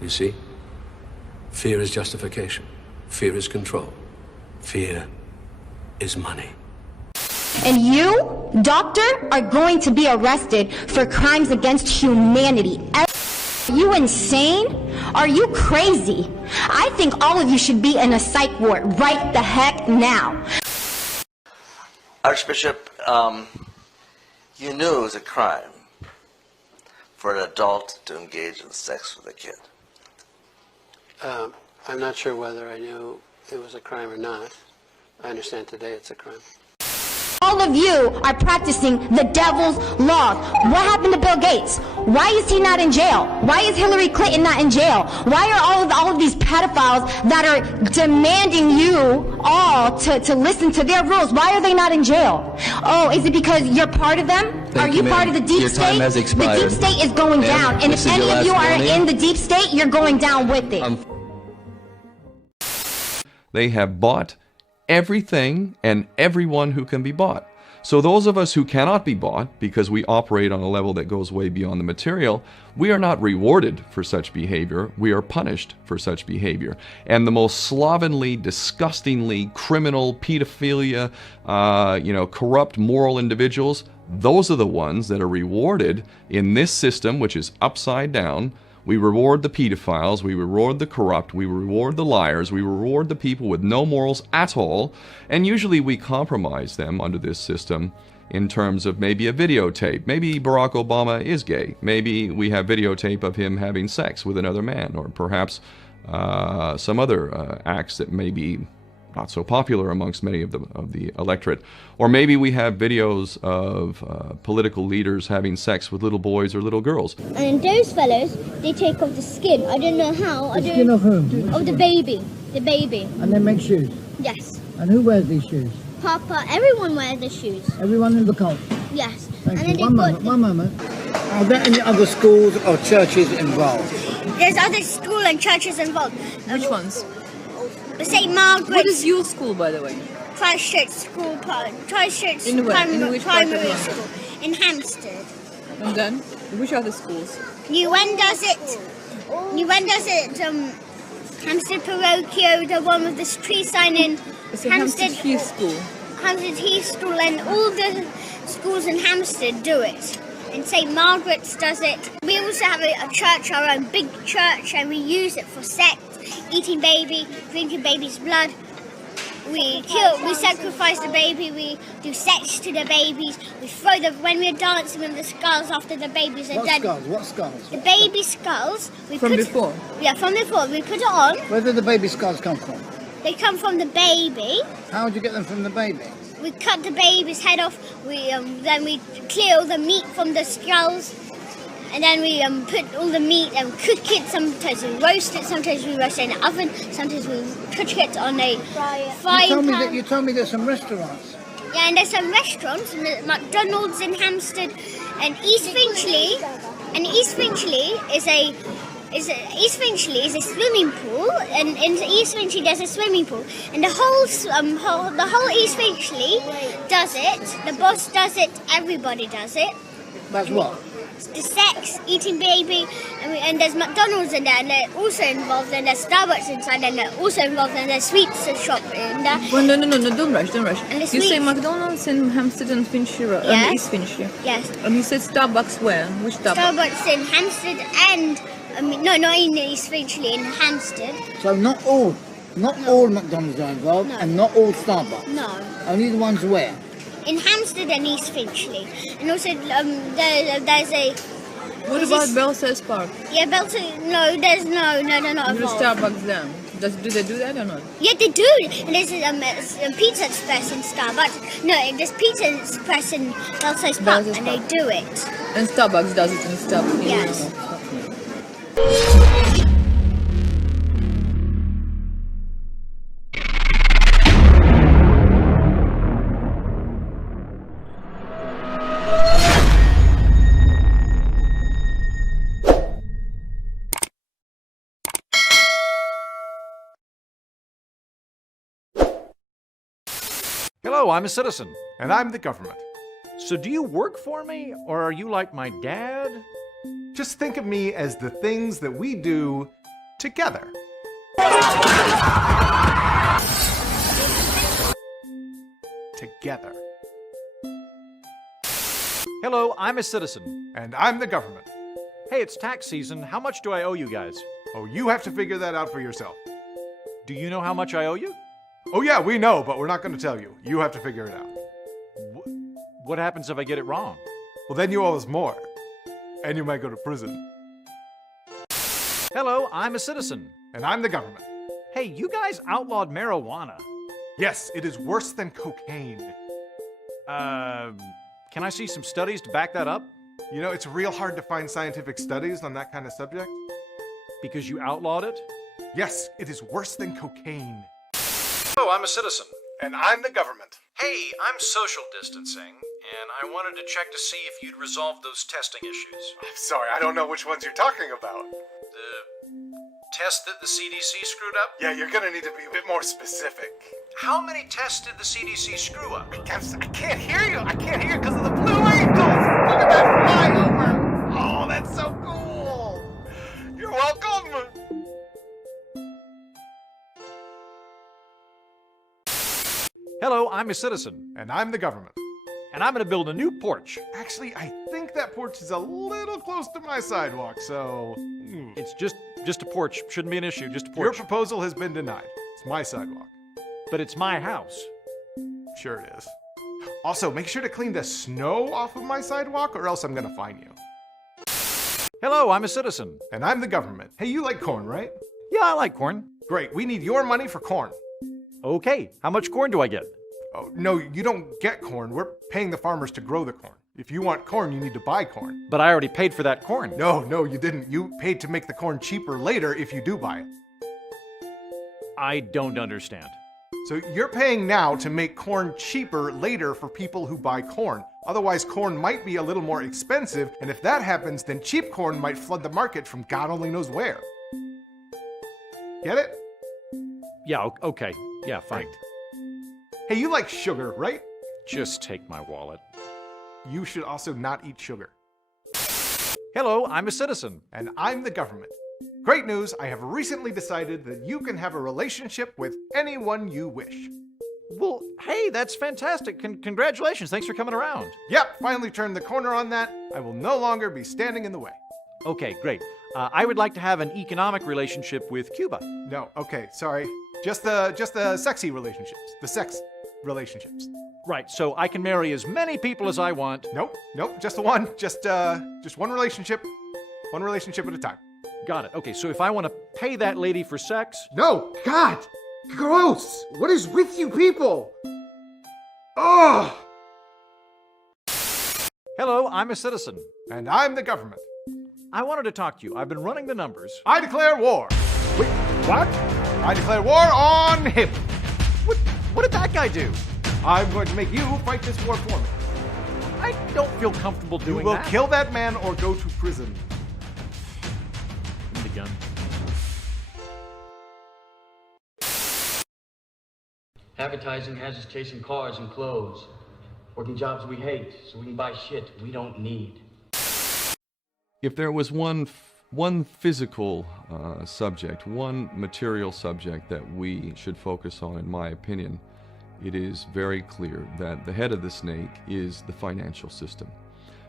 You see? Fear is justification. Fear is control. Fear is money. And you, doctor, are going to be arrested for crimes against humanity. Are you insane? Are you crazy? I think all of you should be in a psych ward right the heck now. Archbishop, you knew it was a crime for an adult to engage in sex with a kid. I'm not sure whether I knew it was a crime or not. I understand today it's a crime. All of you are practicing the devil's laws. What happened to Bill Gates? Why is he not in jail? Why is Hillary Clinton not in jail? Why are all of these pedophiles that are demanding you all to listen to their rules? Why are they not in jail? Oh, is it because you're part of them? Are you part of the deep state? Your time has expired. The deep state is going down. And if any of you are in the deep state, you're going down with it. They have bought everything and everyone who can be bought. So those of us who cannot be bought, because we operate on a level that goes way beyond the material, we are not rewarded for such behavior, we are punished for such behavior. And the most slovenly, disgustingly criminal, pedophilia, corrupt moral individuals, those are the ones that are rewarded in this system, which is upside down. We reward the pedophiles, we reward the corrupt, we reward the liars, we reward the people with no morals at all, and usually we compromise them under this system in terms of maybe a videotape. Maybe Barack Obama is gay. Maybe we have videotape of him having sex with another man, or perhaps some other acts that may be not so popular amongst many of the electorate. Or maybe we have videos of political leaders having sex with little boys or little girls. And those fellows, they take off the skin. I don't know how. The skin of whom? Of the baby. The baby. And they make shoes? Yes. And who wears these shoes? Papa, everyone wears the shoes. Everyone in the cult? Yes. Thank and you. One moment. Are there any other schools or churches involved? There's other school and churches involved. Which ones? St. Margaret's. What is your school, by the way? Christchurch School, Christchurch In where? In which part of Primary London? School in Hampstead. And then, which other schools? New does it. Hampstead Parochio, the one with the tree sign in It's a Hampstead Heath School. Hampstead Heath School, and all the schools in Hampstead do it. And St. Margaret's does it. We also have a church, our own big church, and we use it for sex, eating baby, drinking baby's blood. We sacrifice the baby, we do sex to the babies, we throw when we're dancing with the skulls after the babies are dead. What skulls? The baby skulls. From before? Yeah, from before. We put it on. Where did the baby skulls come from? They come from the baby. How would you get them from the baby? We cut the baby's head off, then we clear all the meat from the skulls, and then we put all the meat and cook it. Sometimes we roast it, sometimes we roast it in the oven, sometimes we cook it on a frying pan. You told me there's some restaurants. Yeah, and there's some restaurants, and there's McDonald's in Hampstead, and East Finchley. And East Finchley is a swimming pool, and in East Finchley there's a swimming pool, and the whole East Finchley does it. The boss does it. Everybody does it. That's what? The sex, eating baby, and there's McDonald's in there, and they're also involved, and there's Starbucks inside, and they're also involved, and there's sweets shop in there. Well, no, don't rush. And You say McDonald's in Hampstead and Finchley Road, Yes. East Finchley. Yes. And you said Starbucks where? Which Starbucks? Starbucks in Hampstead and, no, not in East Finchley, in Hampstead. So not all McDonald's are involved, No. and not all Starbucks. No. Only the ones where? In Hampstead and East Finchley. And also, there's a... What about Belsize Park? Yeah, there's not There's involved. Starbucks there. Do they do that or not? Yeah, they do. And there's a Pizza Express in Starbucks. No, there's Pizza Express in Belsize Park, and they do it. And Starbucks does it in Starbucks. Yes. Hello, I'm a citizen. And I'm the government. So do you work for me, or are you like my dad? Just think of me as the things that we do together. Together. Hello, I'm a citizen. And I'm the government. Hey, it's tax season. How much do I owe you guys? Oh, you have to figure that out for yourself. Do you know how much I owe you? Oh yeah, we know, but we're not going to tell you. You have to figure it out. What happens if I get it wrong? Well, then you owe us more. And you might go to prison. Hello, I'm a citizen. And I'm the government. Hey, you guys outlawed marijuana. Yes, it is worse than cocaine. Can I see some studies to back that up? You know, it's real hard to find scientific studies on that kind of subject. Because you outlawed it? Yes, it is worse than cocaine. Hello, I'm a citizen. And I'm the government. Hey, I'm social distancing, and I wanted to check to see if you'd resolved those testing issues. I'm sorry, I don't know which ones you're talking about. The test that the CDC screwed up? Yeah, you're gonna need to be a bit more specific. How many tests did the CDC screw up? I can't hear you. I can't hear you because of the Blue Angels. Look at that flyover. Oh, that's so cool. You're welcome. Hello, I'm a citizen. And I'm the government. And I'm going to build a new porch. Actually, I think that porch is a little close to my sidewalk, so... It's just a porch. Shouldn't be an issue, just a porch. Your proposal has been denied. It's my sidewalk. But it's my house. Sure it is. Also, make sure to clean the snow off of my sidewalk or else I'm gonna fine you. Hello, I'm a citizen. And I'm the government. Hey, you like corn, right? Yeah, I like corn. Great, we need your money for corn. Okay, how much corn do I get? Oh, no, you don't get corn. We're paying the farmers to grow the corn. If you want corn, you need to buy corn. But I already paid for that corn. No, you didn't. You paid to make the corn cheaper later if you do buy it. I don't understand. So you're paying now to make corn cheaper later for people who buy corn. Otherwise, corn might be a little more expensive, and if that happens, then cheap corn might flood the market from God only knows where. Get it? Yeah, okay. Yeah, fine. Right. Hey, you like sugar, right? Just take my wallet. You should also not eat sugar. Hello, I'm a citizen. And I'm the government. Great news, I have recently decided that you can have a relationship with anyone you wish. Well, hey, that's fantastic. Congratulations. Thanks for coming around. Yep, finally turned the corner on that. I will no longer be standing in the way. Okay, great. I would like to have an economic relationship with Cuba. No, okay, sorry. Just the sexy relationships. The sex relationships. Right, so I can marry as many people as I want. Nope, just the one. Just one relationship. One relationship at a time. Got it. Okay, so if I want to pay that lady for sex... No! God! Gross! What is with you people? Ugh! Hello, I'm a citizen. And I'm the government. I wanted to talk to you. I've been running the numbers. I declare war. Wait, what? I declare war on him. What did that guy do? I'm going to make you fight this war for me. I don't feel comfortable doing that. You will kill that man or go to prison. Need a gun. Advertising has us chasing cars and clothes, working jobs we hate, so we can buy shit we don't need. If there was one physical subject, one material subject that we should focus on, in my opinion, it is very clear that the head of the snake is the financial system.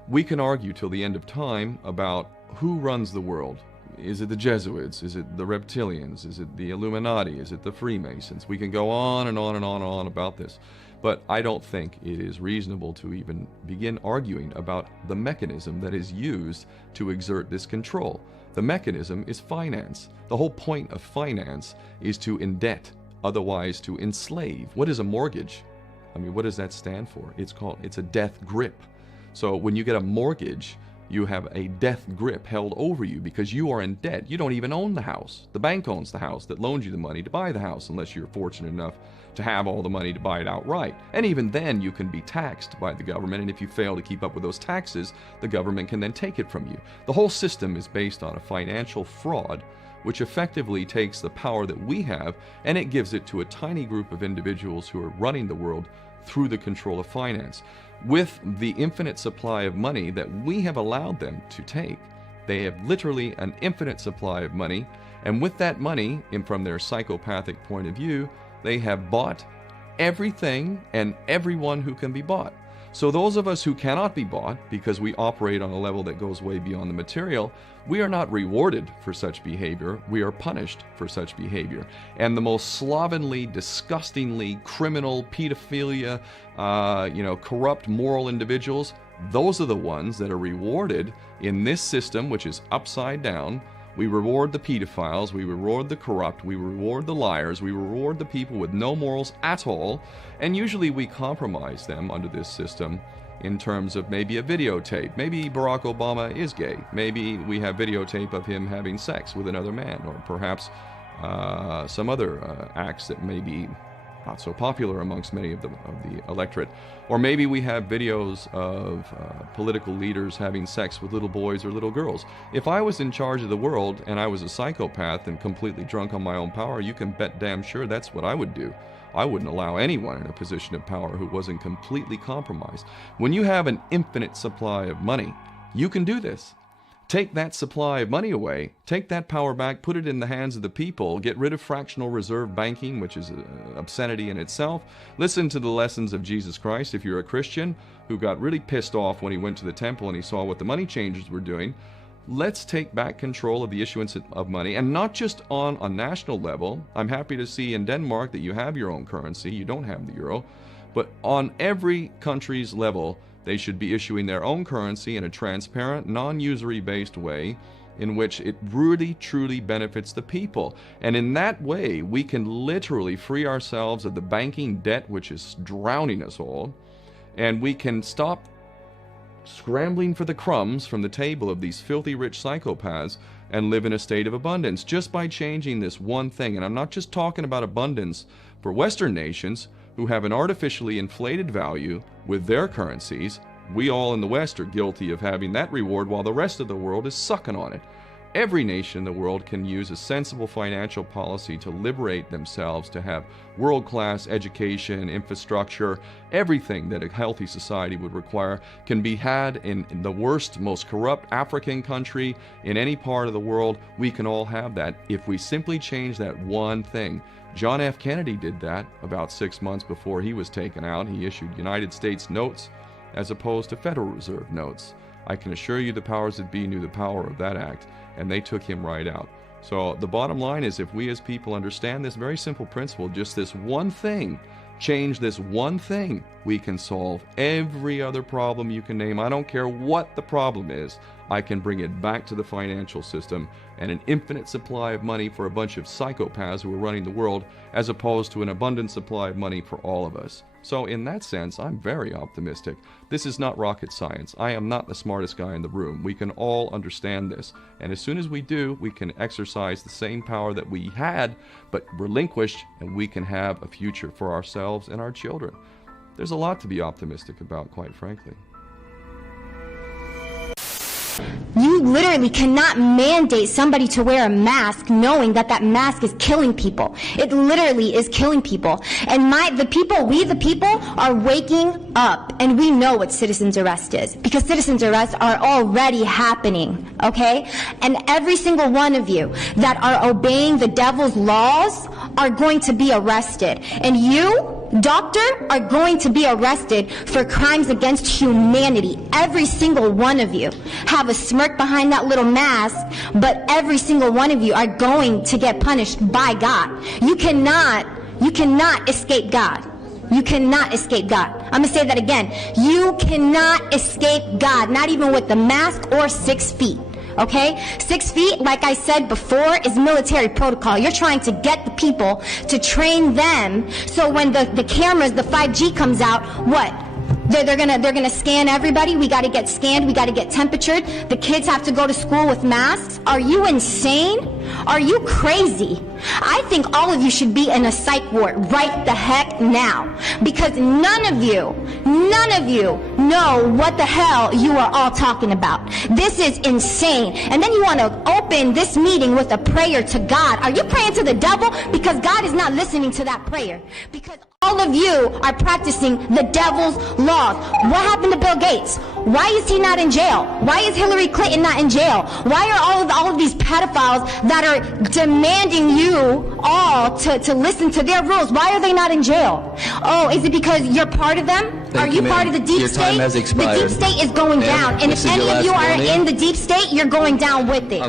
We can argue till the end of time about who runs the world. Is it the Jesuits? Is it the reptilians? Is it the Illuminati? Is it the Freemasons? We can go on and on and on and on about this. But I don't think it is reasonable to even begin arguing about the mechanism that is used to exert this control. The mechanism is finance. The whole point of finance is to indebt, otherwise to enslave. What is a mortgage? I mean, what does that stand for? It's a death grip. So when you get a mortgage, you have a death grip held over you because you are in debt. You don't even own the house. The bank owns the house that loaned you the money to buy the house, unless you're fortunate enough to have all the money to buy it outright. And even then, you can be taxed by the government, and if you fail to keep up with those taxes, the government can then take it from you. The whole system is based on a financial fraud, which effectively takes the power that we have, and it gives it to a tiny group of individuals who are running the world through the control of finance. With the infinite supply of money that we have allowed them to take, they have literally an infinite supply of money, And with that money, and from their psychopathic point of view, they have bought everything and everyone who can be bought. So those of us who cannot be bought, because we operate on a level that goes way beyond the material, we are not rewarded for such behavior, we are punished for such behavior. And the most slovenly, disgustingly criminal, pedophilia, corrupt moral individuals, those are the ones that are rewarded in this system, which is upside down. We reward the pedophiles, we reward the corrupt, we reward the liars, we reward the people with no morals at all, and usually we compromise them under this system in terms of maybe a videotape. Maybe Barack Obama is gay. Maybe we have videotape of him having sex with another man, or perhaps some other acts that may be not so popular amongst many of the electorate. Or maybe we have videos of political leaders having sex with little boys or little girls. If I was in charge of the world and I was a psychopath and completely drunk on my own power, you can bet damn sure that's what I would do. I wouldn't allow anyone in a position of power who wasn't completely compromised. When you have an infinite supply of money, you can do this. Take that supply of money away, take that power back, put it in the hands of the people, get rid of fractional reserve banking, which is an obscenity in itself. Listen to the lessons of Jesus Christ if you're a Christian who got really pissed off when he went to the temple and he saw what the money changers were doing. Let's take back control of the issuance of money, and not just on a national level. I'm happy to see in Denmark that you have your own currency, you don't have the euro, but on every country's level, they should be issuing their own currency in a transparent, non-usury based way in which it really, truly benefits the people. And in that way, we can literally free ourselves of the banking debt which is drowning us all, and we can stop scrambling for the crumbs from the table of these filthy rich psychopaths and live in a state of abundance just by changing this one thing. And I'm not just talking about abundance for Western nations who have an artificially inflated value with their currencies. We all in the West are guilty of having that reward while the rest of the world is sucking on it. Every nation in the world can use a sensible financial policy to liberate themselves, to have world-class education, infrastructure, everything that a healthy society would require can be had in the worst, most corrupt African country, in any part of the world. We can all have that if we simply change that one thing. John F. Kennedy did that about 6 months before he was taken out. He issued United States notes as opposed to Federal Reserve notes. I can assure you the powers that be knew the power of that act, and they took him right out. So the bottom line is, if we as people understand this very simple principle, just this one thing, change this one thing, we can solve every other problem you can name. I don't care what the problem is. I can bring it back to the financial system and an infinite supply of money for a bunch of psychopaths who are running the world, as opposed to an abundant supply of money for all of us. So in that sense, I'm very optimistic. This is not rocket science. I am not the smartest guy in the room. We can all understand this. And as soon as we do, we can exercise the same power that we had, but relinquished, and we can have a future for ourselves and our children. There's a lot to be optimistic about, quite frankly. You literally cannot mandate somebody to wear a mask knowing that that mask is killing people. It literally is killing people. And we the people are waking up, and we know what citizen's arrest is, because citizen's arrests are already happening, okay? And every single one of you that are obeying the devil's laws are going to be arrested. And you, doctor, are going to be arrested for crimes against humanity. Every single one of you have a smirk behind that little mask, but every single one of you are going to get punished by God. You cannot escape God. You cannot escape God. I'm going to say that again. You cannot escape God, not even with the mask or 6 feet. Okay? 6 feet, like I said before, is military protocol. You're trying to get the people to train them, so when the cameras, the 5G comes out, what? They're gonna scan everybody. We gotta get scanned. We gotta get temperatured. The kids have to go to school with masks. Are you insane? Are you crazy? I think all of you should be in a psych ward right the heck now, because none of you know what the hell you are all talking about. This is insane. And then you want to open this meeting with a prayer to God. Are you praying to the devil? Because God is not listening to that prayer. Because all of you are practicing the devil's laws. What happened to Bill Gates? Why is he not in jail? Why is Hillary Clinton not in jail? Why are all of these pedophiles that are demanding you all to listen to their rules? Why are they not in jail? Oh, is it because you're part of them? Are you part of the deep Your state? time has expired. The deep state is going down, and this if is your any of you last are warning. in the deep state, you're going down with it.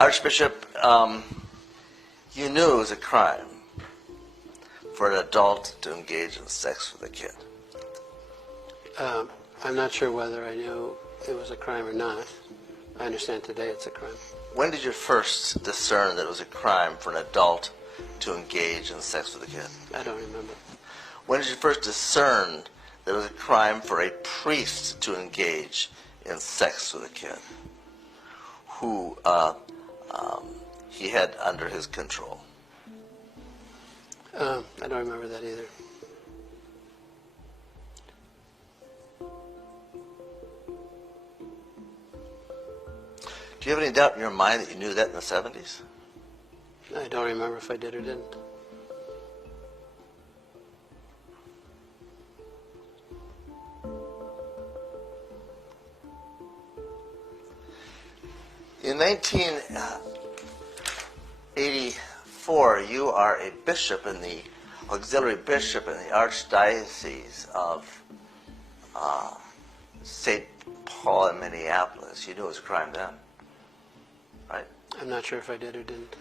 Archbishop, you knew it was a crime for an adult to engage in sex with a kid. I'm not sure whether I knew it was a crime or not. I understand today it's a crime. When did you first discern that it was a crime for an adult to engage in sex with a kid? I don't remember. When did you first discern that it was a crime for a priest to engage in sex with a kid who he had under his control? I don't remember that either. Do you have any doubt in your mind that you knew that in the 70s? I don't remember if I did or didn't. In 1984, you are a bishop in the auxiliary bishop in the Archdiocese of St. Paul in Minneapolis. You knew it was a crime then, right? I'm not sure if I did or didn't.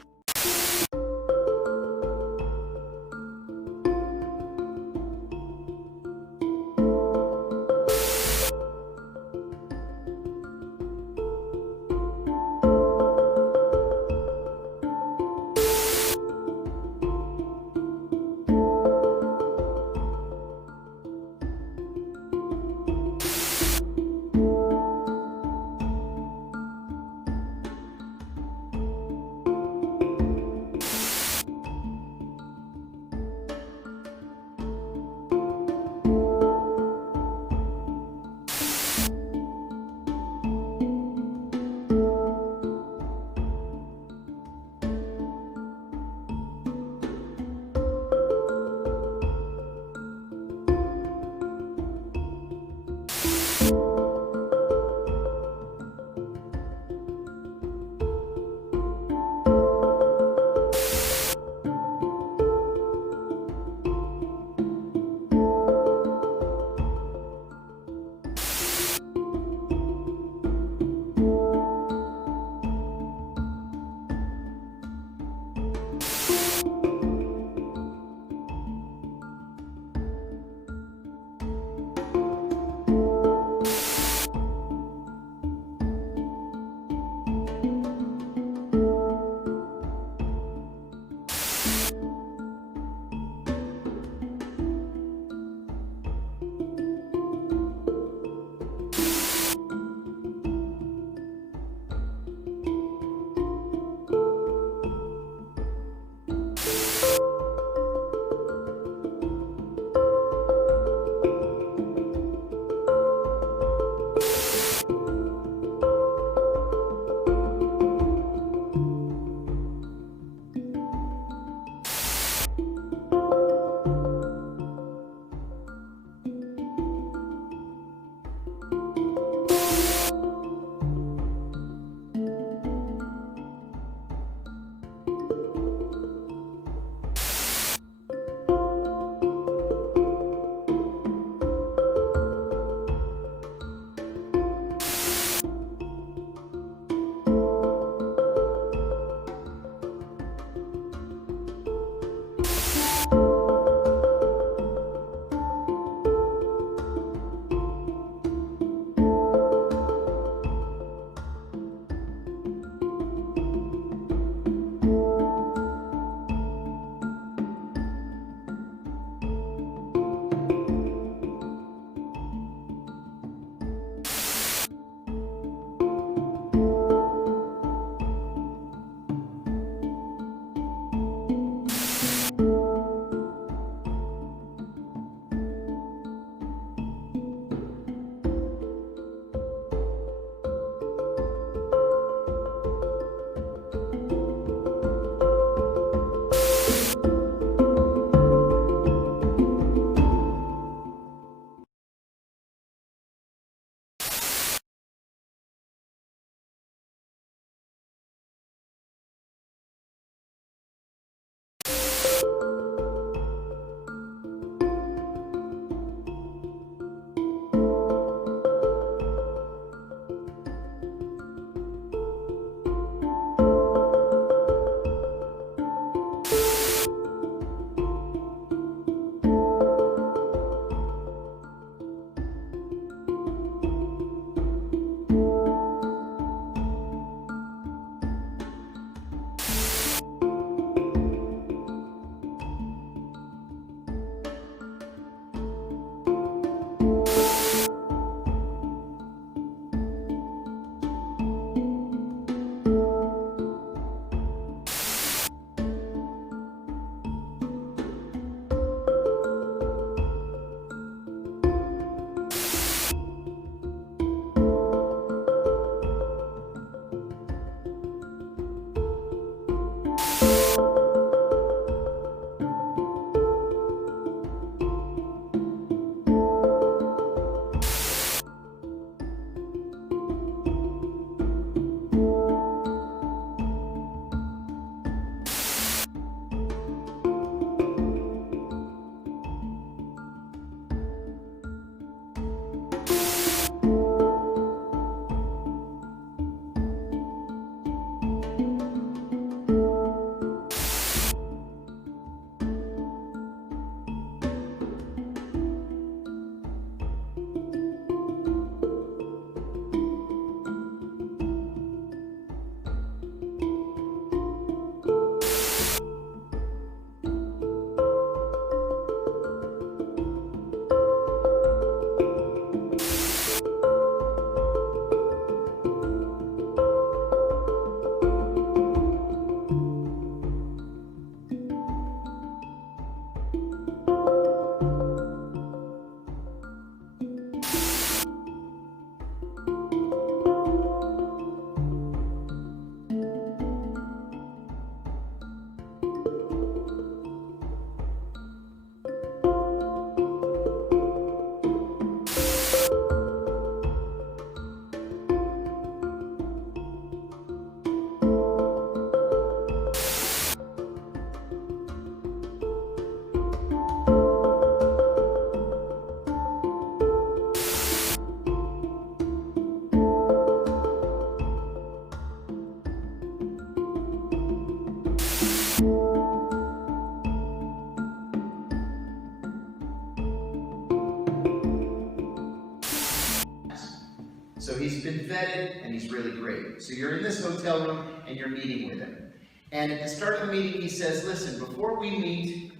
So he's been vetted, and he's really great. So you're in this hotel room, and you're meeting with him. And at the start of the meeting, he says, listen, before we meet,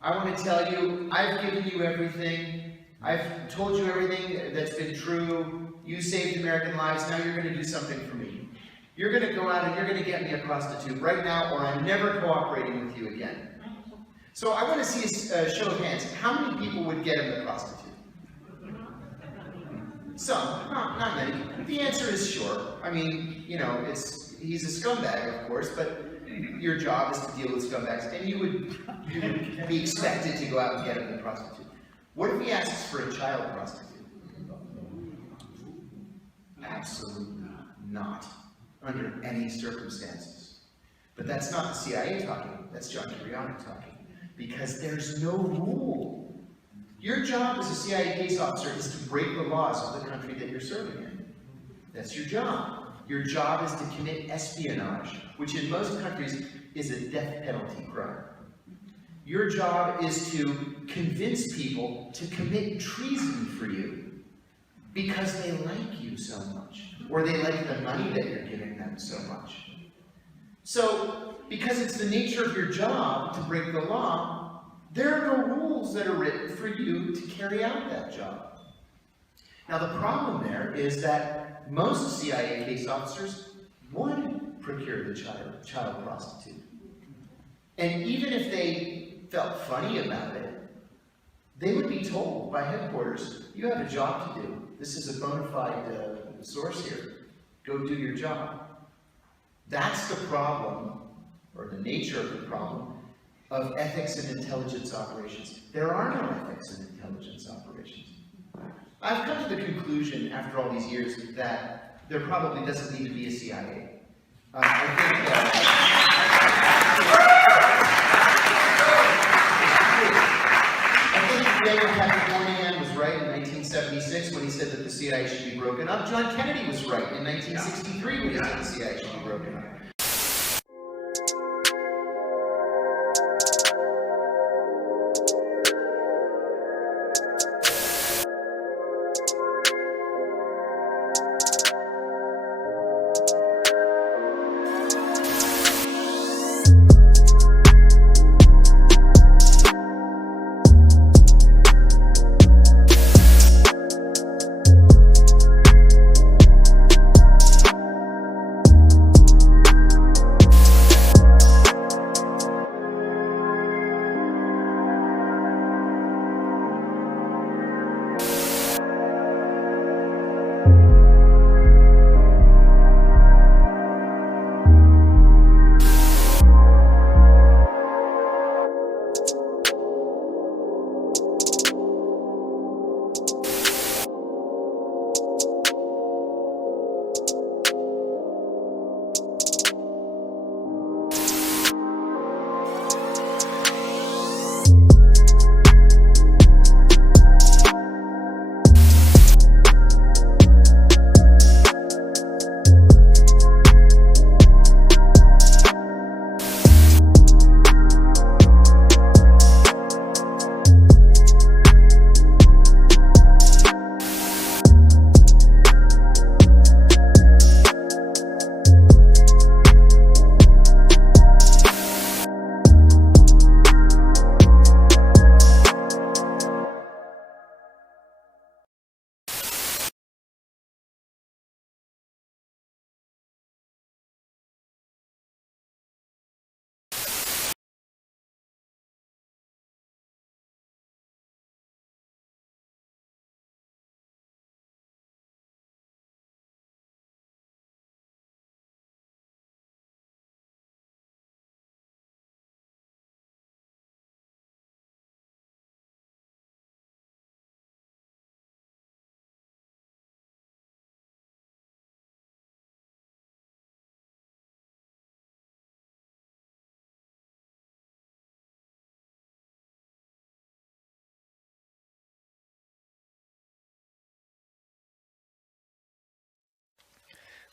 I want to tell you, I've given you everything. I've told you everything that's been true. You saved American lives. Now you're going to do something for me. You're going to go out and you're going to get me a prostitute right now, or I'm never cooperating with you again. So I want to see a show of hands. How many people would get him the prostitute? Some, not many. The answer is sure. I mean, you know, he's a scumbag, of course, but your job is to deal with scumbags, and you would be expected to go out and get him the prostitute. What if he asks for a child prostitute? Absolutely not, under any circumstances. But that's not the CIA talking, that's John Kirianik talking, because there's no rule. Your job as a CIA case officer is to break the laws of the country that you're serving in. That's your job. Your job is to commit espionage, which in most countries is a death penalty crime. Your job is to convince people to commit treason for you because they like you so much, or they like the money that you're giving them so much. So, because it's the nature of your job to break the law, there are no rules that are written for you to carry out that job. Now the problem there is that most CIA case officers would procure the child prostitute. And even if they felt funny about it, they would be told by headquarters, you have a job to do. This is a bona fide source here. Go do your job. That's the problem, or the nature of the problem, of ethics and intelligence operations. There are no ethics and intelligence operations. I've come to the conclusion, after all these years, that there probably doesn't need to be a CIA. I think Daniel Patrick Moynihan was right in 1976 when he said that the CIA should be broken up. John Kennedy was right in 1963 when he said the CIA should be broken up.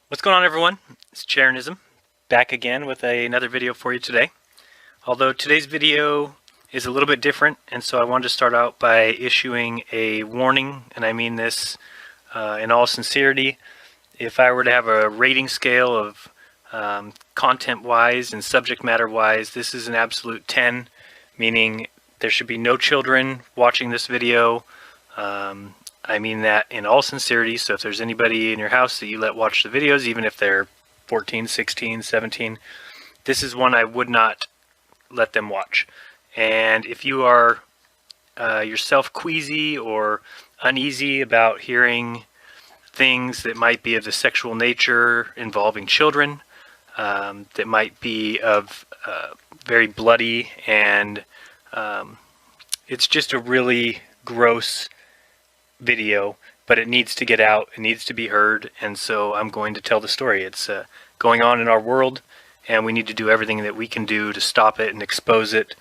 What's going on, everyone? It's Chairnism, back again with another video for you today. Although today's video is a little bit different, and so I wanted to start out by issuing a warning, and I mean this in all sincerity. If I were to have a rating scale of content-wise and subject matter-wise, this is an absolute 10, meaning there should be no children watching this video. I mean that in all sincerity, so if there's anybody in your house that you let watch the videos, even if they're 14, 16, 17, this is one I would not let them watch. And if you are yourself queasy or uneasy about hearing things that might be of the sexual nature involving children, that might be of very bloody, and it's just a really gross video, but it needs to get out, it needs to be heard, and so I'm going to tell the story. It's going on in our world, and we need to do everything that we can do to stop it and expose it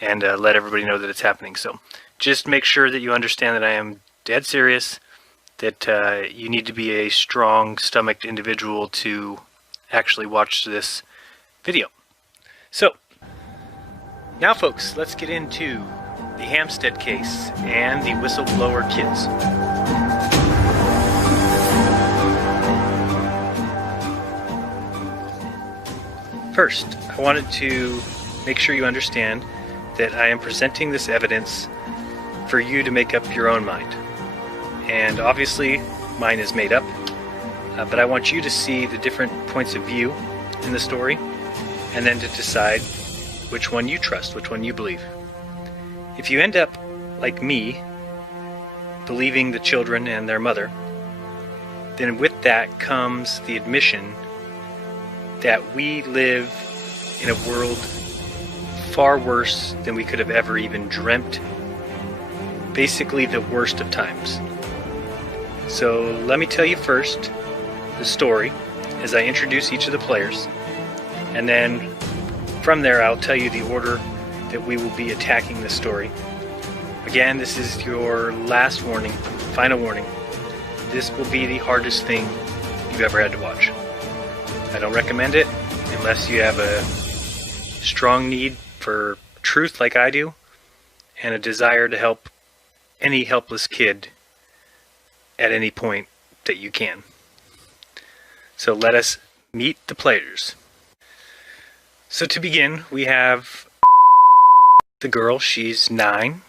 and let everybody know that it's happening. So just make sure that you understand that I am dead serious, that you need to be a strong-stomached individual to actually watch this video. So now, folks, let's get into the Hampstead case and the whistleblower kids. First, I wanted to make sure you understand that I am presenting this evidence for you to make up your own mind. And obviously, mine is made up, but I want you to see the different points of view in the story, and then to decide which one you trust, which one you believe. If you end up, like me, believing the children and their mother, then with that comes the admission that we live in a world far worse than we could have ever even dreamt. Basically the worst of times. So let me tell you first the story as I introduce each of the players, and then from there I'll tell you the order that we will be attacking the story. Again, this is your last warning, final warning. This will be the hardest thing you've ever had to watch. I don't recommend it unless you have a strong need for truth like I do and a desire to help any helpless kid at any point that you can. So let us meet the players. So to begin, we have the girl. She's 9,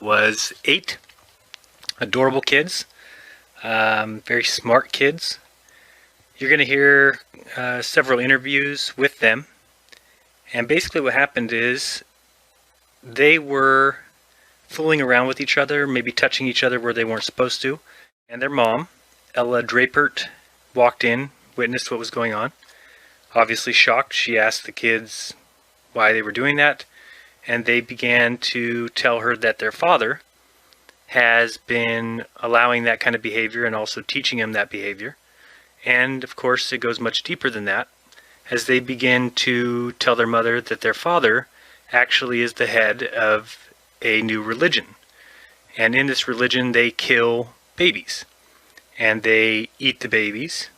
was 8. Adorable kids, very smart kids. You're going to hear several interviews with them. And basically what happened is they were fooling around with each other, maybe touching each other where they weren't supposed to. And their mom, Ella Drapert, walked in, witnessed what was going on. Obviously shocked, she asked the kids why they were doing that. And they began to tell her that their father has been allowing that kind of behavior and also teaching him that behavior. And of course it goes much deeper than that, as they begin to tell their mother that their father actually is the head of a new religion. And in this religion they kill babies. And they eat the babies.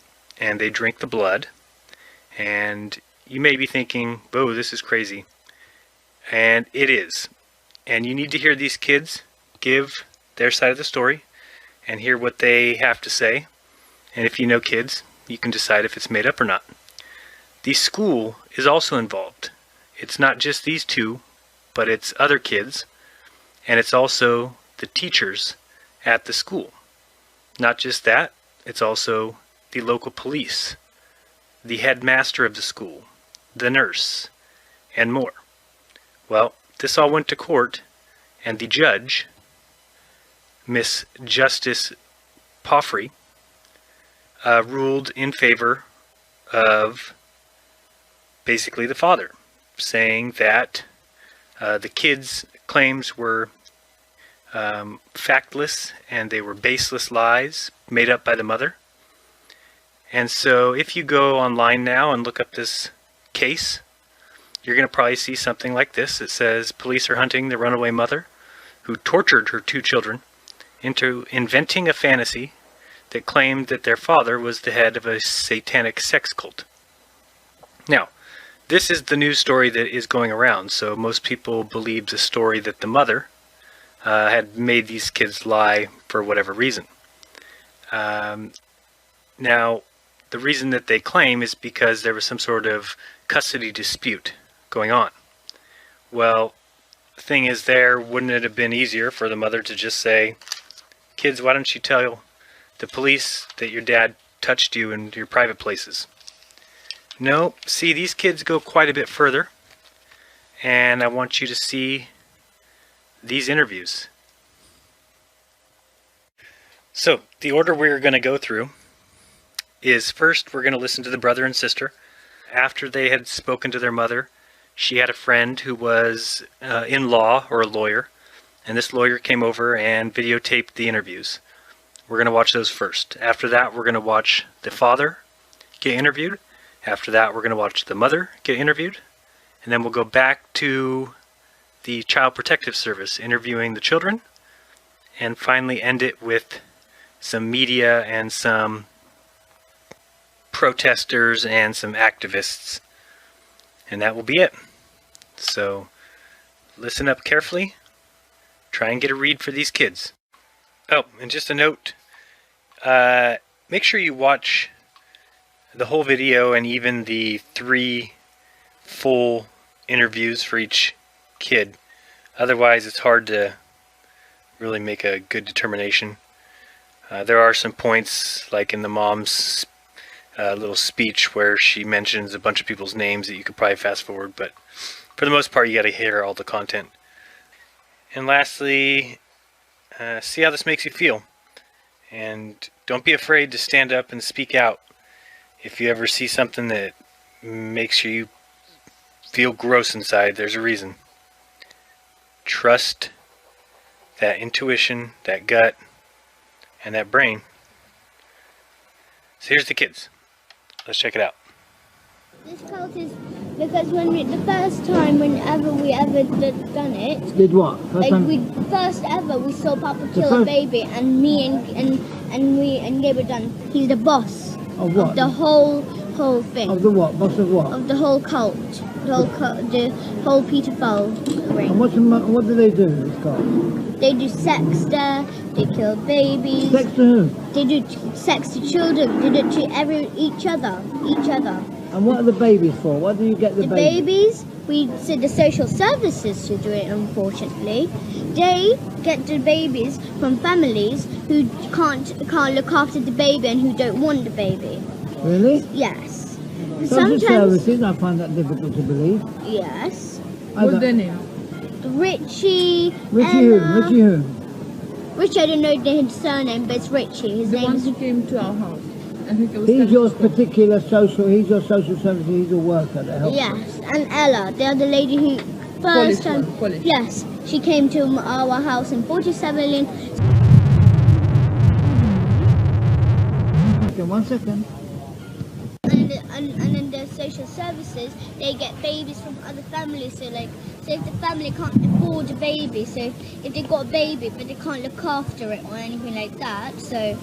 And they drink the blood. And you may be thinking, whoa, this is crazy. And it is. And you need to hear these kids give their side of the story and hear what they have to say. And if you know kids, you can decide if it's made up or not. The school is also involved. It's not just these two, but it's other kids, and it's also the teachers at the school. Not just that, it's also the local police, the headmaster of the school, the nurse, and more. Well, this all went to court, and the judge, Miss Justice Poffrey, ruled in favor of basically the father, saying that the kids' claims were factless and they were baseless lies made up by the mother. And so if you go online now and look up this case, you're going to probably see something like this. It says, police are hunting the runaway mother who tortured her 2 children into inventing a fantasy that claimed that their father was the head of a satanic sex cult. Now, this is the news story that is going around, so most people believe the story that the mother had made these kids lie for whatever reason. Now, the reason that they claim is because there was some sort of custody dispute going on. Well, the thing is there, wouldn't it have been easier for the mother to just say, kids, why don't you tell the police that your dad touched you in your private places? No, see, these kids go quite a bit further, and I want you to see these interviews. So, the order we're going to go through is first we're going to listen to the brother and sister. After they had spoken to their mother, she had a friend who was in law, or a lawyer, and this lawyer came over and videotaped the interviews. We're going to watch those first. After that, we're going to watch the father get interviewed. After that, we're going to watch the mother get interviewed. And then we'll go back to the Child Protective Service interviewing the children. And finally end it with some media and some protesters and some activists. And that will be it. So listen up carefully. Try and get a read for these kids. Oh, and just a note. Make sure you watch the whole video and even the 3 full interviews for each kid. Otherwise, it's hard to really make a good determination. There are some points, like in the mom's little speech, where she mentions a bunch of people's names that you could probably fast forward, but for the most part, you got to hear all the content. And lastly, see how this makes you feel. And don't be afraid to stand up and speak out. If you ever see something that makes you feel gross inside, there's a reason. Trust that intuition, that gut, and that brain. So here's the kids. Let's check it out. This cult is Because the first time whenever we ever done it, Did what? First time? we saw Papa kill a baby, and me and Gabriel done. He's the boss Of what? of the whole thing. Of the what? Boss of what? Of the whole cult, the whole pedophile ring. And what do they do, this cult? They do sex there. They kill babies. Sex to who? They do sex to children. They do it to each other. And what are the babies for? What do you get the babies? We said the social services to do it, unfortunately. They get the babies from families who can't look after the baby and who don't want the baby. Really? Yes. Social services, I find that difficult to believe. Yes. What's their name? Richie. Richie who? Richie, I don't know his surname, but it's Richie. His The name ones is... who came to our house. He's your particular he's your social services, he's a worker that helps. Yes, and Ella, the other lady who first time. Yes, she came to our house in 47 Lane. Okay, 1 second. And in the social services, they get babies from other families. So if the family can't afford a baby, so if they got a baby but they can't look after it or anything like that, so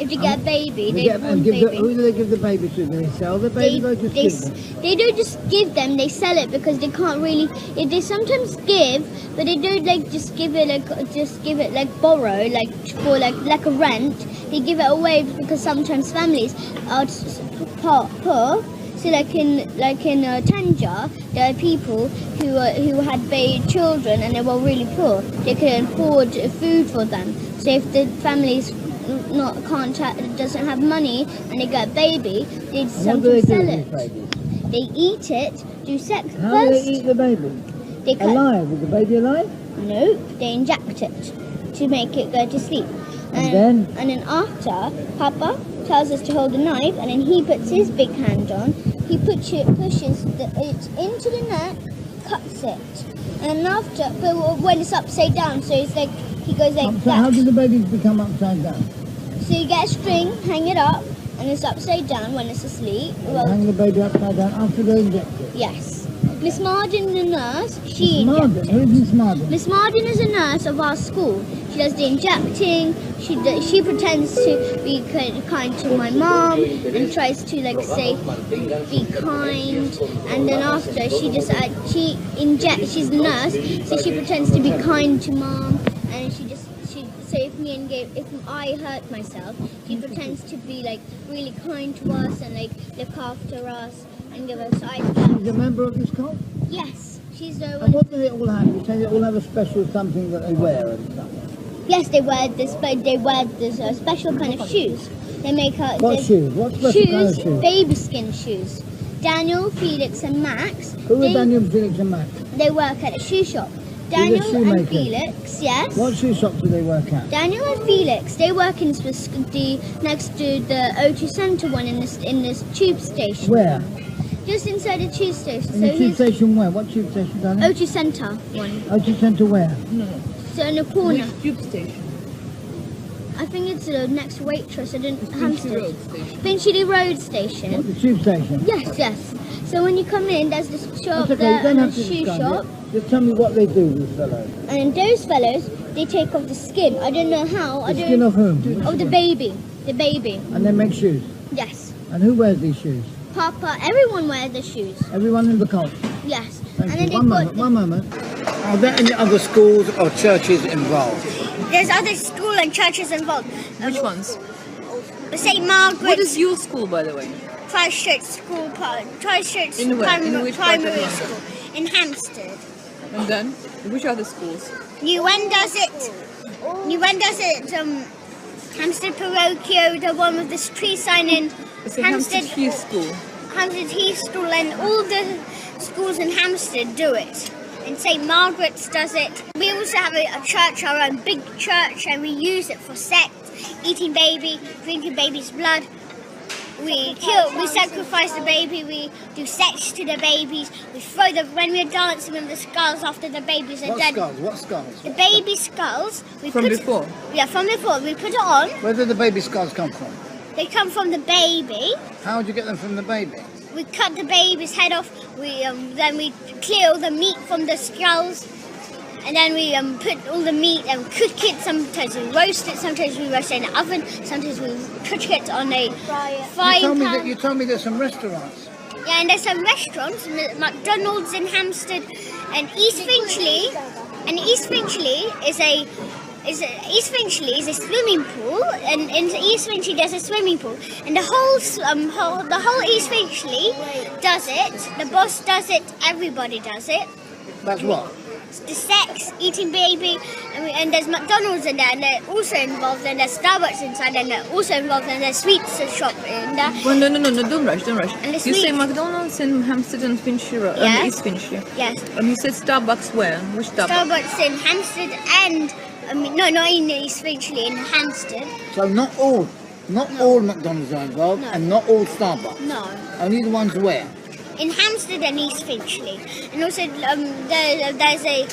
if they get a baby, they want a baby. Who do they give the baby to? Do they sell the baby or just give them? They don't just give them, they sell it because they can't really, they sometimes give, but they don't just give it like borrow, like for like a rent. They give it away because sometimes families are poor. So like in Tanja, there are people who had children and they were really poor. They couldn't afford food for them. So if the families doesn't have money and they get a baby, they sometimes sell it. They eat it, do sex. How do they eat the baby? Alive? Is the baby alive? No, they inject it to make it go to sleep. And then after, Papa tells us to hold the knife, and then he puts his big hand on. He pushes it into the neck, cuts it, and after, but when it's upside down, so it's like he goes like that. How do the babies become upside down? So you get a string, hang it up, and it's upside down when it's asleep. Hang the baby upside down after they inject it? Yes. Miss Marden, the nurse, she Miss Marden? Who is Miss Marden? Miss Marden is a nurse of our school. She does the injecting. She pretends to be kind to my mom and tries to say be kind. And then after she injects. She's a nurse, so she pretends to be kind to mom. And so if I hurt myself, she pretends to be really kind to us and look after us and give us ice cream. She's a member of this cult? Yes, she's the one. And what do they all have? You say they all have a special something that they wear and stuff? Yes, they wear this special kind of shoes. They make what shoes? What special kind of shoes? Baby skin shoes. Daniel, Felix, and Max. Who are Daniel, Felix, and Max? They work at a shoe shop. Daniel and Felix, yes. What shoe shop do they work at? Daniel and Felix, they work in next to the O2 Centre one in this tube station. Where? Just inside the tube station. In the tube station where? What tube station, Daniel? O2 Centre one. O2 Centre where? No. So in the corner. Which tube station? I think it's the next Waitress. I didn't. Finchley Road Station. Finchley Road Station. What, the tube station? Yes. So when you come in, there's this shop That's okay, there you don't and have a to shoe describe shop. it. Just tell me what they do, these fellows. And those fellows, they take off the skin. I don't know how. The skin of whom? Of the baby. The baby. And they make shoes? Yes. And who wears these shoes? Papa. Everyone wears the shoes. Everyone in the cult? Yes. Thank and you. then One moment. Are there any other schools or churches involved? There's other school and churches involved. Which ones? St. Margaret. What is your school, by the way? Christchurch School. Christchurch In where? In which part of Primary London? School. In Hampstead. And then, which other schools? New Wen does it. Hampstead Parochio, the one with this tree sign in. It's a Hampstead Heath School. Hampstead Heath School, and all the schools in Hampstead do it. And St. Margaret's does it. We also have a church, our own big church, and we use it for sex, eating baby, drinking baby's blood. We sacrifice the baby, we do sex to the babies, we throw when we're dancing with the skulls after the babies are dead. What skulls? The baby skulls. From before? Yeah, from before. We put it on. Where do the baby skulls come from? They come from the baby. How would you get them from the baby? We cut the baby's head off, Then we clear all the meat from the skulls, and then we put all the meat and cook it. Sometimes we roast it, sometimes we roast it in the oven, sometimes we cook it on a frying pan. You told me there's some restaurants. Yeah, and there's some restaurants, McDonald's in Hampstead, and East Finchley. And East Finchley is a swimming pool, and in East Finchley there's a swimming pool, and the whole East Finchley does it. The boss does it. Everybody does it. That's what? The sex, eating baby, and there's McDonald's in there, and they're also involved, and there's Starbucks inside, and they're also involved, and there's sweets shop in there. Well, no, don't rush. And You say McDonald's in Hampstead and Finchley Road, Yes. East Finchley. Yes. And you said Starbucks where? Which Starbucks? Starbucks in Hampstead and, no, not in East Finchley, in Hampstead. So not all McDonald's are involved, and not all Starbucks. No. Only the ones where? In Hampstead and East Finchley. And also, there's a...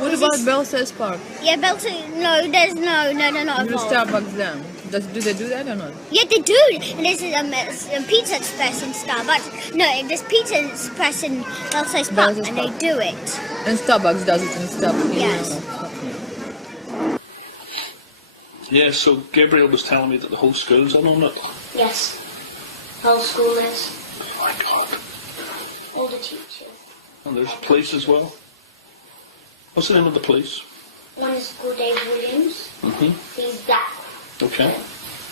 What about Belsize Park? Yeah, no, there's not There's involved. Starbucks there. Do they do that or not? Yeah, they do. And there's Pizza Express in Starbucks. No, there's Pizza Express in Belsize Park, and they do it. And Starbucks does it in Starbucks. Yes. Yeah, so Gabriel was telling me that the whole school's in on it. Yes. Whole school is. Oh my God. All the teachers. And there's the police as well. What's the name of the police? One is called Dave Williams. Mm-hmm. He's black. Okay.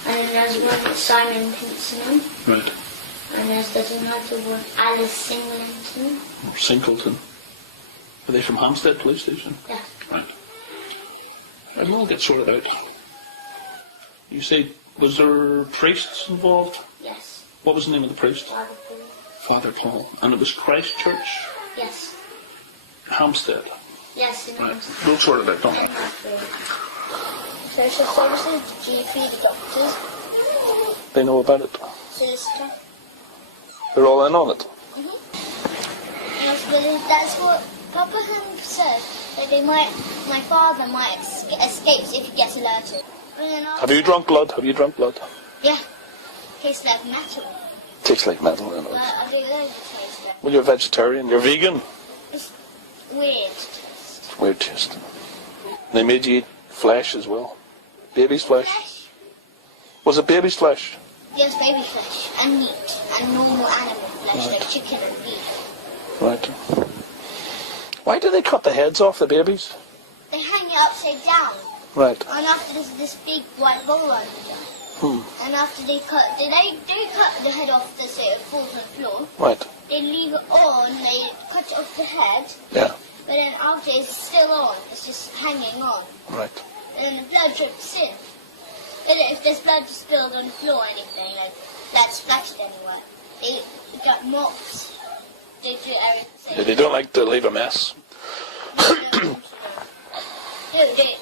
And there's one called Simon Pinson. Right. And there's another one, Alice Singleton. Or Sinkleton. Are they from Hampstead Police Station? Yeah. Right. It'll all get sorted out. You say, was there priests involved? Yes. What was the name of the priest? Father Paul. Father Paul. And it was Christ Church? Yes. Hampstead? Yes. Right. We'll sort it out, don't we? The social services, the GP, the doctors. They know about it. Solicitor. They're all in on it. Yes, but that's what Papa Ham said, that my father might escape if he gets alerted. Have you drunk blood? Yeah. Tastes like metal. Tastes like metal. But I don't know the taste though. Well, you're a vegetarian. You're vegan. It's weird taste. Weird taste. They made you eat flesh as well. Baby's flesh. Was it baby's flesh? Yes, baby flesh and meat and normal animal flesh like chicken and beef. Right. Why do they cut the heads off the babies? They hang it upside down. Right. And after there's this big white bowl under. Hmm. And after they cut the head off so it falls on the floor. Right. They leave it on, they cut off the head. Yeah. But then after it's still on, it's just hanging on. Right. And then the blood drips in. And if there's blood spilled on the floor or anything, like blood splattered anywhere, they got mops. They do everything. But they don't like to leave a mess. They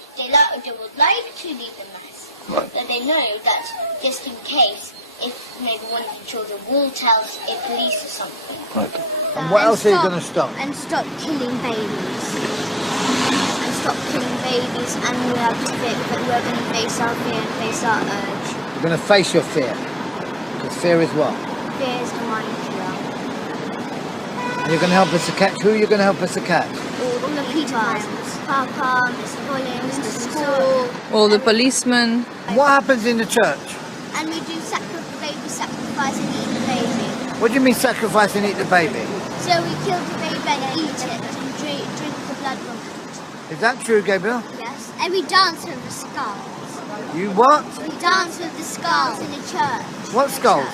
would like to leave the mess, but they know that just in case, if maybe one of the children will tell a police or something. And what else are you going to stop? And stop killing babies. And stop killing babies, and we're going to face our fear and face our urge. You're going to face your fear. Because fear is what? Fear is the mind killer. And you're going to help us to catch. Who are you going to help us to catch? All the people. Papa, Mr. Collins, the school. All the policemen. What happens in the church? And we do baby sacrifice and eat the baby. What do you mean sacrifice and eat the baby? So we kill the baby and eat it and drink the blood from it. Is that true, Gabriel? Yes. And we dance with the skulls. You what? We dance with the skulls in the church. What skulls?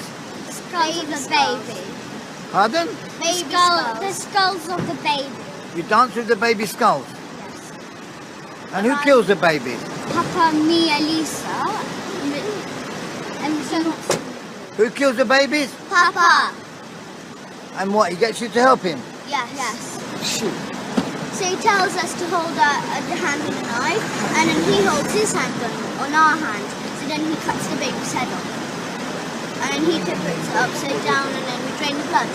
Skulls of the baby. Pardon? The skulls of the baby. You dance with the baby skulls? And who kills the babies? Papa, me, Elisa. And Who kills the babies? Papa. And what, he gets you to help him? Yes. Shoot. So he tells us to hold the hand on the knife, and then he holds his hand on our hand. So then he cuts the baby's head off. And then he puts it upside down, and then we drain the blood.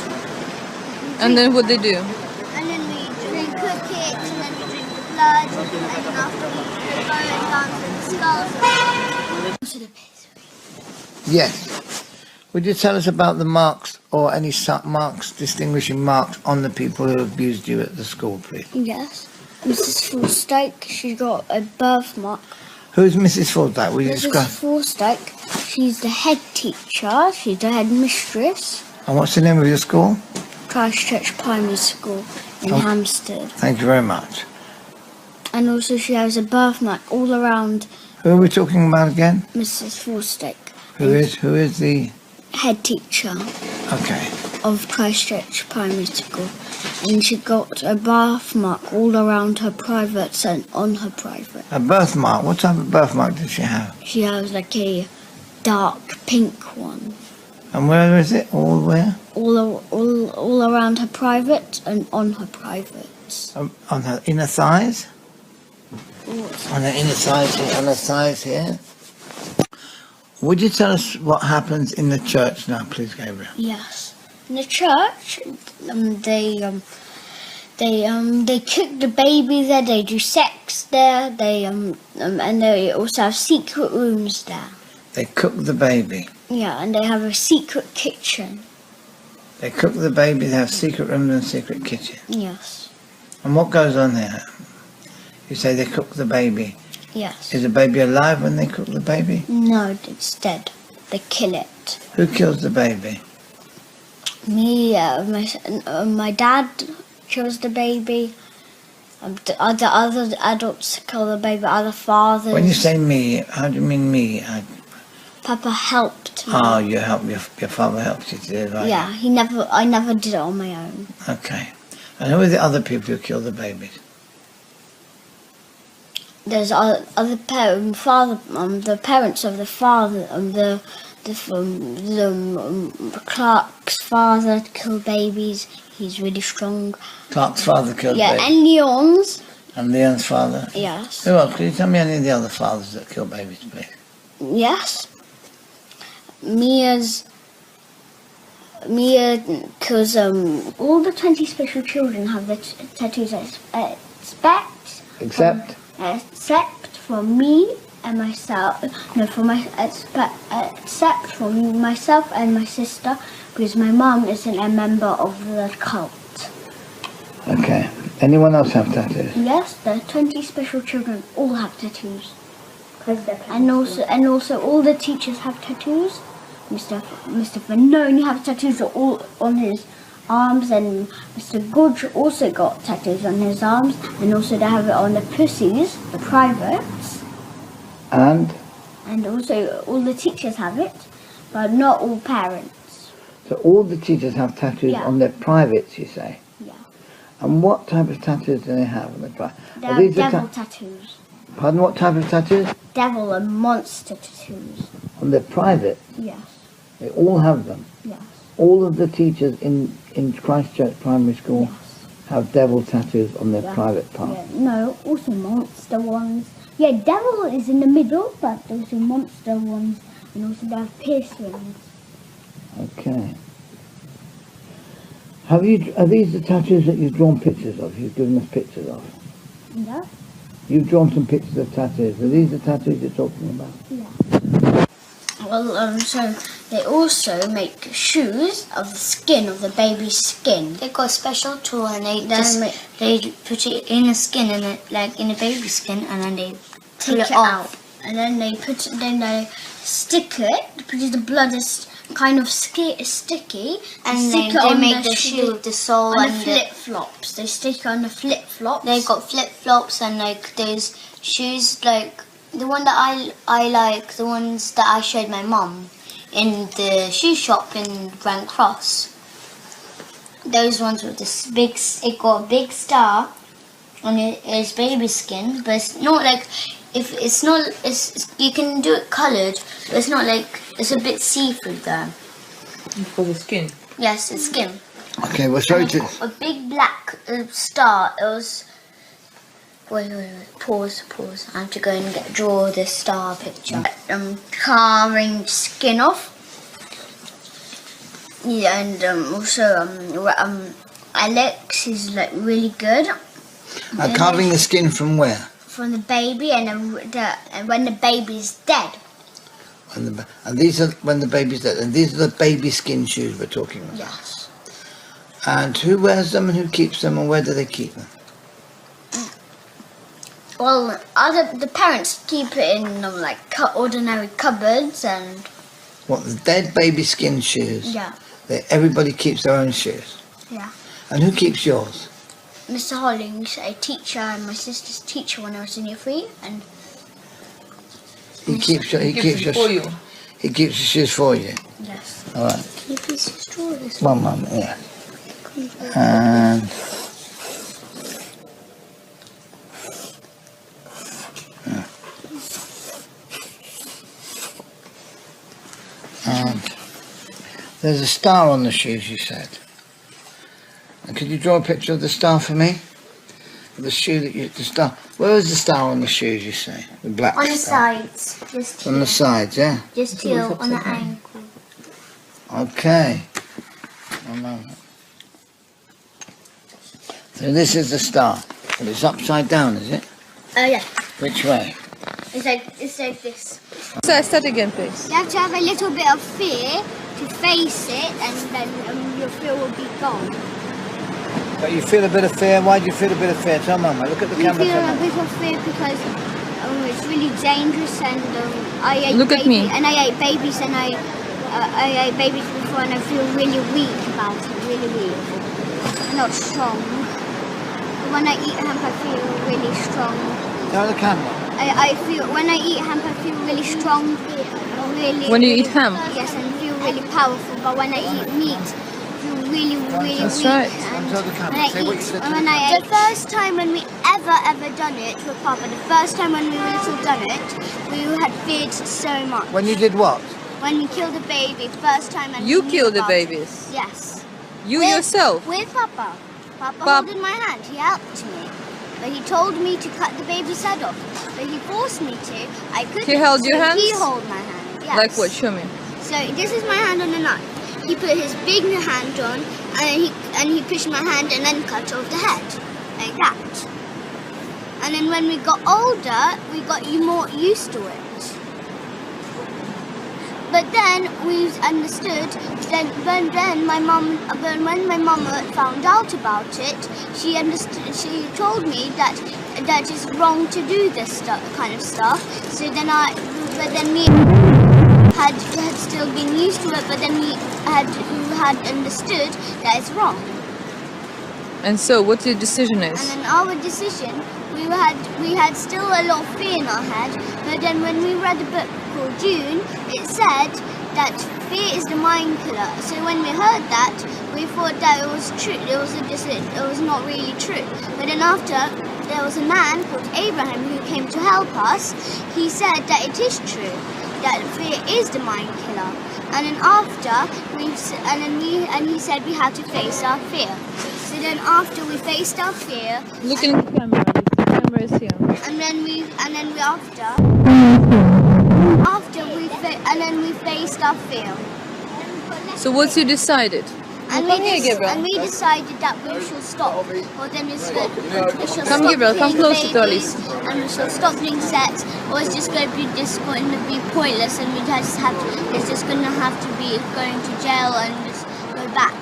And then what they do? And then we cook it, and then we drink the blood, and then after we go and dance with the skulls. Yes. Would you tell us about the marks or any marks, distinguishing marks on the people who abused you at the school, please? Yes. Mrs. Forstake, she got a birthmark. Who's Mrs. Fordyke? Will you Mrs. describe? Forstake, she's the head teacher, she's the head mistress. And what's the name of your school? Christchurch Primary School in Oh. Hampstead. Thank you very much. And also she has a birthmark all around Who are we talking about again? Mrs. Forstake. Who is the... Head teacher Okay. of Christchurch Primary School. And she got a birthmark all around her privates and on her private. A birthmark? What type of birthmark did she have? She has like a dark pink one. And where is it? All where? All around her private and on her privates. On her inner thighs? On her inner thighs here, on her thighs here. Would you tell us what happens in the church now, please, Gabriel? Yes. In the church, they cook the baby there. They do sex there. And they also have secret rooms there. They cook the baby. Yeah, and they have a secret kitchen. They cook the baby, they have secret rooms and secret kitchen. Yes. And what goes on there? You say they cook the baby. Yes. Is the baby alive when they cook the baby? No, it's dead. They kill it. Who kills the baby? Me, my dad kills the baby. The other adults kill the baby. Other fathers. When you say me, how do you mean me? Papa helped me. Oh, you helped your father helped you to do it, right? Yeah, I never did it on my own. Okay. And who are the other people who kill the babies? There's other parents, the parents of the father, Clark's father killed babies. He's really strong. Clark's father killed Yeah, babies. and Leon's. And Leon's father? Yes. Who else? Can you tell me any of the other fathers that kill babies, please? Yes. Mia, because all the 20 special children have their tattoos Except for me and myself. No, except for myself and my sister, because my mum isn't a member of the cult. Okay. Anyone else have tattoos? Yes, the 20 special children all have tattoos. And also all the teachers have tattoos. Mr. Vanoni has tattoos all on his arms, and Mr. Gudge also got tattoos on his arms, and also they have it on the pussies, the privates. And also all the teachers have it, but not all parents. so all the teachers have tattoos Yeah. on their privates, you say? Yeah. And what type of tattoos do they have on their privates? They have devil tattoos. Pardon, what type of tattoos? Devil and monster tattoos. On their private? Yes. They all have them? Yes. All of the teachers in Christchurch Primary School have devil tattoos on their Yeah. private part? Yeah. No, also monster ones. Yeah, devil is in the middle, but also monster ones, and also they have piercings. Okay. Are these the tattoos that you've drawn pictures of? You've given us pictures of? Yeah. You've drawn some pictures of tattoos. Are these the tattoos you're talking about? Yeah. Well, so they also make shoes of the skin of the baby's skin. They got a special tool and they put it in the skin and like in the baby's skin, and then they Take it out, and then they stick it because the blood is kind of sticky, and stick then it they on make the shoe with the sole on and the flip flops. They stick it on the flip flops. They got flip flops and like those shoes, like the one that I like, the ones that I showed my mum in the shoe shop in Grand Cross. Those ones with this big, it got a big star on its baby skin, but it's not like you can do it coloured, but it's not like, it's a bit see-through there. For the skin? Yes, it's skin. Okay, well, sorry to... A big black star. It was... Wait. Pause. I have to go and draw this star picture. Carving skin off. Yeah, and also Alex is like really good. carving the skin from where? From the baby, and when the baby's dead. And these are when the baby's dead. And these are the baby skin shoes we're talking about. Yes. And who wears them and who keeps them and where do they keep them? Well, the parents keep it in like ordinary cupboards and. What, the dead baby skin shoes? Yeah. Everybody keeps their own shoes. Yeah. And who keeps yours? Mr. Hollings, a teacher and my sister's teacher when I was in year 3, and He keeps your shoes for you. yes. All right. Can you please just draw this? One moment, yeah. And there's a star on the shoes, you said. And could you draw a picture of the star for me? The shoe the star. Where is the star on the shoes, you say? The black On the star. sides, just On the sides, yeah? Just here, on the ankle. Okay. One moment. So this is the star. But it's upside down, is it? Oh yeah. Which way? It's like this. So start again, please. You have to have a little bit of fear to face it, and then your fear will be gone. But you feel a bit of fear. Why do you feel a bit of fear? Tell Mama. Look at the You camera. feel Tell a Mama. bit of fear because it's really dangerous, and I ate Look at me. and I ate babies, and I ate babies before, and I feel really weak about it, really weak, not strong. But when I eat hemp, I feel really strong. Tell the camera. I feel when I eat hemp, I feel really strong, really. When you eat hemp? Yes, and feel really powerful. But when I eat meat, I feel really, really That's weak. right. And Tell the camera. when I Say what you said to when the I camera. ate, the first time when we ever done it with Papa, the first time when we were little done it, we had feared so much. When you did what? When we killed a baby, first time. And You we knew killed the about it. babies? Yes. You With- yourself? With Papa. Papa holding my hand. He helped me. But he told me to cut the baby's head off. But he forced me to. I couldn't. He held your so hands? He held my hand. Yes. Like what? Show me. So this is my hand on the knife. He put his big hand on, and he pushed my hand and then cut off the head, like that. And then when we got older, we got more used to it. But then we understood. Then my mom, when my mom found out about it, she understood. She told me that it's wrong to do this kind of stuff. So then we had still been used to it, but then we had understood that it's wrong. And so, what your decision is? And then our decision, we had still a lot of fear in our head, but then when we read a book called June, it said that fear is the mind killer. So when we heard that, we thought that it was true. It was not really true. But then after, there was a man called Abraham who came to help us. He said that it is true, that fear is the mind killer. And then after, he said we had to face our fear. So then after we faced our fear, Look in the camera. The camera is here. and then we faced our fear. So what you decided? And Come here, Gabriel. and we decided that we should stop. Or then we should Come, stop Gabriel, come killing closer to babies, Alice. and we should stop doing sex, or it's just going to be pointless, and it's just going to have to be going to jail and just go back.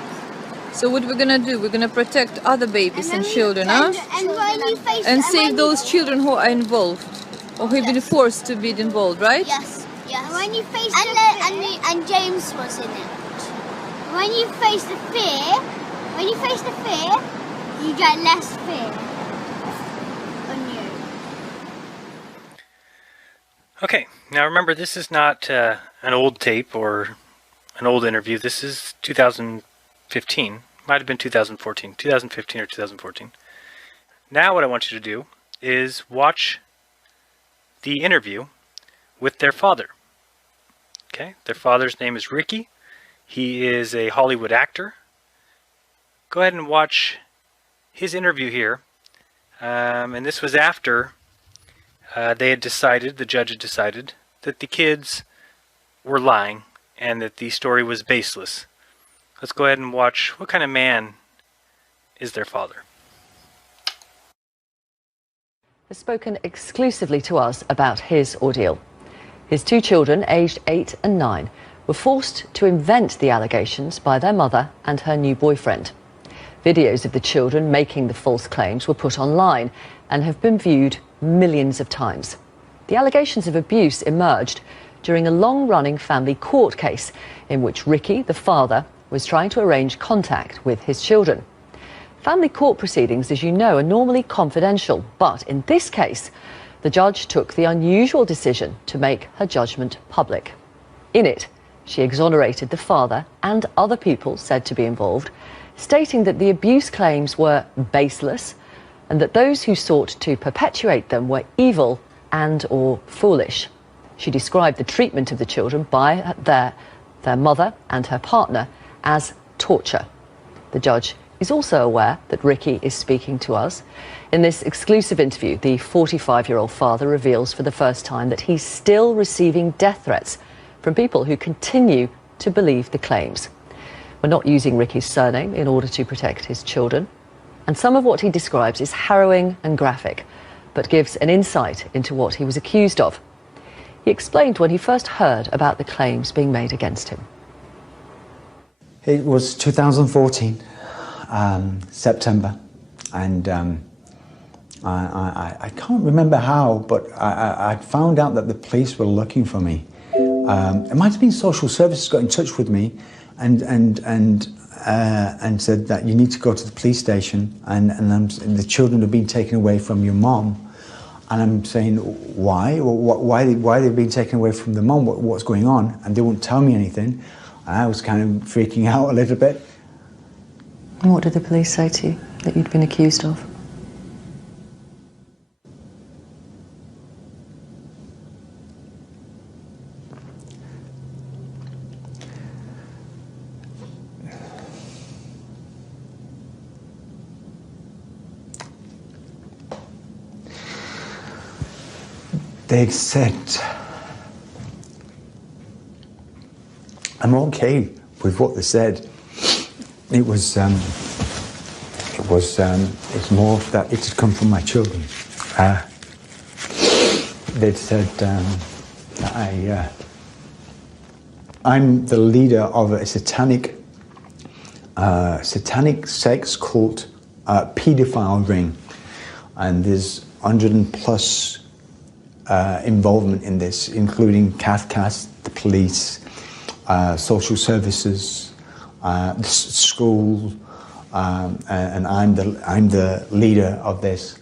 So what we're gonna do? We're gonna protect other babies and children, huh? And when you face And save those children who are involved, or who've been forced to be involved, right? Yes. And when you face and James was in it. When you face the fear, you get less fear on you. Okay, now remember, this is not an old tape or an old interview. This is 2015. Might have been 2014. 2015 or 2014. Now what I want you to do is watch the interview with their father. Okay, their father's name is Ricky. He is a Hollywood actor. Go ahead and watch his interview here. And this was after they had decided, the judge had decided, that the kids were lying and that the story was baseless. Let's go ahead and watch what kind of man is their father. Has spoken exclusively to us about his ordeal. His 2 children, aged 8 and 9, were forced to invent the allegations by their mother and her new boyfriend. Videos of the children making the false claims were put online and have been viewed millions of times. The allegations of abuse emerged during a long-running family court case in which Ricky, the father, was trying to arrange contact with his children. Family court proceedings, as you know, are normally confidential, but in this case, the judge took the unusual decision to make her judgment public. In it, she exonerated the father and other people said to be involved, stating that the abuse claims were baseless and that those who sought to perpetuate them were evil and/or foolish. She described the treatment of the children by their mother and her partner as torture. The judge is also aware that Ricky is speaking to us. In this exclusive interview, the 45-year-old father reveals for the first time that he's still receiving death threats from people who continue to believe the claims. We're not using Ricky's surname in order to protect his children. And some of what he describes is harrowing and graphic, but gives an insight into what he was accused of. He explained when he first heard about the claims being made against him. It was 2014, September, and I can't remember how, but I found out that the police were looking for me. It might have been social services got in touch with me and said that you need to go to the police station and the children have been taken away from your mom. And I'm saying, why? Why they've been taken away from the mom? What's going on? And they wouldn't tell me anything. I was kind of freaking out a little bit. And what did the police say to you that you'd been accused of? They said, I'm okay with what they said. It's more that it had come from my children. They'd said that I'm the leader of a satanic sex cult paedophile ring, and there's 100+ involvement in this, including Cathcast, the police, social services, the school, and I'm the leader of this.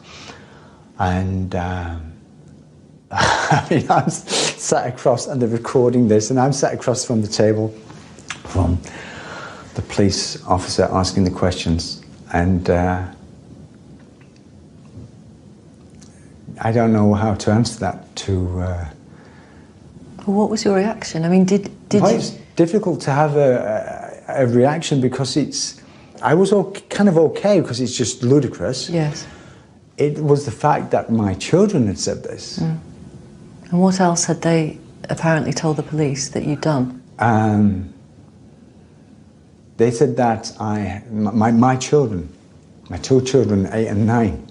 And I mean, I'm sat across, and they're recording this, and I'm sat across from the table from the police officer asking the questions, and I don't know how to answer that to... Well, what was your reaction? I mean, did well, you... It's difficult to have a reaction because I was kind of okay because it's just ludicrous. Yes. It was the fact that my children had said this. Mm. And what else had they apparently told the police that you'd done? They said that my children, my 2 children, 8 and 9,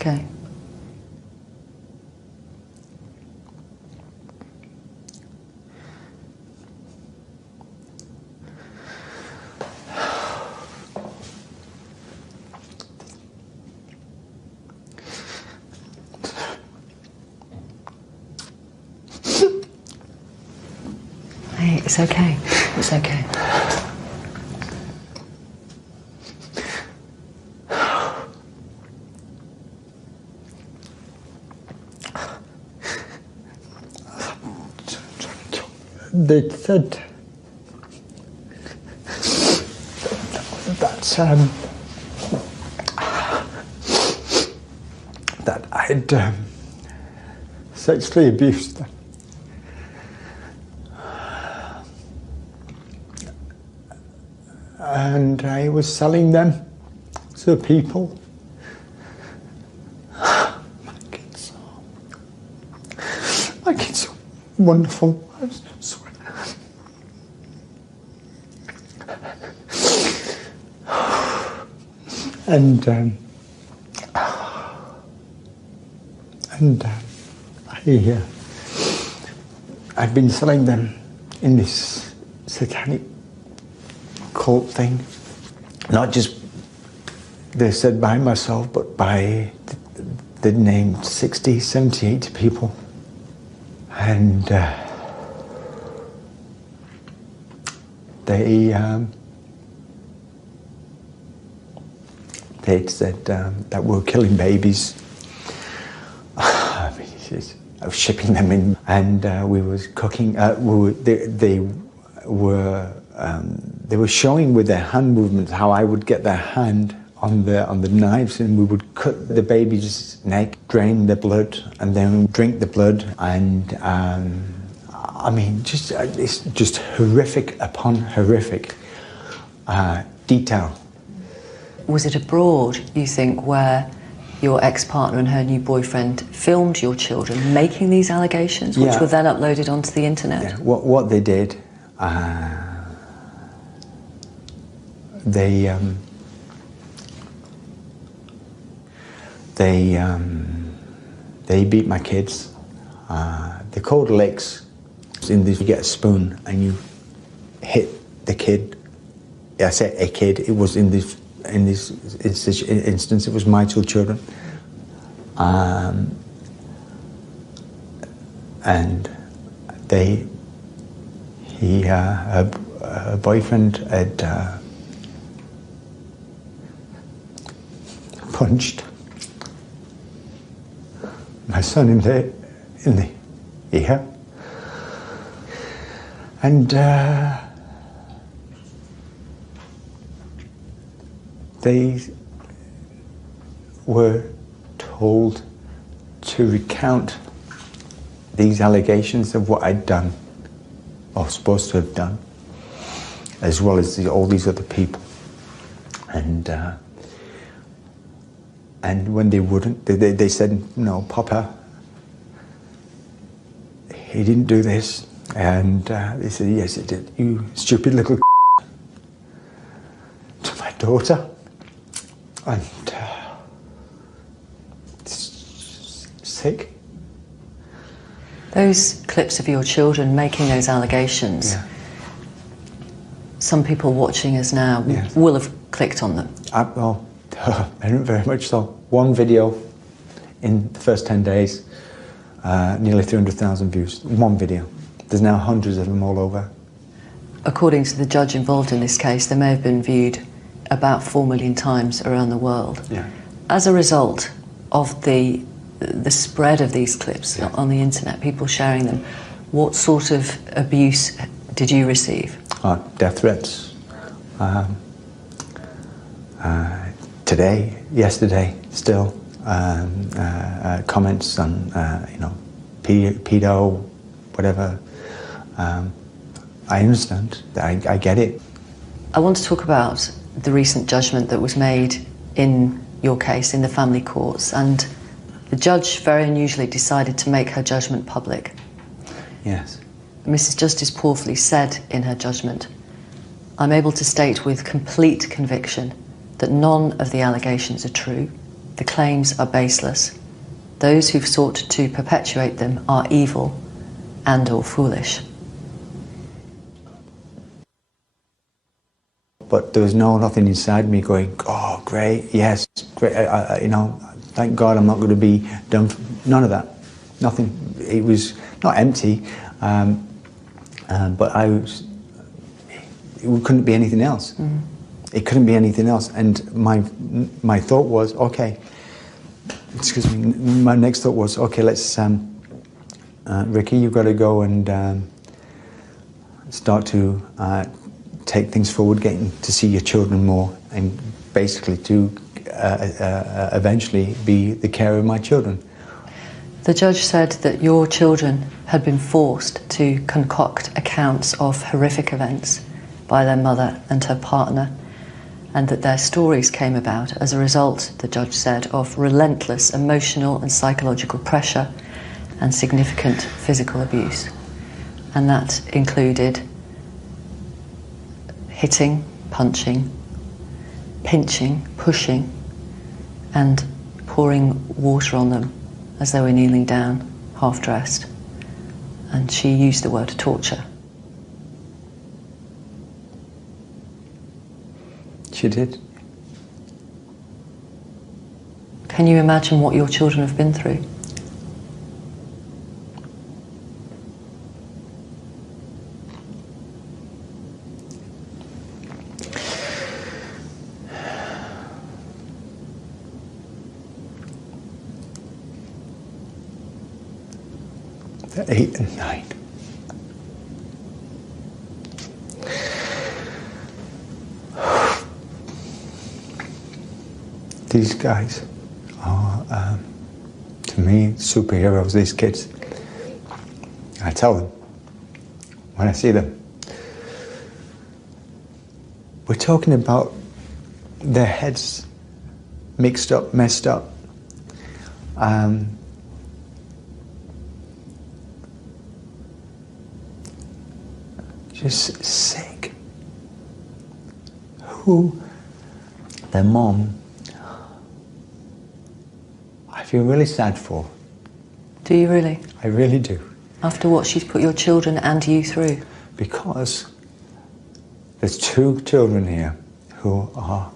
Okay. Hey, it's okay. It's okay. They said that I'd sexually abused them. And I was selling them to people. My kids are wonderful. I'm so sorry. I've been selling them in this satanic cult thing, not just, they said by myself, but by, they named 60, 70, 80 people. And they said that we're killing babies. I mean, I was shipping them in, and we was cooking. They were showing with their hand movements how I would get their hand on the knives, and we would cut the baby's neck, drain the blood, and then drink the blood. And I mean, it's just horrific upon horrific detail. Was it abroad, you think, where your ex-partner and her new boyfriend filmed your children making these allegations, which were then uploaded onto the internet? Yeah. What they did, they beat my kids. They called licks. In this, you get a spoon and you hit the kid. I said a kid. It was in this instance, it was my two children. And her boyfriend had punched my son in the ear, and they were told to recount these allegations of what I'd done, or supposed to have done, as well as all these other people. And when they wouldn't, they said, "No, Papa, he didn't do this." And they said, "Yes, he did, you stupid little to my daughter." And it's sick. Those clips of your children making those allegations, some people watching us now will have clicked on them. I don't very much so. One video in the first 10 days, nearly 300,000 views. One video. There's now hundreds of them all over. According to the judge involved in this case, they may have been viewed about 4 million times around the world. Yeah. As a result of the spread of these clips on the internet, people sharing them, what sort of abuse did you receive? Death threats. Today, yesterday, still comments on pedo, whatever. I understand. I get it. I want to talk about the recent judgment that was made in your case in the family courts, and the judge very unusually decided to make her judgment public. Yes. Mrs. Justice Porfley said in her judgment, "I'm able to state with complete conviction that none of the allegations are true. The claims are baseless. Those who've sought to perpetuate them are evil and/or foolish." But there was nothing inside me going, "Oh, great, yes, great, thank God I'm not going to be done." None of that. Nothing. It was not empty, but it couldn't be anything else. Mm. It couldn't be anything else. And my thought was, okay, excuse me, my next thought was, okay, let's, Ricky, you've got to go and start to take things forward, getting to see your children more, and basically to eventually be the carer of my children. The judge said that your children had been forced to concoct accounts of horrific events by their mother and her partner, and that their stories came about as a result, the judge said, of relentless emotional and psychological pressure and significant physical abuse. And that included hitting, punching, pinching, pushing, and pouring water on them as they were kneeling down, half-dressed. And she used the word torture. She did. Can you imagine what your children have been through? They're 8 and 9. These guys are, to me, superheroes, these kids. I tell them, when I see them, we're talking about their heads mixed up, messed up. Just sick. Who, their mom, I feel really sad for. Do you really? I really do. After what she's put your children and you through? Because there's 2 children here who are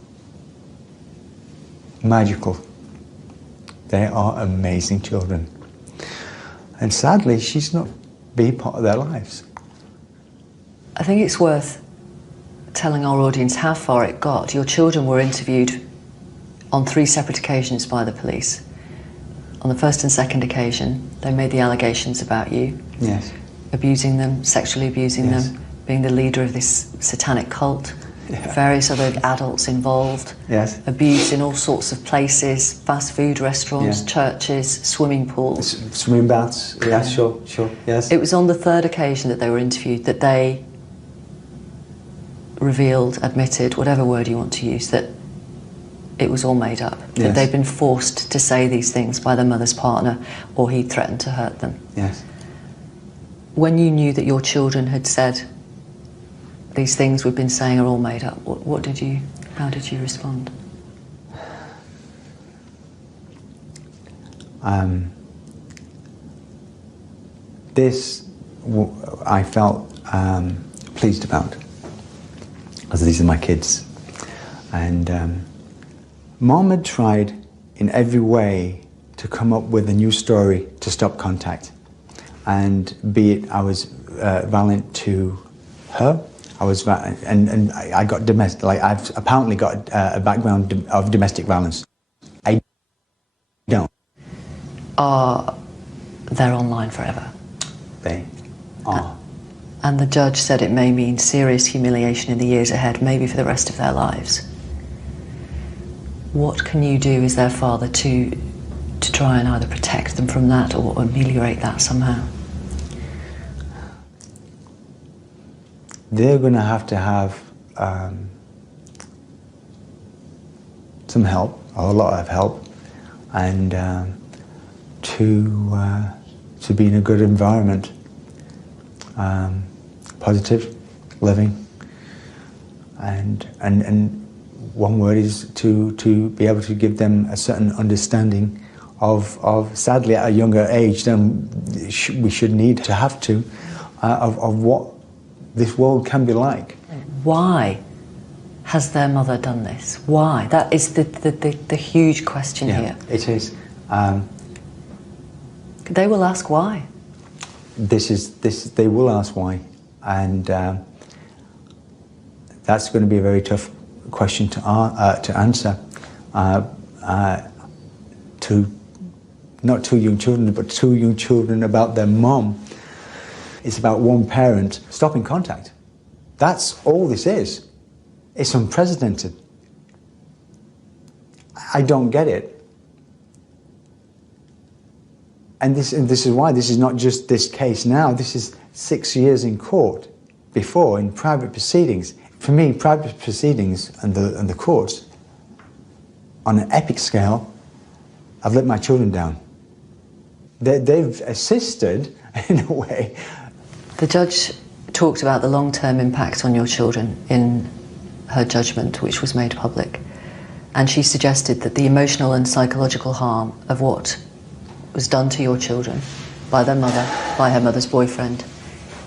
magical. They are amazing children. And sadly, she's not been part of their lives. I think it's worth telling our audience how far it got. Your children were interviewed on 3 separate occasions by the police. On the first and second occasion, they made the allegations about you. Yes. Abusing them, sexually abusing Yes. them, being the leader of this satanic cult. Various other adults involved. Yes. Abuse in all sorts of places, fast food restaurants, Yeah. churches, swimming pools. Swimming baths, yeah, sure, yes. It was on the 3rd occasion that they were interviewed that they revealed, admitted, whatever word you want to use, that it was all made up. That Yes. they'd been forced to say these things by their mother's partner, or he threatened to hurt them. Yes. When you knew that your children had said these things we've been saying are all made up, how did you respond? I felt pleased about, as these are my kids. And Mom had tried in every way to come up with a new story to stop contact. And be it I was violent to her, and I got domestic, like I've apparently got a background of domestic violence. I don't. They're online forever. They are. And the judge said it may mean serious humiliation in the years ahead, maybe for the rest of their lives. What can you do as their father to try and either protect them from that or ameliorate that somehow? They're going to have some help, a lot of help, and to be in a good environment, positive living, and one word is to be able to give them a certain understanding of sadly at a younger age than we should need to have to, of what this world can be like. Why has their mother done this? Why? That is the huge question here. It is. They will ask why. They will ask why, and that's going to be a very tough question to answer. To not 2 young children, but 2 young children about their mom. It's about one parent stopping contact. That's all this is. It's unprecedented. I don't get it. And this is why this is not just this case now. This is 6 years in court before, in private proceedings. For me, private proceedings and the courts, on an epic scale, have let my children down. They've assisted, in a way. The judge talked about the long-term impact on your children in her judgment, which was made public. And she suggested that the emotional and psychological harm of what was done to your children by their mother, by her mother's boyfriend,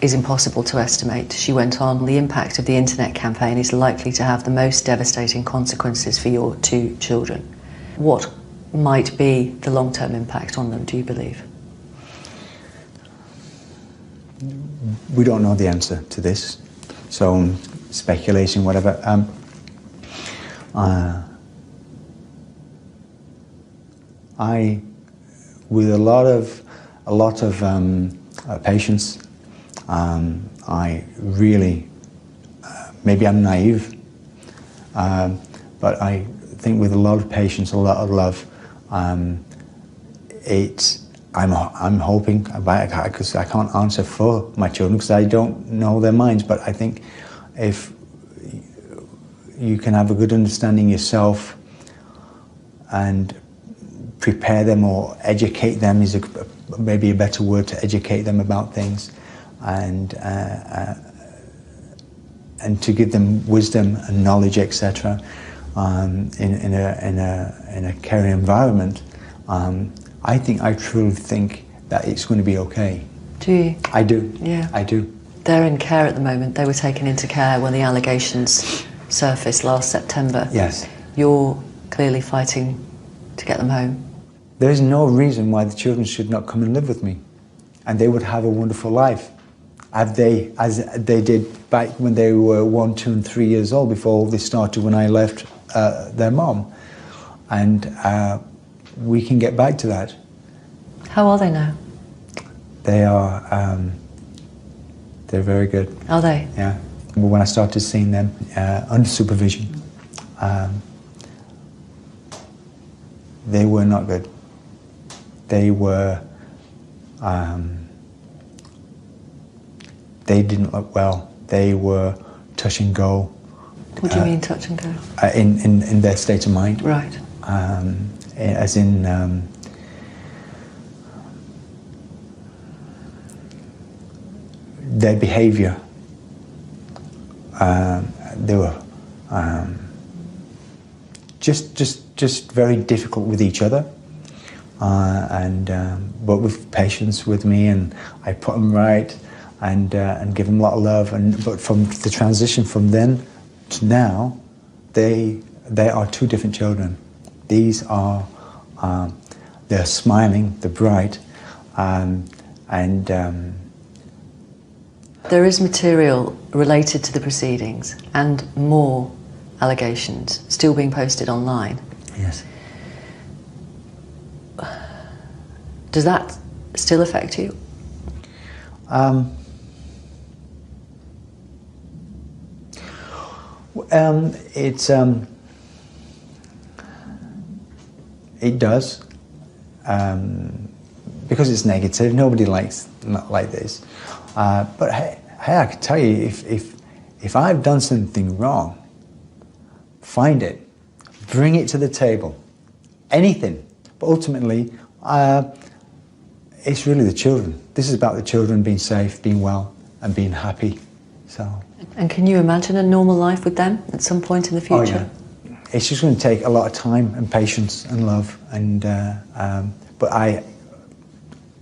is impossible to estimate. She went on, the impact of the internet campaign is likely to have the most devastating consequences for your 2 children. What might be the long-term impact on them, do you believe? We don't know the answer to this, so speculation, whatever. I, with a lot of patience, I really, maybe I'm naive, but I think with a lot of patience, a lot of love, I'm hoping, because I can't answer for my children because I don't know their minds, but I think if you can have a good understanding yourself and prepare them or educate them is maybe a better word, to educate them about things, and to give them wisdom and knowledge, etc. In a caring environment. I truly think that it's going to be okay. Do you? I do. Yeah. I do. They're in care at the moment. They were taken into care when the allegations surfaced last September. Yes. You're clearly fighting to get them home. There is no reason why the children should not come and live with me, and they would have a wonderful life, as they did back when they were 1, 2, and 3 years old, before all this started when I left their mom, and we can get back to that. How are they now? They are. They're very good. Are they? Yeah. When I started seeing them under supervision, they were not good. They were. They didn't look well. They were touch and go. What do you mean touch and go? In their state of mind. Right. As in. Their behaviour. They were just very difficult with each other, but with patience with me, and I put them right, and give them a lot of love. But from the transition from then to now, they are 2 different children. These are they're smiling, they're bright, There is material related to the proceedings and more allegations still being posted online. Yes. Does that still affect you? It does, because it's negative. Nobody likes not like this. But hey, I can tell you, if I've done something wrong, find it, bring it to the table, anything. But ultimately, it's really the children. This is about the children being safe, being well, and being happy. So. And can you imagine a normal life with them at some point in the future? Oh, yeah. It's just going to take a lot of time and patience and love, and but I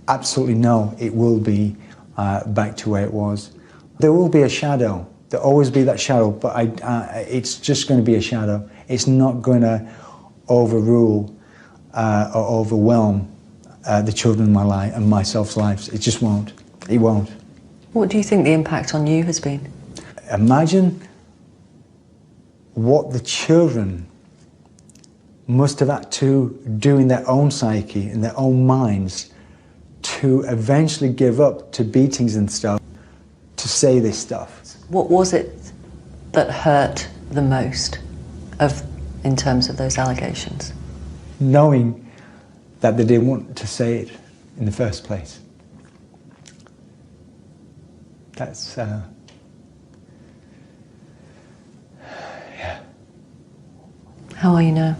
absolutely know it will be back to where it was. There will be a shadow. There'll always be that shadow, but it's just going to be a shadow. It's not going to overrule or overwhelm the children in my life and myself's lives. It just won't. It won't. What do you think the impact on you has been? Imagine what the children must have had to do in their own psyche, in their own minds, to eventually give up to beatings and stuff, to say this stuff. What was it that hurt the most in terms of those allegations? Knowing that they didn't want to say it in the first place. That's, yeah. How are you now?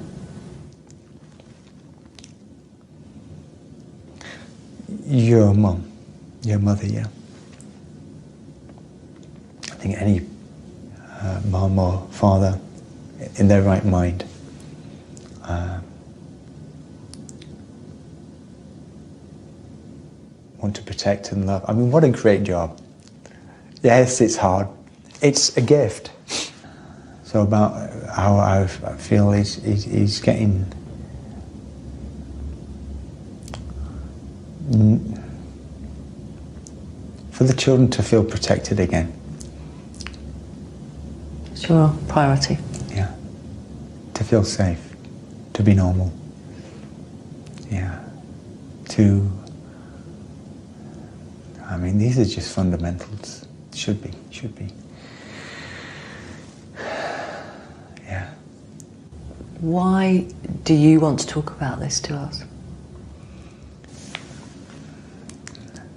Your mum, your mother, yeah. I think any mum or father in their right mind want to protect and love. I mean, what a great job. Yes, it's hard. It's a gift. So about how I feel he's getting for the children to feel protected again. It's your priority. Yeah. To feel safe, to be normal. Yeah. I mean, these are just fundamentals. Should be. Yeah. Why do you want to talk about this to us?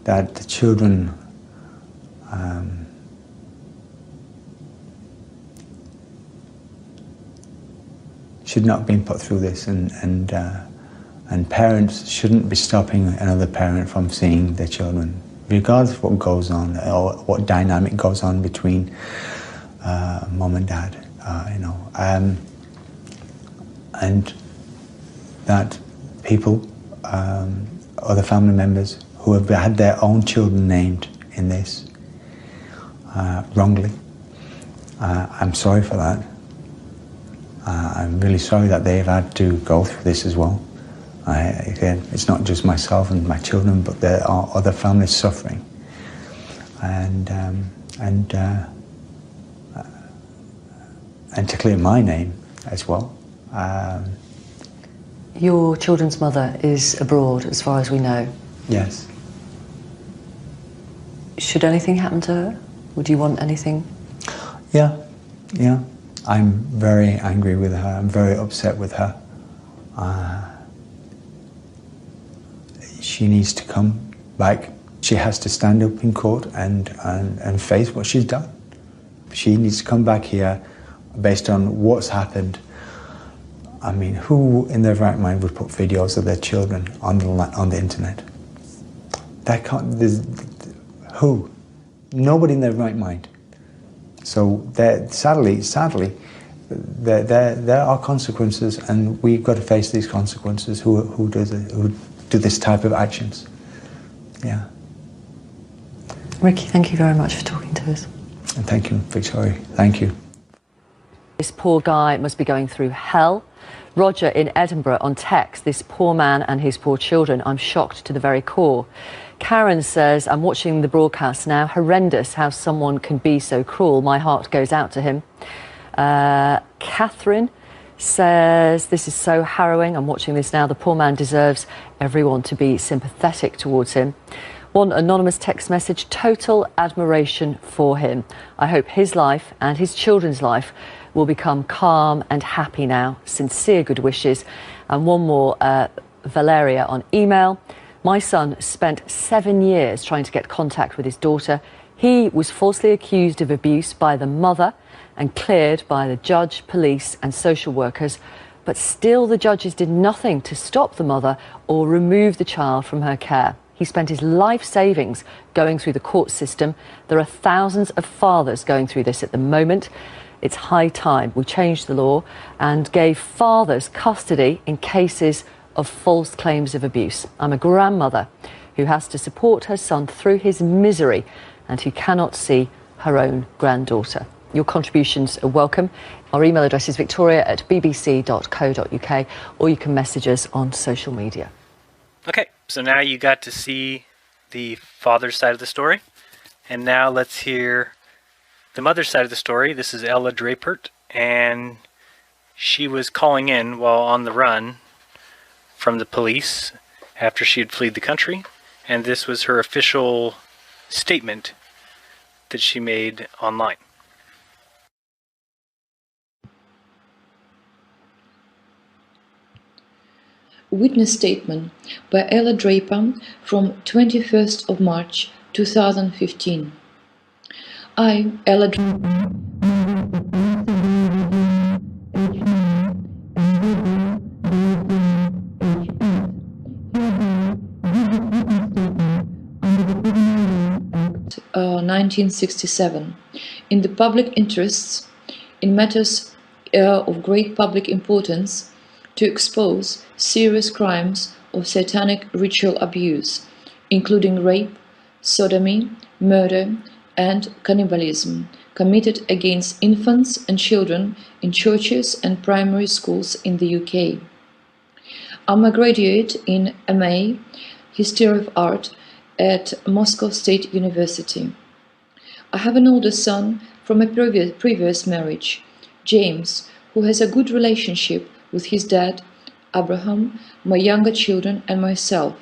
That the children should not have been put through this, and parents shouldn't be stopping another parent from seeing their children, regardless of what goes on or what dynamic goes on between mum and dad, and that people, other family members who have had their own children named in this wrongly. I'm sorry for that. I'm really sorry that they've had to go through this as well. Again, it's not just myself and my children, but there are other families suffering. And to clear my name as well. Your children's mother is abroad, as far as we know. Yes. Should anything happen to her? Would you want anything? Yeah. I'm very angry with her. I'm very upset with her. She needs to come back. She has to stand up in court and face what she's done. She needs to come back here based on what's happened. I mean, who in their right mind would put videos of their children on the internet? That can't. Who? Nobody in their right mind. So sadly, there are consequences, and we've got to face these consequences. Who do this type of actions? Yeah. Ricky, thank you very much for talking to us. And thank you, Victoria. Thank you. This poor guy must be going through hell. Roger in Edinburgh on text, this poor man and his poor children. I'm shocked to the very core. Karen says, I'm watching the broadcast now. Horrendous how someone can be so cruel. My heart goes out to him. Catherine says, this is so harrowing. I'm watching this now. The poor man deserves everyone to be sympathetic towards him. One anonymous text message, total admiration for him. I hope his life and his children's life will become calm and happy now. Sincere good wishes. And one more, Valeria on email. My son spent 7 years trying to get contact with his daughter. He was falsely accused of abuse by the mother and cleared by the judge, police and social workers. But still the judges did nothing to stop the mother or remove the child from her care. He spent his life savings going through the court system. There are thousands of fathers going through this at the moment. It's high time we changed the law and gave fathers custody in cases of false claims of abuse. I'm a grandmother who has to support her son through his misery and who cannot see her own granddaughter. Your contributions are welcome. Our email address is victoria@bbc.co.uk, or you can message us on social media. Okay, so now you got to see the father's side of the story. And now let's hear the mother's side of the story. This is Ella Drapert, and she was calling in while on the run from the police after she had fled the country. And this was her official statement that she made online. Witness statement by Ella Draper from 21st of March 2015. I, Ella Draper, Act 1967, in the public interests in matters of great public importance to expose serious crimes of satanic ritual abuse, including rape, sodomy, murder, and cannibalism committed against infants and children in churches and primary schools in the UK. I'm a graduate in MA History of Art at Moscow State University. I have an older son from a previous marriage, James, who has a good relationship with his dad, Abraham, my younger children, and myself.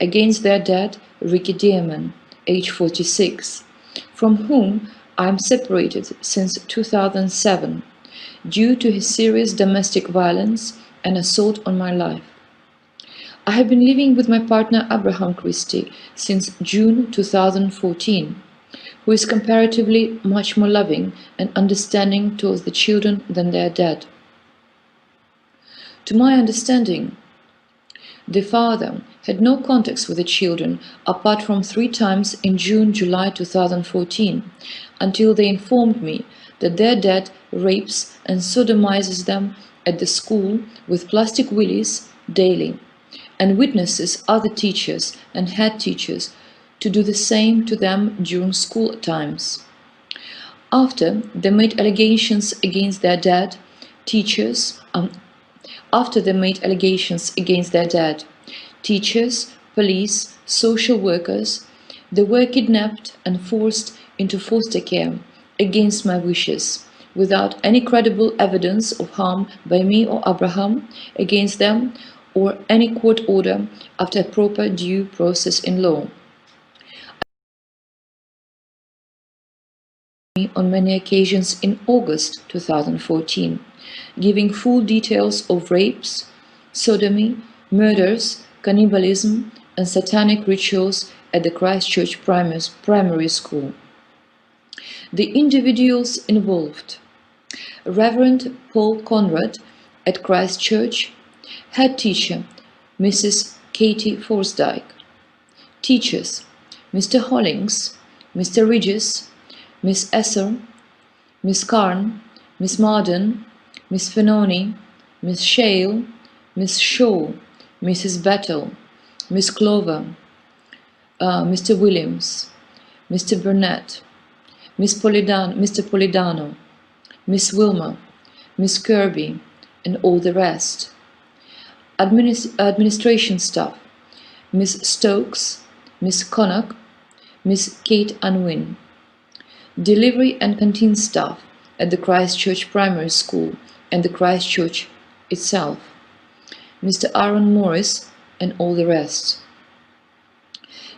Against their dad, Ricky Dearman, age 46, from whom I am separated since 2007 due to his serious domestic violence and assault on my life. I have been living with my partner Abraham Christie since June 2014, who is comparatively much more loving and understanding towards the children than their dad. To my understanding, the father had no contacts with the children apart from 3 times in June-July 2014, until they informed me that their dad rapes and sodomizes them at the school with plastic willies daily, and witnesses other teachers and head teachers to do the same to them during school times. After they made allegations against their dad, teachers, police, social workers, they were kidnapped and forced into foster care against my wishes, without any credible evidence of harm by me or Abraham against them, or any court order after a proper due process in law. On many occasions in August 2014, giving full details of rapes, sodomy, murders, cannibalism, and satanic rituals at the Christchurch primary school. The individuals involved: Reverend Paul Conrad at Christchurch, head teacher Mrs. Katie Forsdyke, teachers Mr. Hollings, Mr. Ridges, Miss Esser, Miss Carn, Miss Marden, Miss Fenoni, Miss Shale, Miss Shaw, Mrs. Battle, Miss Clover, Mr. Williams, Mr. Burnett, Mr. Polidano, Miss Wilmer, Miss Kirby, and all the rest. Administration staff: Miss Stokes, Miss Connock, Miss Kate Unwin. Delivery and canteen staff at the Christchurch Primary School and the Christchurch itself: Mr. Aaron Morris and all the rest.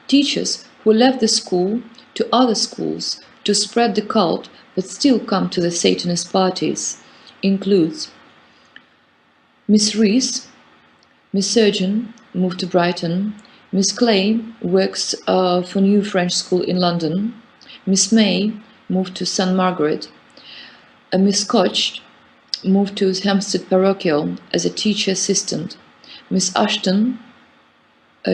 Teachers who left the school to other schools to spread the cult but still come to the Satanist parties includes Miss Rees, Miss Surgeon, moved to Brighton, Miss Clay, works for New French School in London, Miss May, moved to St. Margaret, Miss Koch, moved to Hampstead Parochial as a teacher assistant, Miss Ashton,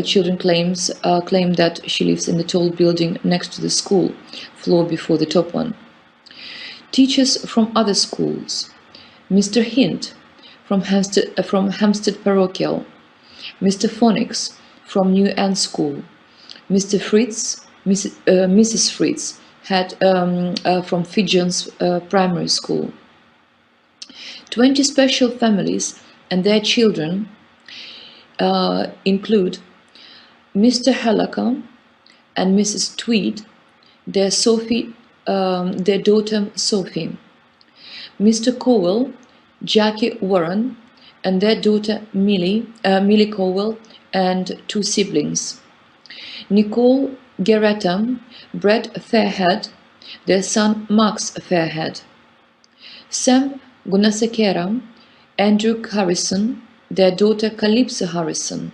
children claim that she lives in the tall building next to the school, floor before the top one. Teachers from other schools: Mr. Hint from Hampstead Parochial, Mr. Phonics from New End School, Mr. Fritz, Mrs. Fritz had from Fijian's Primary School. 20 special families and their children include Mr. Halaka and Mrs. Tweed, their daughter Sophie, Mr. Cowell, Jackie Warren, and their daughter Millie Cowell, and 2 siblings, Nicole Geretta, Brett Fairhead, their son Max Fairhead, Sam Gunasekera, Andrew Harrison, their daughter Calypso Harrison,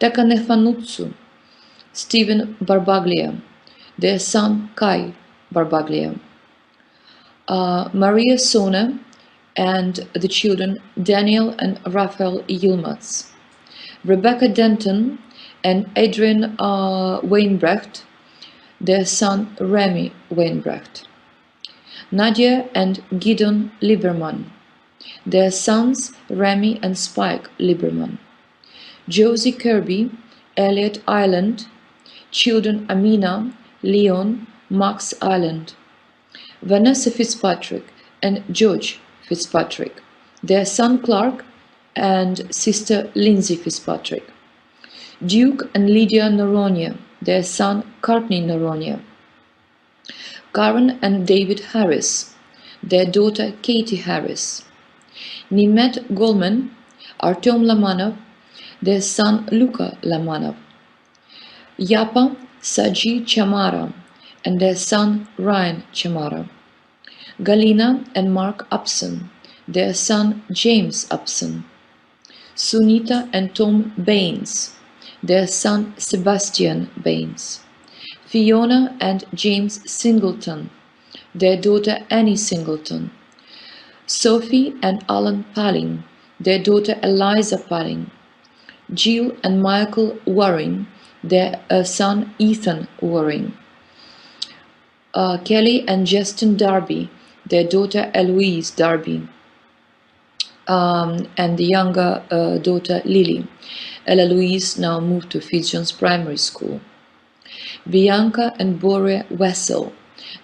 Takanefanutsu, Stephen Barbaglia, their son Kai Barbaglia, Maria Sona, and the children Daniel and Raphael Yilmaz, Rebecca Denton and Adrian Wainbrecht, their son Remy Wainbrecht. Nadia and Gideon Lieberman, their sons Remy and Spike Lieberman. Josie Kirby, Elliot Ireland, children Amina, Leon, Max Ireland. Vanessa Fitzpatrick and George Fitzpatrick, their son Clark and sister Lindsay Fitzpatrick. Duke and Lydia Noronha, their son Courtney Noronha. Karen and David Harris, their daughter Katie Harris. Nimet Goldman, Artyom Lamanov, their son Luka Lamanov. Yapa Saji Chamara and their son Ryan Chamara. Galina and Mark Upson, their son James Upson. Sunita and Tom Baines, their son Sebastian Baines. Fiona and James Singleton, their daughter Annie Singleton. Sophie and Alan Palling, their daughter Eliza Palling. Jill and Michael Waring, their son Ethan Waring. Kelly and Justin Darby, their daughter Eloise Darby, and the younger daughter Lily. Ella Louise now moved to Fitzjohn's Primary School. Bianca and Boria Wessel,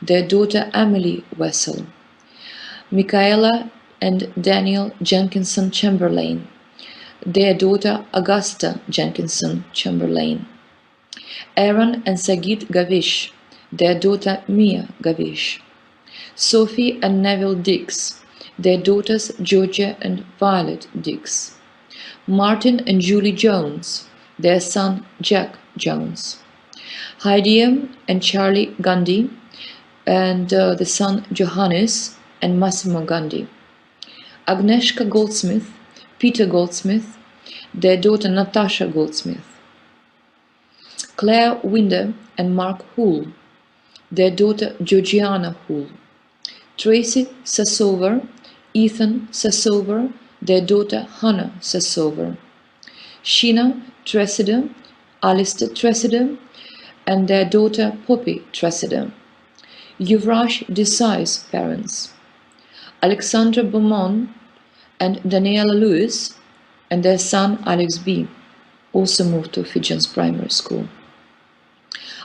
their daughter Emily Wessel. Michaela and Daniel Jenkinson Chamberlain, their daughter Augusta Jenkinson Chamberlain. Aaron and Sagit Gavish, their daughter Mia Gavish. Sophie and Neville Dix, their daughters Georgia and Violet Dix. Martin and Julie Jones, their son Jack Jones. Heidi and Charlie Gandhi, and the son Johannes and Massimo Gandhi. Agnieszka Goldsmith, Peter Goldsmith, their daughter Natasha Goldsmith. Claire Winder and Mark Hull, their daughter Georgiana Hull. Tracy Sassover, Ethan Sassover, their daughter Hannah Sassover. Sheena Tressida, Alistair Tressida, and their daughter Poppy Tressida. Yuvraj Desai's parents. Alexandra Beaumont and Daniela Lewis, and their son Alex B. also moved to Fitzjohn's Primary School.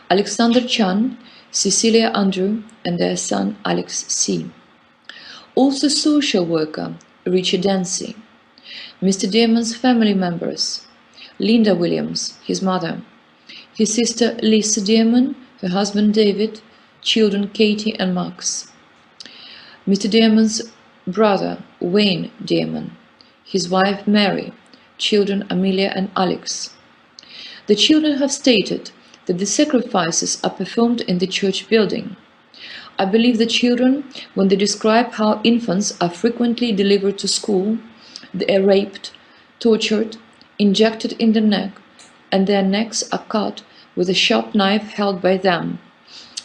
Alexander Chan, Cecilia Andrew, and their son Alex C. Also social worker Richard Dancy. Mr. Damon's family members: Linda Williams, his mother, his sister Lisa Damon, her husband David, children Katie and Max. Mr. Damon's brother Wayne Damon, his wife Mary, children Amelia and Alex. The children have stated that the sacrifices are performed in the church building. I believe the children, when they describe how infants are frequently delivered to school, they are raped, tortured, injected in the neck, and their necks are cut with a sharp knife held by them,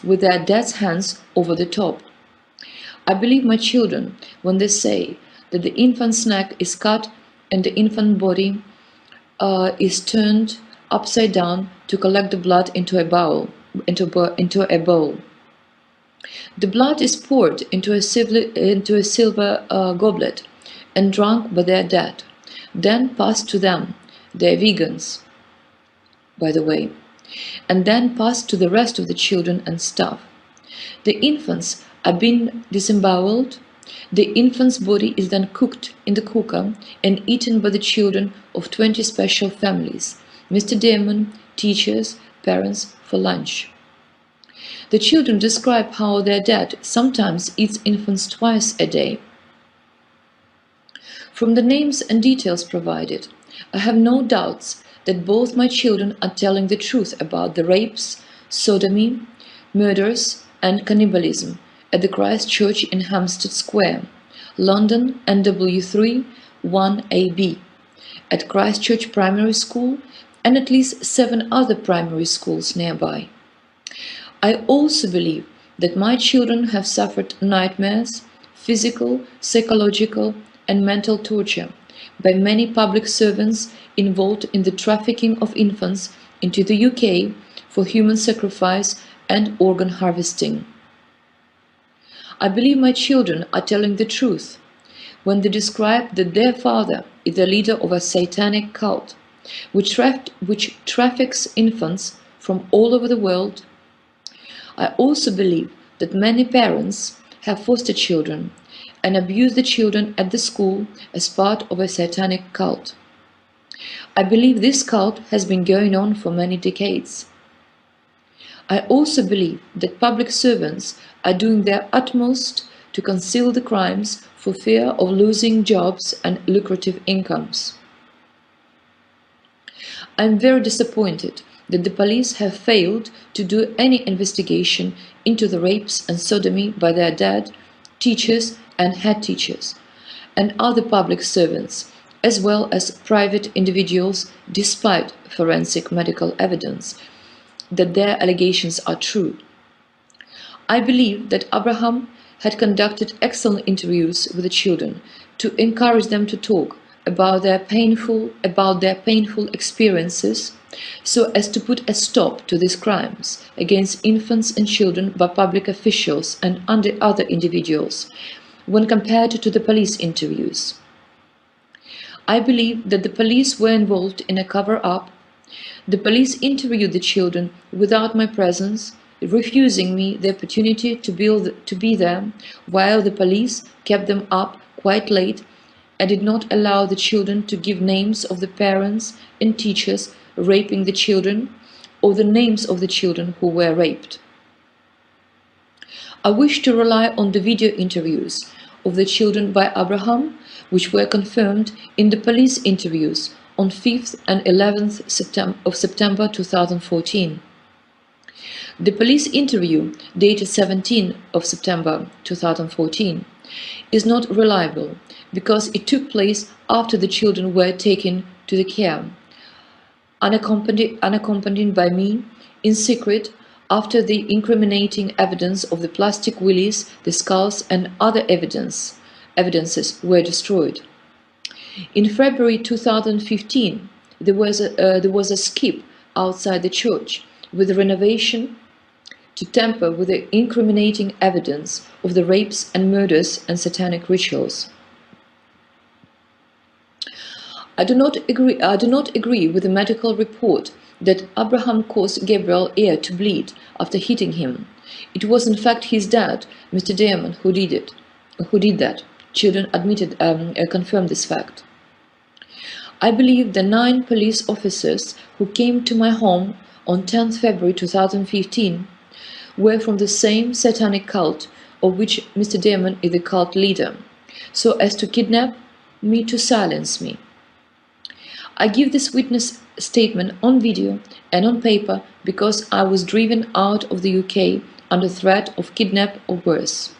with their dad's hands over the top. I believe my children when they say that the infant's neck is cut and the infant body is turned upside down to collect the blood into a bowl. The blood is poured into a silver goblet and drunk by their dad, then passed to them. They're vegans, by the way, and then passed to the rest of the children and staff. The infants are being disemboweled. The infant's body is then cooked in the cooker and eaten by the children of 20 special families, Mr. Damon, teachers, parents, for lunch. The children describe how their dad sometimes eats infants twice a day. From the names and details provided, I have no doubts that both my children are telling the truth about the rapes, sodomy, murders, and cannibalism at the Christ Church in Hampstead Square, London, NW3 1AB, at Christ Church Primary School, and at least 7 other primary schools nearby. I also believe that my children have suffered nightmares, physical, psychological, and mental torture by many public servants involved in the trafficking of infants into the UK for human sacrifice and organ harvesting. I believe my children are telling the truth when they describe that their father is the leader of a satanic cult which traffics infants from all over the world. I also believe that many parents have foster children and abuse the children at the school as part of a satanic cult. I believe this cult has been going on for many decades. I also believe that public servants are doing their utmost to conceal the crimes for fear of losing jobs and lucrative incomes. I am very disappointed that the police have failed to do any investigation into the rapes and sodomy by their dad, teachers and head teachers, and other public servants, as well as private individuals, despite forensic medical evidence that their allegations are true. I believe that Abraham had conducted excellent interviews with the children to encourage them to talk about their painful experiences, so as to put a stop to these crimes against infants and children by public officials and other individuals when compared to the police interviews. I believe that the police were involved in a cover-up. The police interviewed the children without my presence, refusing me the opportunity to be there, while the police kept them up quite late and did not allow the children to give names of the parents and teachers raping the children or the names of the children who were raped. I wish to rely on the video interviews of the children by Abraham, which were confirmed in the police interviews on 5th and 11th September 2014. The police interview, dated 17th of September 2014, is not reliable because it took place after the children were taken to the care, unaccompanied by me, in secret, after the incriminating evidence of the plastic willies, the skulls and other evidences were destroyed. In February 2015, there was a skip outside the church with a renovation to tamper with the incriminating evidence of the rapes and murders and satanic rituals. I do not agree with the medical report that Abraham caused Gabriel's ear to bleed after hitting him. It was in fact his dad, Mr. Damon, who did that. Children confirmed this fact. I believe the 9 police officers who came to my home on 10th February 2015 were from the same satanic cult of which Mr. Damon is the cult leader, so as to kidnap me, to silence me. I give this witness statement on video and on paper because I was driven out of the UK under threat of kidnap or worse.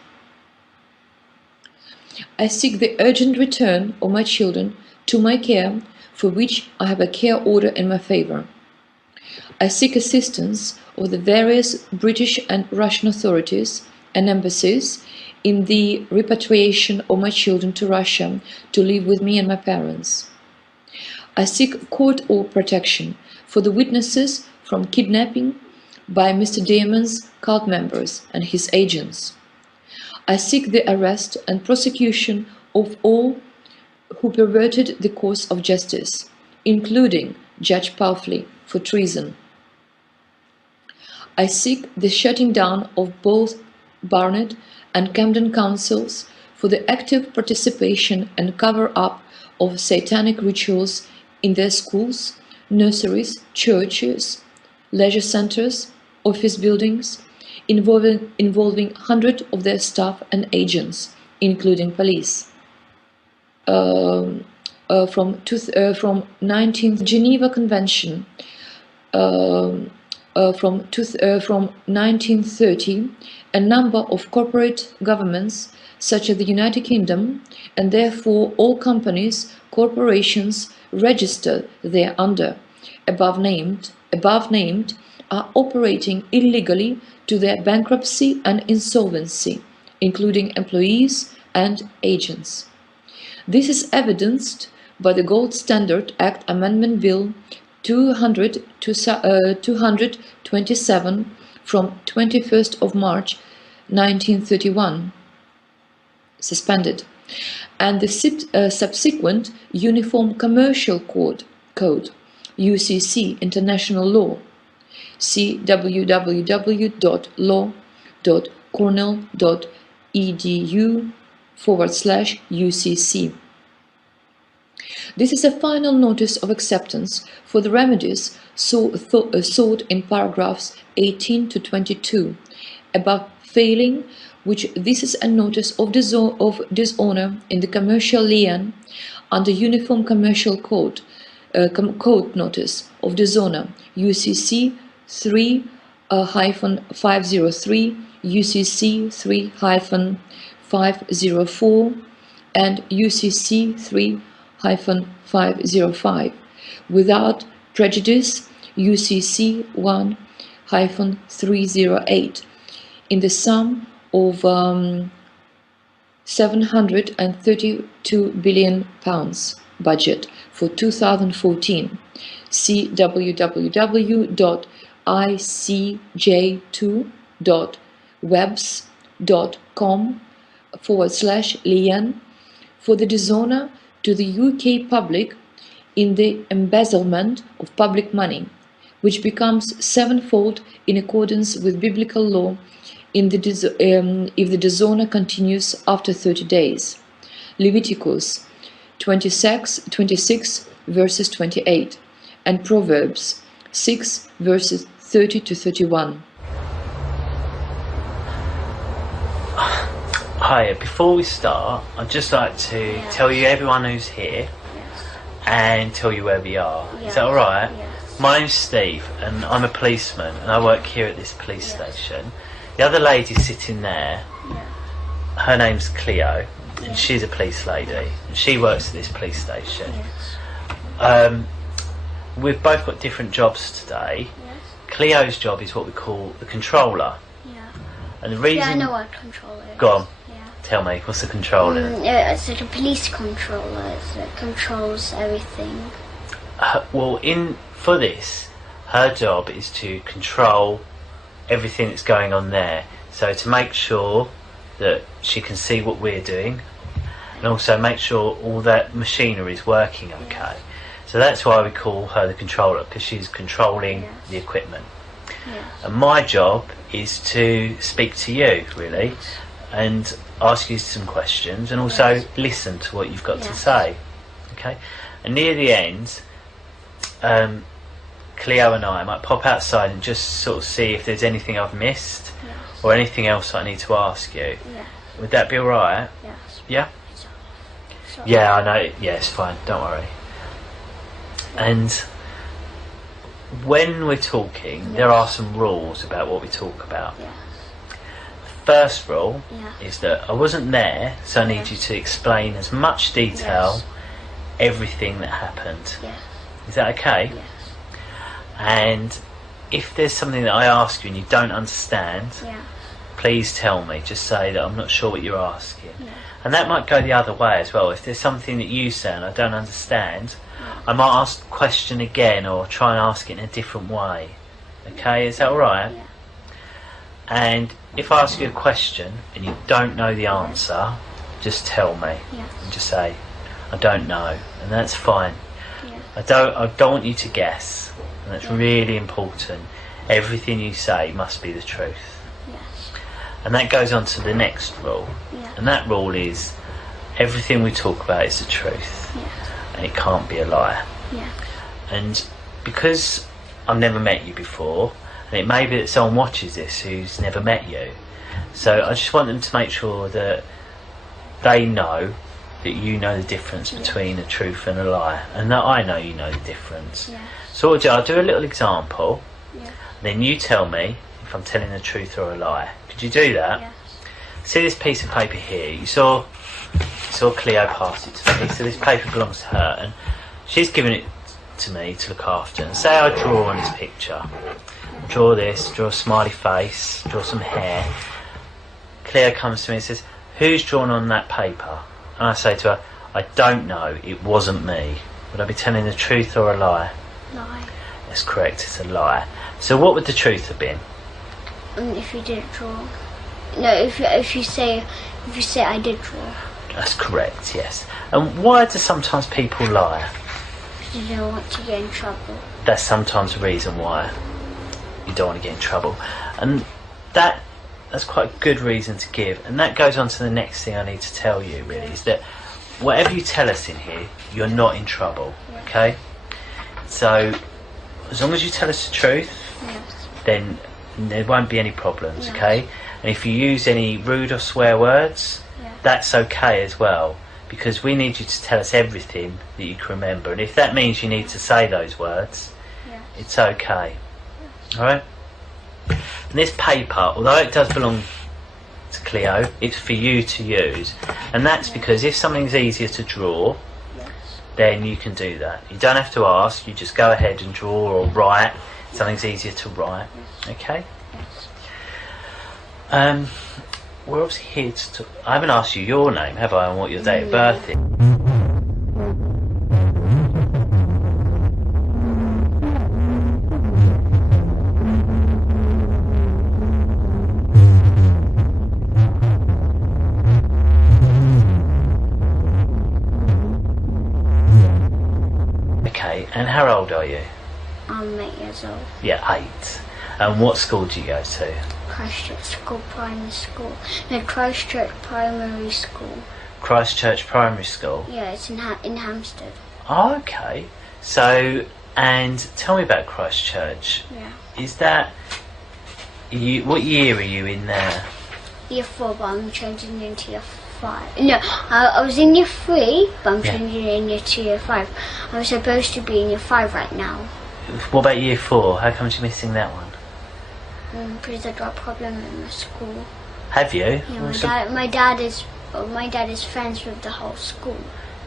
I seek the urgent return of my children to my care, for which I have a care order in my favour. I seek assistance of the various British and Russian authorities and embassies in the repatriation of my children to Russia to live with me and my parents. I seek court or protection for the witnesses from kidnapping by Mr. Damon's cult members and his agents. I seek the arrest and prosecution of all who perverted the course of justice, including Judge Powley for treason. I seek the shutting down of both Barnet and Camden councils for the active participation and cover-up of satanic rituals in their schools, nurseries, churches, leisure centres, office buildings, involving hundreds of their staff and agents, including police. From 19th Geneva Convention from 1930, a number of corporate governments, such as the United Kingdom, and therefore all companies, corporations registered thereunder, above named, are operating illegally to their bankruptcy and insolvency, including employees and agents. This is evidenced by the Gold Standard Act Amendment Bill 227 from 21st of March 1931, suspended, and the subsequent Uniform Commercial Code, UCC International Law. See www.law.cornell.edu/UCC. This is a final notice of acceptance for the remedies sought in paragraphs 18 to 22, above failing which this is a notice of dishonor in the commercial lien under Uniform Commercial Code, Code Notice of Dishonor, UCC 3-503, UCC 3-504, and UCC 3-505, without prejudice, UCC 1-308, in the sum of £732 billion budget for 2014. See www.icj2.webs.com/lien for the dishonor to the UK public in the embezzlement of public money, which becomes sevenfold in accordance with biblical law if the dishonor continues after 30 days. Leviticus 26 verses 28 and Proverbs 6 verses 30 to 31. Hi, before we start, I'd just like to tell you everyone who's here and tell you where we are. Is that alright? My name's Steve and I'm a policeman and I work here at this police station. The other lady sitting there, her name's Cleo, and she's a police lady, and she works at this police station. We've both got different jobs today. Cleo's job is what we call the controller. And the reason... Yeah, I know what a controller is. Go on, tell me, what's the controller? It's like a police controller, it controls everything. Well, for this, her job is to control everything that's going on there, so to make sure that she can see what we're doing and also make sure all that machinery is working okay. So that's why we call her the controller, because she's controlling the equipment. And my job is to speak to you really and ask you some questions and also listen to what you've got to say. Okay, and near the end Cleo and I might pop outside and just sort of see if there's anything I've missed or anything else I need to ask you. Would that be alright? Yeah? Yeah, I know. Yeah, it's fine. Don't worry. And when we're talking, there are some rules about what we talk about. The first rule is that I wasn't there, so I need you to explain as much detail everything that happened. Is that okay? And if there's something that I ask you and you don't understand, please tell me. Just say that I'm not sure what you're asking. And that might go the other way as well. If there's something that you say and I don't understand, I might ask the question again or try and ask it in a different way. Okay, is that alright? And if I ask you a question and you don't know the answer, just tell me. And just say, I don't know, and that's fine. I don't want you to guess. And that's really important. Everything you say must be the truth. And that goes on to the next rule. And that rule is everything we talk about is the truth. And it can't be a lie. And because I've never met you before, and it may be that someone watches this who's never met you, so I just want them to make sure that they know that you know the difference between a truth and a lie, and that I know you know the difference. So what I'll do a little example, then you tell me if I'm telling the truth or a lie. Could you do that? See this piece of paper here? You saw Cleo pass it to me, so this paper belongs to her, and she's given it to me to look after. And say I draw on this picture. Draw this, draw a smiley face, draw some hair. Cleo comes to me and says, who's drawn on that paper? And I say to her, I don't know, it wasn't me. Would I be telling the truth or a lie? Lie. That's correct, it's a lie. So what would the truth have been? If you didn't draw. No, if you say I did draw. That's correct, yes. And why do sometimes people lie? Because you don't want to get in trouble. That's sometimes the reason why you don't want to get in trouble. And that's quite a good reason to give. And that goes on to the next thing I need to tell you, really, is that whatever you tell us in here, you're not in trouble, okay? So, as long as you tell us the truth, then there won't be any problems, okay? And if you use any rude or swear words, that's okay as well, because we need you to tell us everything that you can remember. And if that means you need to say those words, it's okay. Alright? And this paper, although it does belong to Cleo, it's for you to use. And that's because if something's easier to draw, then you can do that. You don't have to ask, you just go ahead and draw or write. Something's easier to write. Okay? We're obviously here to I haven't asked you your name, have I, and what your date of birth is? Okay, and how old are you? I'm 8 years old. Yeah, 8. And what school do you go to? Christchurch School Primary School. No, Christchurch Primary School. Christchurch Primary School? Yeah, it's in Hampstead. Oh, okay. So, and tell me about Christchurch. Yeah. Is that... what year are you in there? Year 4, but I'm changing into year 5. No, I was in year 3, but I'm changing into year 5. I'm supposed to be in year 5 right now. What about year 4? How come you're missing that one? Because I got a problem in my school. Have you? Yeah, my dad is friends with the whole school.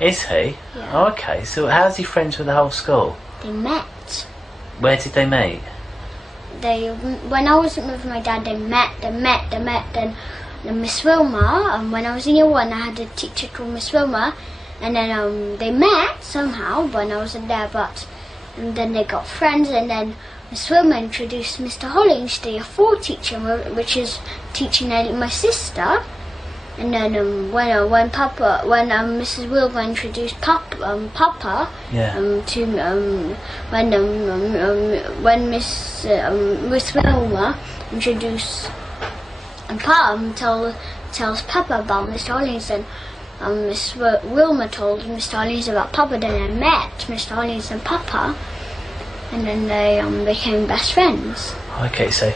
Is he? Yeah. Oh, okay. So how's he friends with the whole school? They met. Where did they meet? When I was with my dad, they met. Then Miss Wilma, when I was in year 1, I had a teacher called Miss Wilma, and then they met somehow when I wasn't there, and then they got friends, and then Miss Wilma introduced Mr. Hollings, the year 4 teacher, which is teaching my sister. And then when Mrs. Wilma introduced Papa when Miss Wilma introduced tells Papa about Mr. Hollings, and Miss Wilma told Mr. Hollings about Papa. Then I met Mr. Hollings and Papa, and then they became best friends. Okay, so.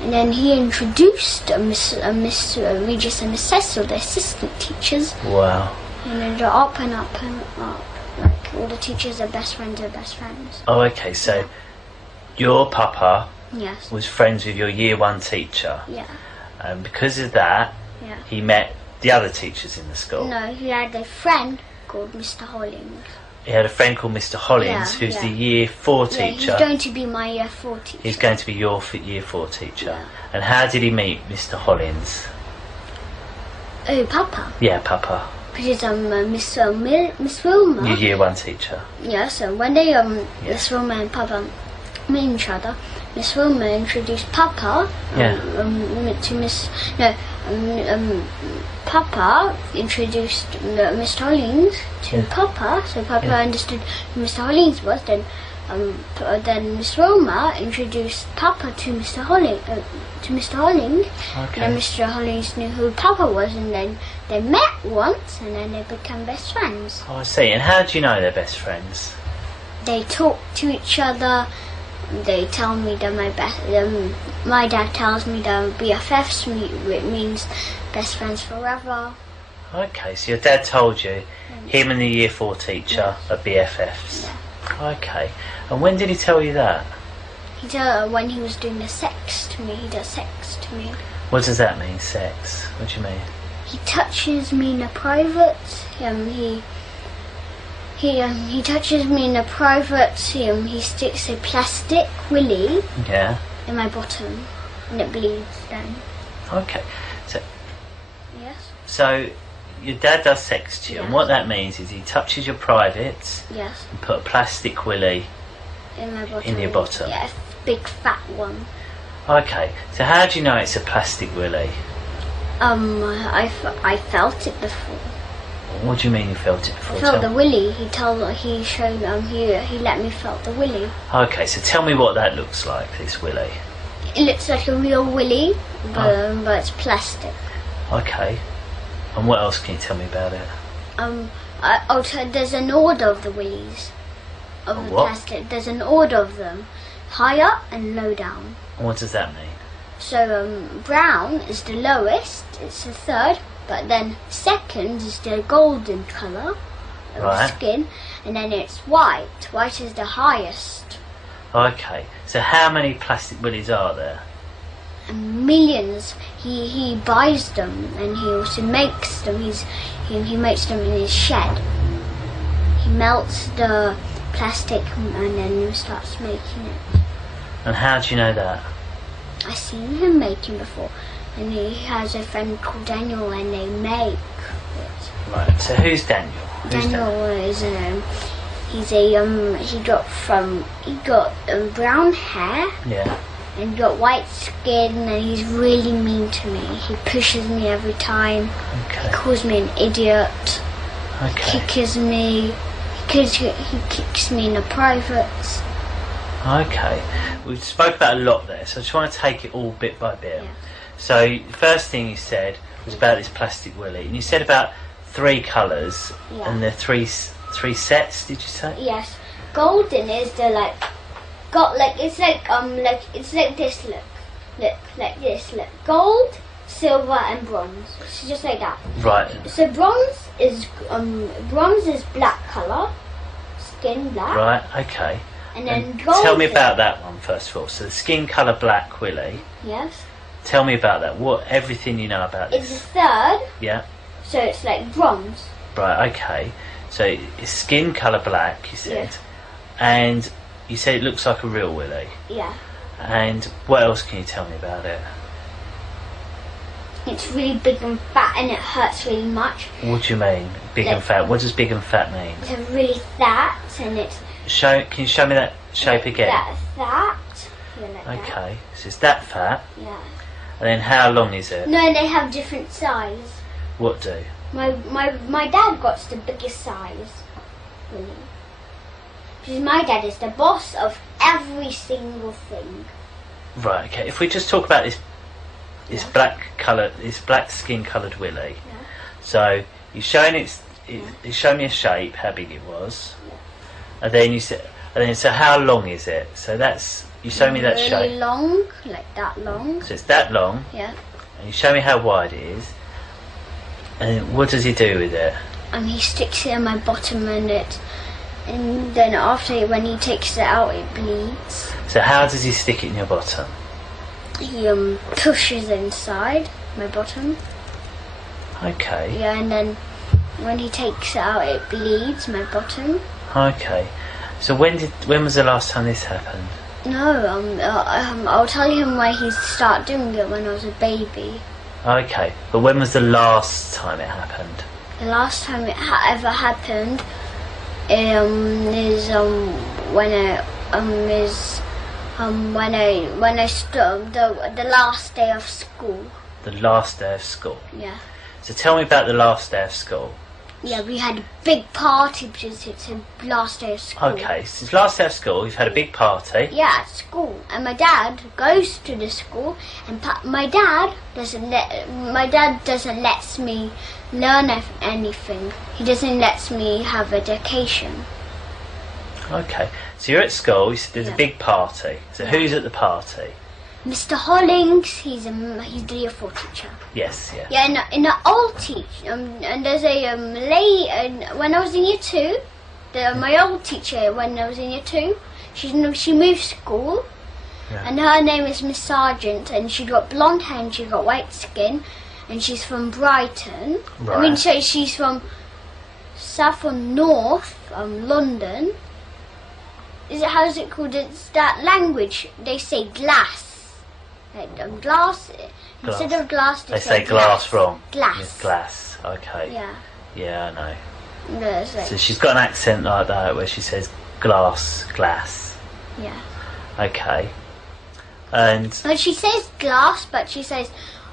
And then he introduced Miss Regis and Miss Cecil, the assistant teachers. Wow. And then they're up and up and up. Like all the teachers are best friends of best friends. Oh, okay, so your Papa Yes. was friends with your year 1 teacher. Yeah. And because of that, he met the other teachers in the school. No, he had a friend called Mr. Hollings. He had a friend called Mr. Hollings, who's the year 4 teacher. Yeah, he's going to be my year 4 teacher. He's going to be your year 4 teacher. And how did he meet Mr. Hollings? Oh, Papa. Yeah, Papa. Because Miss Wilma. Your year 1 teacher. Yeah, so when they Miss Wilma and Papa met each other, Miss Wilma introduced Papa to Miss. No, Papa introduced Mr. Hollings to Papa, so Papa understood who Mr. Hollings was. Then Miss Wilma introduced Papa to Mr. Hollings. Okay. And then Mr. Hollings knew who Papa was, and then they met once, and then they became best friends. Oh, I see. And how do you know they're best friends? They talk to each other. They tell me that my dad tells me that BFFs means best friends forever. Okay, so your dad told you him and the year 4 teacher are BFFs. Yeah. Okay. And when did he tell you that? He told when he was doing the sex to me. He does sex to me. What does that mean, sex? What do you mean? He touches me in the private. He touches me in the private. He sticks a plastic willy in my bottom, and it bleeds then. Okay. So. Yes. So, your dad does sex to you, and what that means is he touches your privates. Yes. And put a plastic willy In my bottom. In your bottom? Yeah, a big fat one. Okay, so how do you know it's a plastic willy? I felt it before. What do you mean you felt it before? I felt the willy. He showed he let me felt the willy. Okay, so tell me what that looks like, this willy. It looks like a real willy, but it's plastic. Okay, and what else can you tell me about it? There's an order of the willies. Of the what? plastic. There's an order of them. High up and low down. And what does that mean? So brown is the lowest, it's the third, but then second is the golden colour of the skin, and then it's white. White is the highest. Okay, so how many plastic willies are there? And millions. He buys them, and he also makes them. He makes them in his shed. He melts the plastic and then starts making it. And how do you know that? I've seen him making before, and he has a friend called Daniel, and they make it. Right. So who's Daniel? Daniel is he got brown hair. Yeah. And got white skin, and he's really mean to me. He pushes me every time. Okay. He calls me an idiot. Okay. Kicks me. He kicks me in the privates. Okay, we spoke about a lot there, so I just want to take it all bit by bit. Yeah. So the first thing you said was about this plastic willy, and you said about 3 colours, and the three sets. Did you say? Yes, golden is the it's like this. Look like this. Look, gold, silver, and bronze. It's just like that. Right. So bronze is black colour, skin black. Right. Okay. And then golden. Tell me about that one first of all. So the skin colour black willy. Yes. Tell me about that. Everything you know about this? It's the third. Yeah. So it's like bronze. Right. Okay. So it's skin colour black. You said, and you said it looks like a real willy. Yeah. And what else can you tell me about it? It's really big and fat, and it hurts really much. What do you mean, big and fat? What does big and fat mean? It's really fat, and it's. Can you show me that shape again? That. Okay, so it's that fat. Yeah. And then how long is it? No, they have different size. What do? My dad got the biggest size. Really. Because my dad is the boss of every single thing. Right. Okay. If we just talk about this black skin coloured willy. Yeah. So you're showing you showed me a shape, how big it was, and then you said, so how long is it? So that's you show me that really shape. Really long, like that long. So it's that long. Yeah. And you show me how wide it is. And what does he do with it? He sticks it in my bottom, and then after when he takes it out, it bleeds. So how does he stick it in your bottom? He pushes inside my bottom. Okay. Yeah, and then when he takes it out, it bleeds my bottom. Okay. So when was the last time this happened? No, I'll tell you when he started doing it when I was a baby. Okay, but when was the last time it happened? The last time it ever happened is when I stood the last day of school. The last day of school. Yeah. So tell me about the last day of school. Yeah, we had a big party because it's the last day of school. Okay, since last day of school, you've had a big party. Yeah, at school, and my dad goes to the school, and my dad doesn't let me learn anything. He doesn't let me have education. Okay, so you're at school. There's a big party. So who's at the party? Mr. Hollings, he's the year 4 teacher. Yes, yeah. Yeah, in the old teacher, and there's a lady. When I was in year 2, my old teacher when I was in year 2, she moved school, and her name is Miss Sargent, and she got blonde hair and she got white skin, and she's from Brighton. Right. I mean, she's from south or north, London. How's it called? It's that language. They say glass. Like glass. Instead of glass, they say glass wrong. Glass. Yes, glass. Okay. Yeah. Yeah, I know. No, So she's got an accent like that where she says glass. Yeah. Okay. And But she says glass, but she says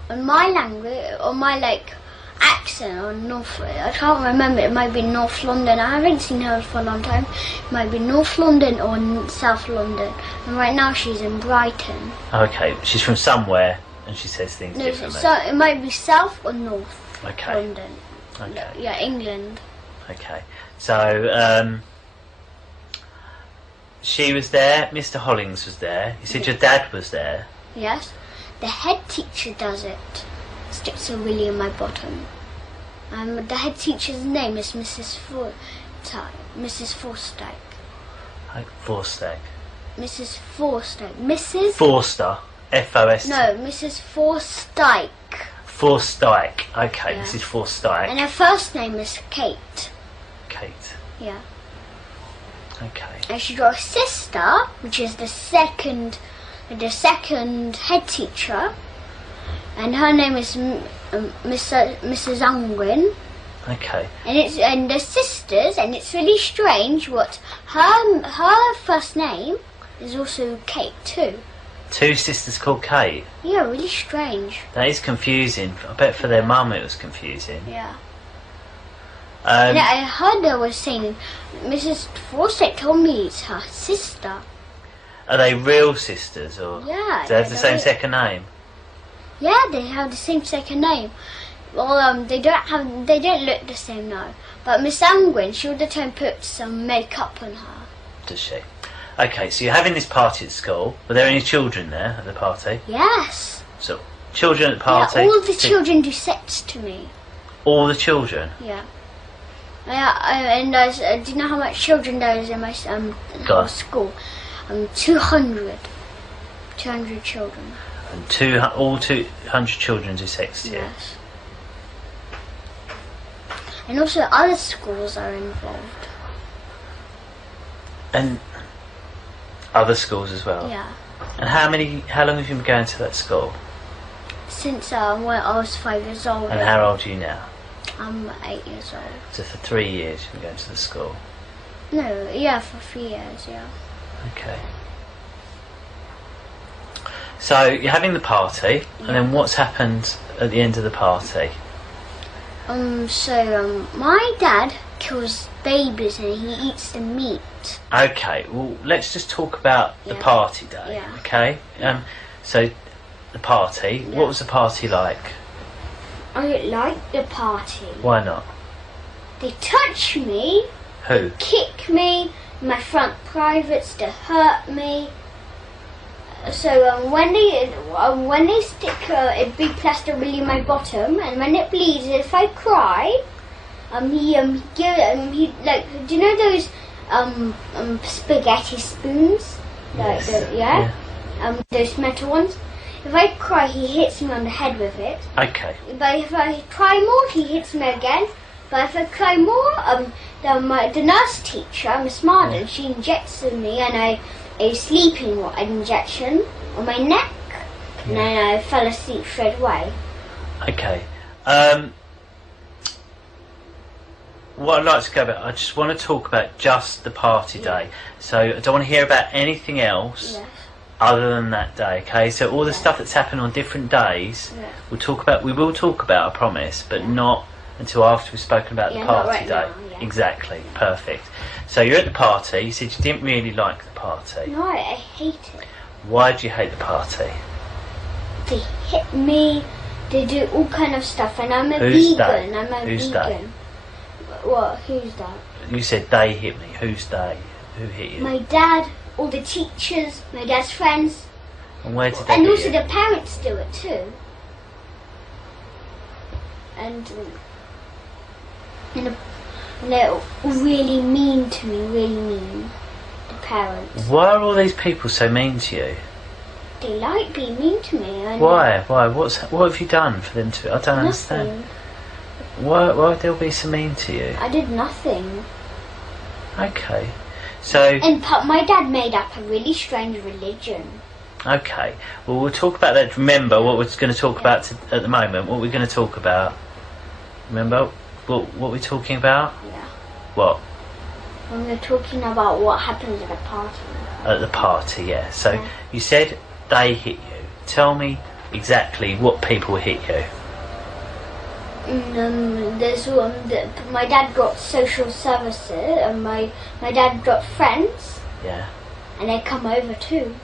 on my language, on my accent, or North. I can't remember. It might be North London. I haven't seen her for a long time. It might be North London or South London. And right now she's in Brighton. okay, she's from somewhere, and she says things No, differently. so it might be South or North Okay. London. Okay. Yeah, England. Okay. So she was there. Mr. Hollings was there. You said your dad was there. Yes. The head teacher does it. Sticks a willy in my bottom. The head teacher's name is Mrs. Mrs. Forsyth. Forstack. Mrs. Forsyth. Mrs. Forster. F-O-S. No, Mrs. Forsyth. Forstyke. Okay, Yeah. Mrs. Forstyke. And her first name is Kate. Kate. Yeah. Okay. And she's got a sister, which is the second head teacher, and her name is Mrs. Unwin. Okay. And they're sisters, and it's really strange. What her first name is also Kate too. Two sisters called Kate. Yeah, really strange. That is confusing. I bet for their mum it was confusing. Yeah. And I heard they were saying Mrs. Forsyth told me it's her sister. Are they real sisters, or Yeah. do they have the same second name? Yeah, they have the same second name. Well, they don't look the same now. But Miss Angwin, she all the time puts some makeup on her. Does she? Okay, so you're having this party at school. Were there any children there at the party? Yes. So, children at the party? Yeah, all the children do sex to me. All the children? Yeah. And do you know how much children there is in my whole school? 200. 200 children. And all 200 children do sex to you? Yes. And also other schools are involved. And other schools as well? Yeah. And how long have you been going to that school? Since when I was 5 years old. And how old are you now? I'm 8 years old. So for 3 years you've been going to the school? No, yeah, for 3 years, yeah. Okay. So you're having the party, and then what's happened at the end of the party? My dad kills babies and he eats the meat. Okay, well, let's just talk about the party day, Yeah. okay? So, the party, what was the party like? I don't like the party. Why not? They touch me, Who? kick me, my front privates, they hurt me. So when they stick a big plaster really in my bottom, and when it bleeds, if I cry, he like, do you know those spaghetti spoons? Yes. Those metal ones. If I cry, he hits me on the head with it. Okay. But if I cry more, he hits me again. But if I cry more, the nurse teacher, Miss Marden, she injects me and a sleeping injection on my neck, and then I fell asleep straight away. Okay. What I'd like to go about, I just want to talk about just the party day. So I don't want to hear about anything else other than that day, okay? So all the stuff that's happened on different days, we will talk about, I promise, but not until after we've spoken about the party day. Exactly, perfect. So you're at the party, you said you didn't really like the party. No, I hate it. Why do you hate the party? They hit me, they do all kind of stuff, and I'm a Who's vegan. they? I'm a Who's vegan. What? Who's that? You said they hit me. Who's they? Who hit you? My dad, all the teachers, my dad's friends. And where did they And hit also you? the parents do it too. And they're really mean to me, really mean. The parents. Why are all these people so mean to you? They like being mean to me. I Why? Why? What have you done for them to? I don't understand. Nothing. Why would they all be so mean to you? I did nothing. Okay. So. And my dad made up a really strange religion. Okay. Well, we'll talk about that. Remember what we're going to talk about at the moment. What we're going to talk about. Remember what we're talking about? Yeah. What? When we're talking about what happens at a party. At the party, yeah. So you said they hit you. Tell me exactly what people hit you. There's my dad got social services, and my dad got friends. Yeah. And they come over too.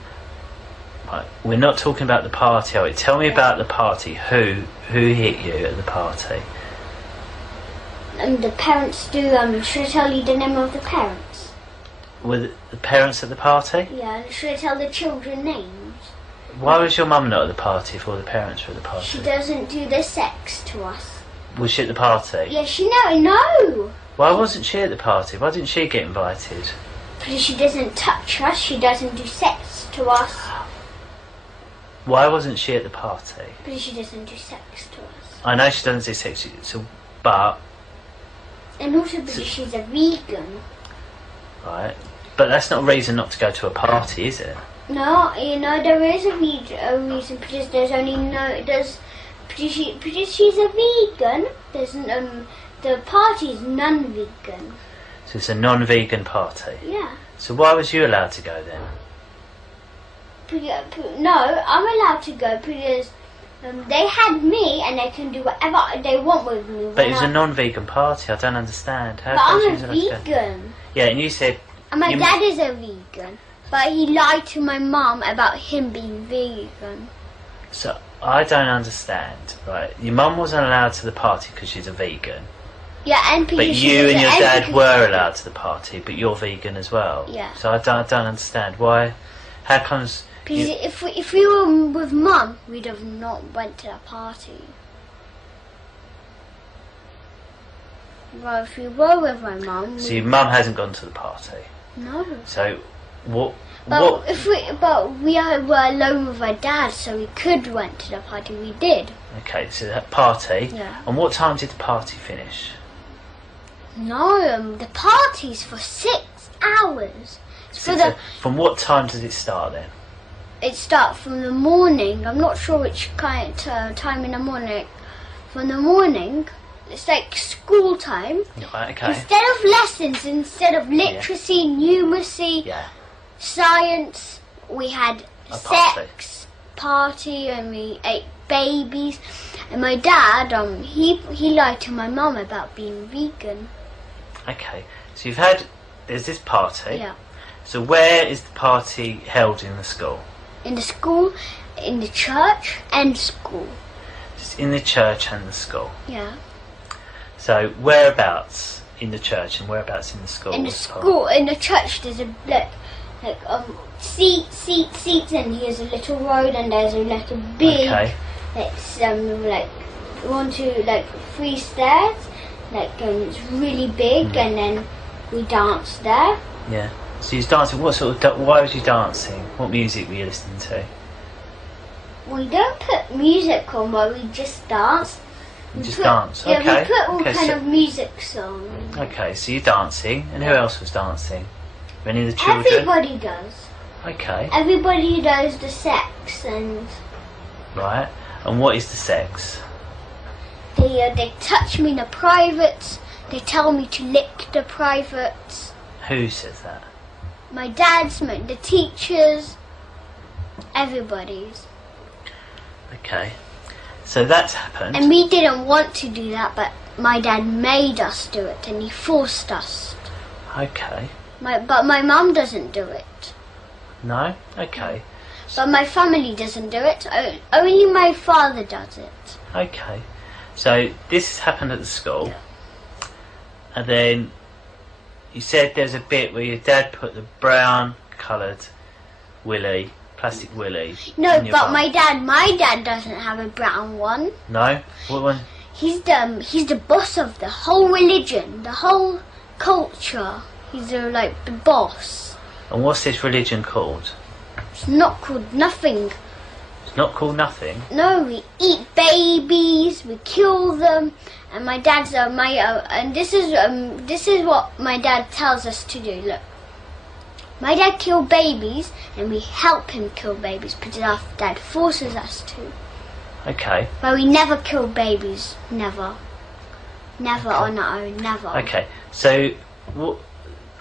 Right. We're not talking about the party, are we? Tell me about the party. Who hit you at the party? The parents do. Should I tell you the name of the parents? Were the parents at the party? Yeah. And should I tell the children names? Why was your mum not at the party if all the parents were at the party? She doesn't do the sex to us. Was she at the party? Yeah, no. Why wasn't she at the party? Why didn't she get invited? Because she doesn't touch us. She doesn't do sex to us. Why wasn't she at the party? Because she doesn't do sex to us. I know she doesn't do sex, but... And also because she's a vegan. Right. But that's not a reason not to go to a party, is it? No, there is a reason, because there's only because she's a vegan, there's the party is non-vegan. So it's a non-vegan party? Yeah. So why was you allowed to go then? No, I'm allowed to go because they had me and they can do whatever they want with me. But it was a non-vegan party, I don't understand. But I'm a vegan. Yeah, and you said... And my dad is a vegan, but he lied to my mum about him being vegan. So, I don't understand, right? Your mum wasn't allowed to the party because she's a vegan. Yeah, and but you and your dad were allowed to the party, but you're vegan as well. Yeah. So I don't understand why. How comes? Because if we were with mum, we'd have not went to the party. Well, if we were with my mum. So your mum hasn't gone to the party. No. So what? But we were alone with my dad, so we could went to the party. We did. Okay, so that party. Yeah. And what time did the party finish? No, the party's for 6 hours. From what time does it start then? It starts from the morning. I'm not sure which kind of time in the morning. From the morning, it's like school time. Right, okay. Instead of lessons, instead of literacy, numeracy, science, we had a sex party, and we ate babies. And my dad, he lied to my mum about being vegan. Okay, so there's this party. Yeah. So where is the party held in the school? In the school, in the church, and school. It's in the church and the school. Yeah. So whereabouts in the church and whereabouts in the school? In the school, in the church, there's a seats, and here's a little road, and there's a little big. Okay. It's 1, 2, 3 stairs. It's really big, and then we dance there. Yeah. So you was dancing. What sort of? Why was you dancing? What music were you listening to? We don't put music on, but we just dance. Dance. Okay. Yeah, we put all kind of music songs. Okay, so you're dancing, and who else was dancing? Any of the children? Everybody does. Okay. Everybody does the sex, and. Right. And what is the sex? They touch me in the privates. They tell me to lick the privates. Who says that? My dad's, the teachers, everybody's. Okay. So that's happened. And we didn't want to do that, but my dad made us do it, and he forced us. Okay. But my mum doesn't do it. No? Okay. But my family doesn't do it. Only my father does it. Okay. So this has happened at the school. Yeah. And then you said there's a bit where your dad put the brown coloured willy, plastic willy. No, in your but bum. my dad doesn't have a brown one. No? What one? He's the boss of the whole religion, the whole culture. He's the boss. And what's this religion called? It's not called nothing. It's not called nothing? No, we eat babies, we kill them, and my dad's and this is what my dad tells us to do. Look, my dad killed babies, and we help him kill babies because our dad forces us to. Okay. But we never kill babies, never on our own, never. Okay. So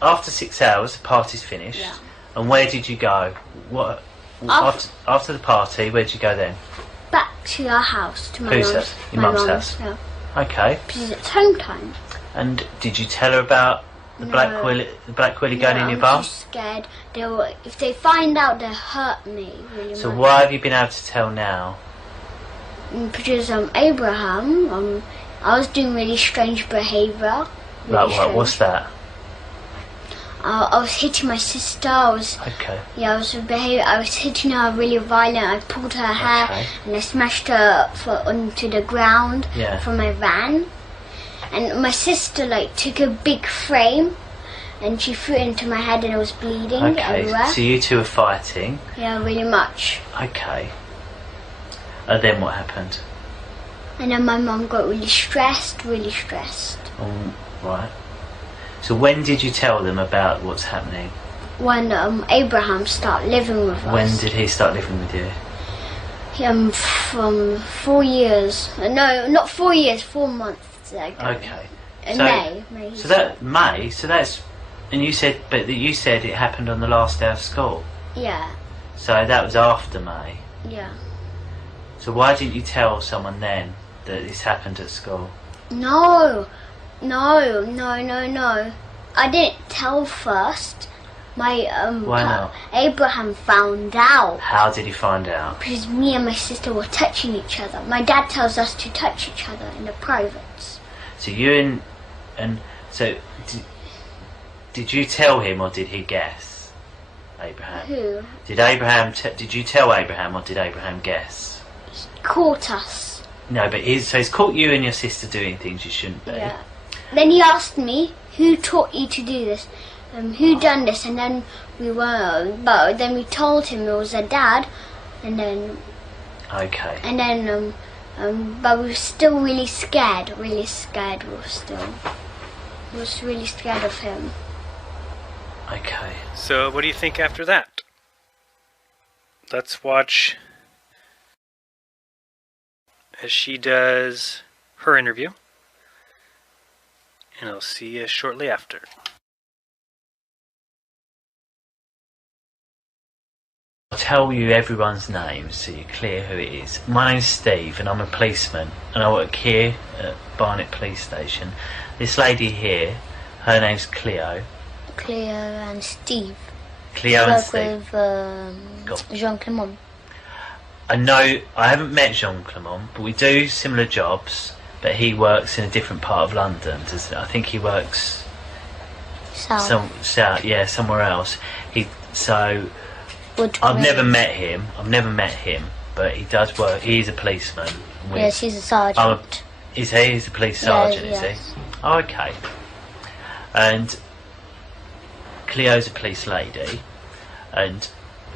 after 6 hours, the party's finished. Yeah. And where did you go? What after the party? Where did you go then? Back to our house, to my Whose mum's. house? Your mum's house. Yeah. Okay. Because it's home time. And did you tell her about the black willy going in your bum? I'm just scared. If they find out, they'll hurt me really So much. why have you been able to tell now? Because Abraham, I was doing really strange behaviour. Like what? What's that? I was hitting my sister. I was hitting her really violent. I pulled her hair and I smashed her onto the ground from my van. And my sister took a big frame and she threw it into my head and I was bleeding everywhere. So you two were fighting? Yeah, really much. Okay. And then what happened? And then my mum got really stressed. Right. So when did you tell them about what's happening? When Abraham started living with us. When did he start living with you? From 4 years. No, not 4 years, 4 months ago. Okay. In May. So that's, and you said it happened on the last day of school. Yeah. So that was after May. Yeah. So why didn't you tell someone then that this happened at school? No. I didn't tell first. Why not? Abraham found out. How did he find out? Because me and my sister were touching each other. My dad tells us to touch each other in the privates. So you and so did you tell him or did he guess? Abraham. Who? Did you tell Abraham or did Abraham guess? Caught us. No, but he's caught you and your sister doing things you shouldn't be. Yeah. Then he asked me, who taught you to do this? Who done this? And then then we told him it was a dad, and then. Okay. And then, but we were still really scared. We was really scared of him. Okay. So what do you think after that? Let's watch as she does her interview, and I'll see you shortly after. I'll tell you everyone's names so you're clear who it is. My name's Steve and I'm a policeman and I work here at Barnet Police Station. This lady here, her name's Cleo. Cleo and Steve. Cleo and Steve. With Jean Clement. I know, I haven't met Jean Clement, but we do similar jobs, but he works in a different part of London. I think he works somewhere else. I've never met him, but he does work. He's a policeman. Yes, he's a sergeant. Is he? He's a police sergeant, is he? Oh, okay. And Cleo's a police lady, and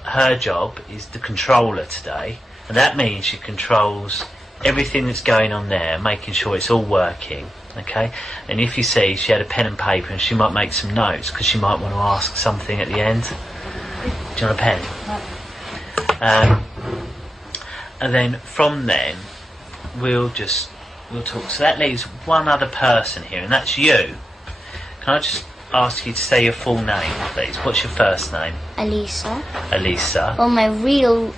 her job is the controller today, and that means she controls everything that's going on there, making sure it's all working. Okay, and if you see, she had a pen and paper, and she might make some notes because she might want to ask something at the end. Do you want a pen? And then from then we'll talk. So that leaves one other person here, and that's you. Can I just ask you to say your full name, please? What's your first name? Elisa. Elisa. Well, my real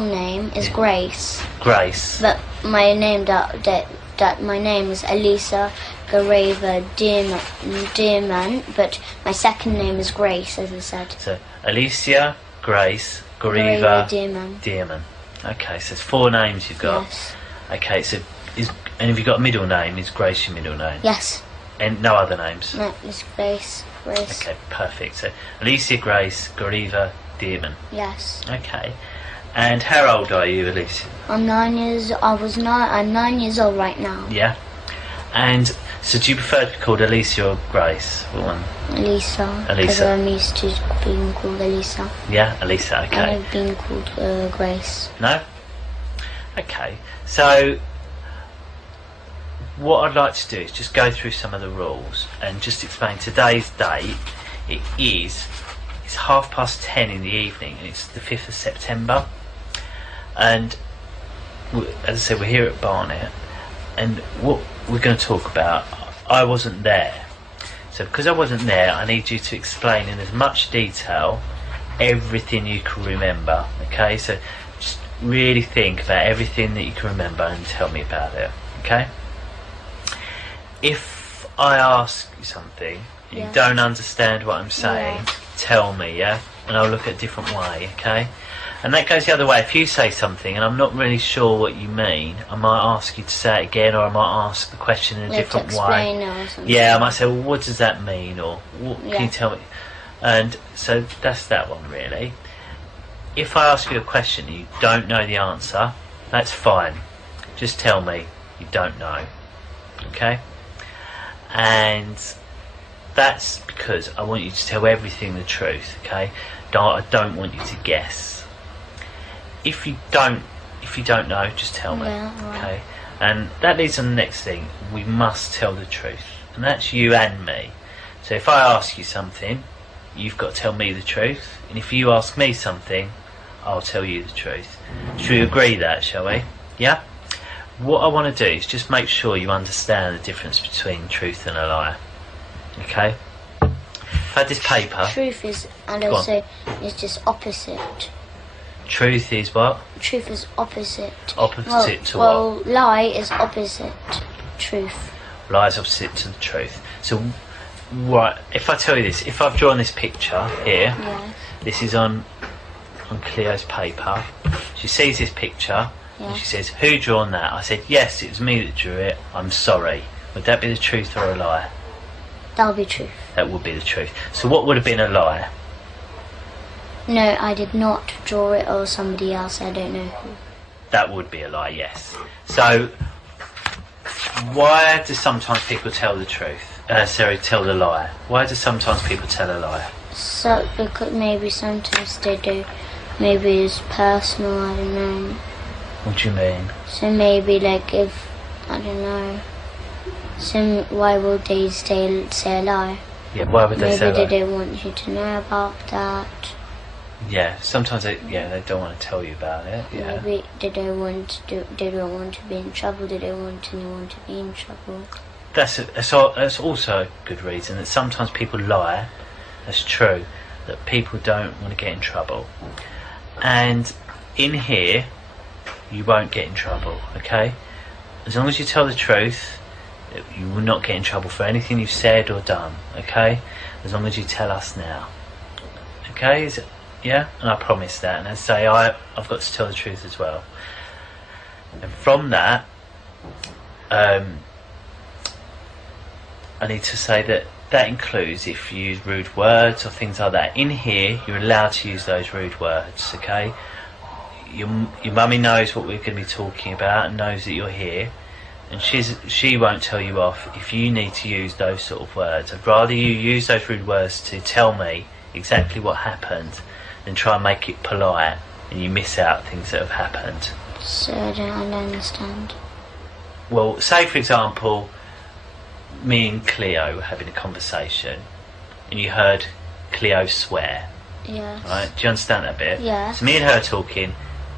name is Grace. Grace. But my name my name is Elisa Gareva Dearman, but my second name is Grace, as I said. So Alicia, Grace, Gareva Dearman. Okay, so it's 4 names you've got. Yes. Okay, so and have you got a middle name? Is Grace your middle name? Yes. And no other names? No, it's Grace. Okay, perfect. So Alicia, Grace, Gareva Dearman. Yes. Okay. And how old are you, Alicia? I'm 9 years. I'm 9 years old right now. Yeah. And so, do you prefer to be called Alicia or Grace? What one? Elisa. Elisa. I'm used to being called Elisa. Yeah, Elisa. Okay. I have been called Grace. No. Okay. So, what I'd like to do is just go through some of the rules and just explain today's date. It's 10:30 in the evening, and it's the 5th of September. And as I said, we're here at Barnet, and what we're going to talk about, I wasn't there. So because I wasn't there, I need you to explain in as much detail everything you can remember. Okay, so just really think about everything that you can remember and tell me about it. Okay. If I ask you something and you don't understand what I'm saying, tell me, yeah, and I'll look at a different way. Okay. And that goes the other way. If you say something and I'm not really sure what you mean, I might ask you to say it again, or I might ask the question in a different way. Or something. Yeah, I might say, well, what does that mean? Or can you tell me? And so that's that one, really. If I ask you a question and you don't know the answer, that's fine. Just tell me you don't know. Okay? And that's because I want you to tell everything the truth, okay? I don't want you to guess. If you don't know, just tell me, okay? And that leads on the next thing. We must tell the truth, and that's you and me. So if I ask you something, you've got to tell me the truth, and if you ask me something, I'll tell you the truth. Should we agree that, shall we? Yeah? What I want to do is just make sure you understand the difference between truth and a lie. Okay? I've had this paper. Truth is, and also, it's just opposite. Truth is what? Truth is opposite. Opposite to well, what? Lie is opposite truth. Lie is opposite to the truth. So, right, if I tell you this, if I've drawn this picture here, this is on Cleo's paper. She sees this picture and she says, "Who drawn that?" I said, "Yes, it was me that drew it. I'm sorry." Would that be the truth or a lie? That'll be truth. That would be the truth. So what would have been a lie? No, I did not draw it, or somebody else, I don't know who. That would be a lie, yes. So, why do sometimes people tell the truth? Tell the lie. Why do sometimes people tell a lie? So, because maybe sometimes they do. Maybe it's personal, I don't know. What do you mean? So maybe, like, if, I don't know. So why would they say a lie? Yeah, why would they say a lie? Maybe they don't want you to know about that. Yeah, sometimes they don't want to tell you about it. Yeah. Maybe they don't want to be in trouble. They don't want anyone to be in trouble. That's also a good reason that sometimes people lie. That's true. That people don't want to get in trouble. And in here, you won't get in trouble. Okay, as long as you tell the truth, you will not get in trouble for anything you've said or done. Okay, as long as you tell us now. Okay, is it? Yeah, and I promise that, and I say I've got to tell the truth as well. And from that, I need to say that includes if you use rude words or things like that. In here, you're allowed to use those rude words, okay? Your mummy knows what we're going to be talking about and knows that you're here, and she won't tell you off if you need to use those sort of words. I'd rather you use those rude words to tell me exactly what happened and try and make it polite, and you miss out things that have happened. So I don't understand. Well, say for example, me and Cleo were having a conversation, and you heard Cleo swear. Yes. Right? Do you understand that bit? Yes. So me and her talking,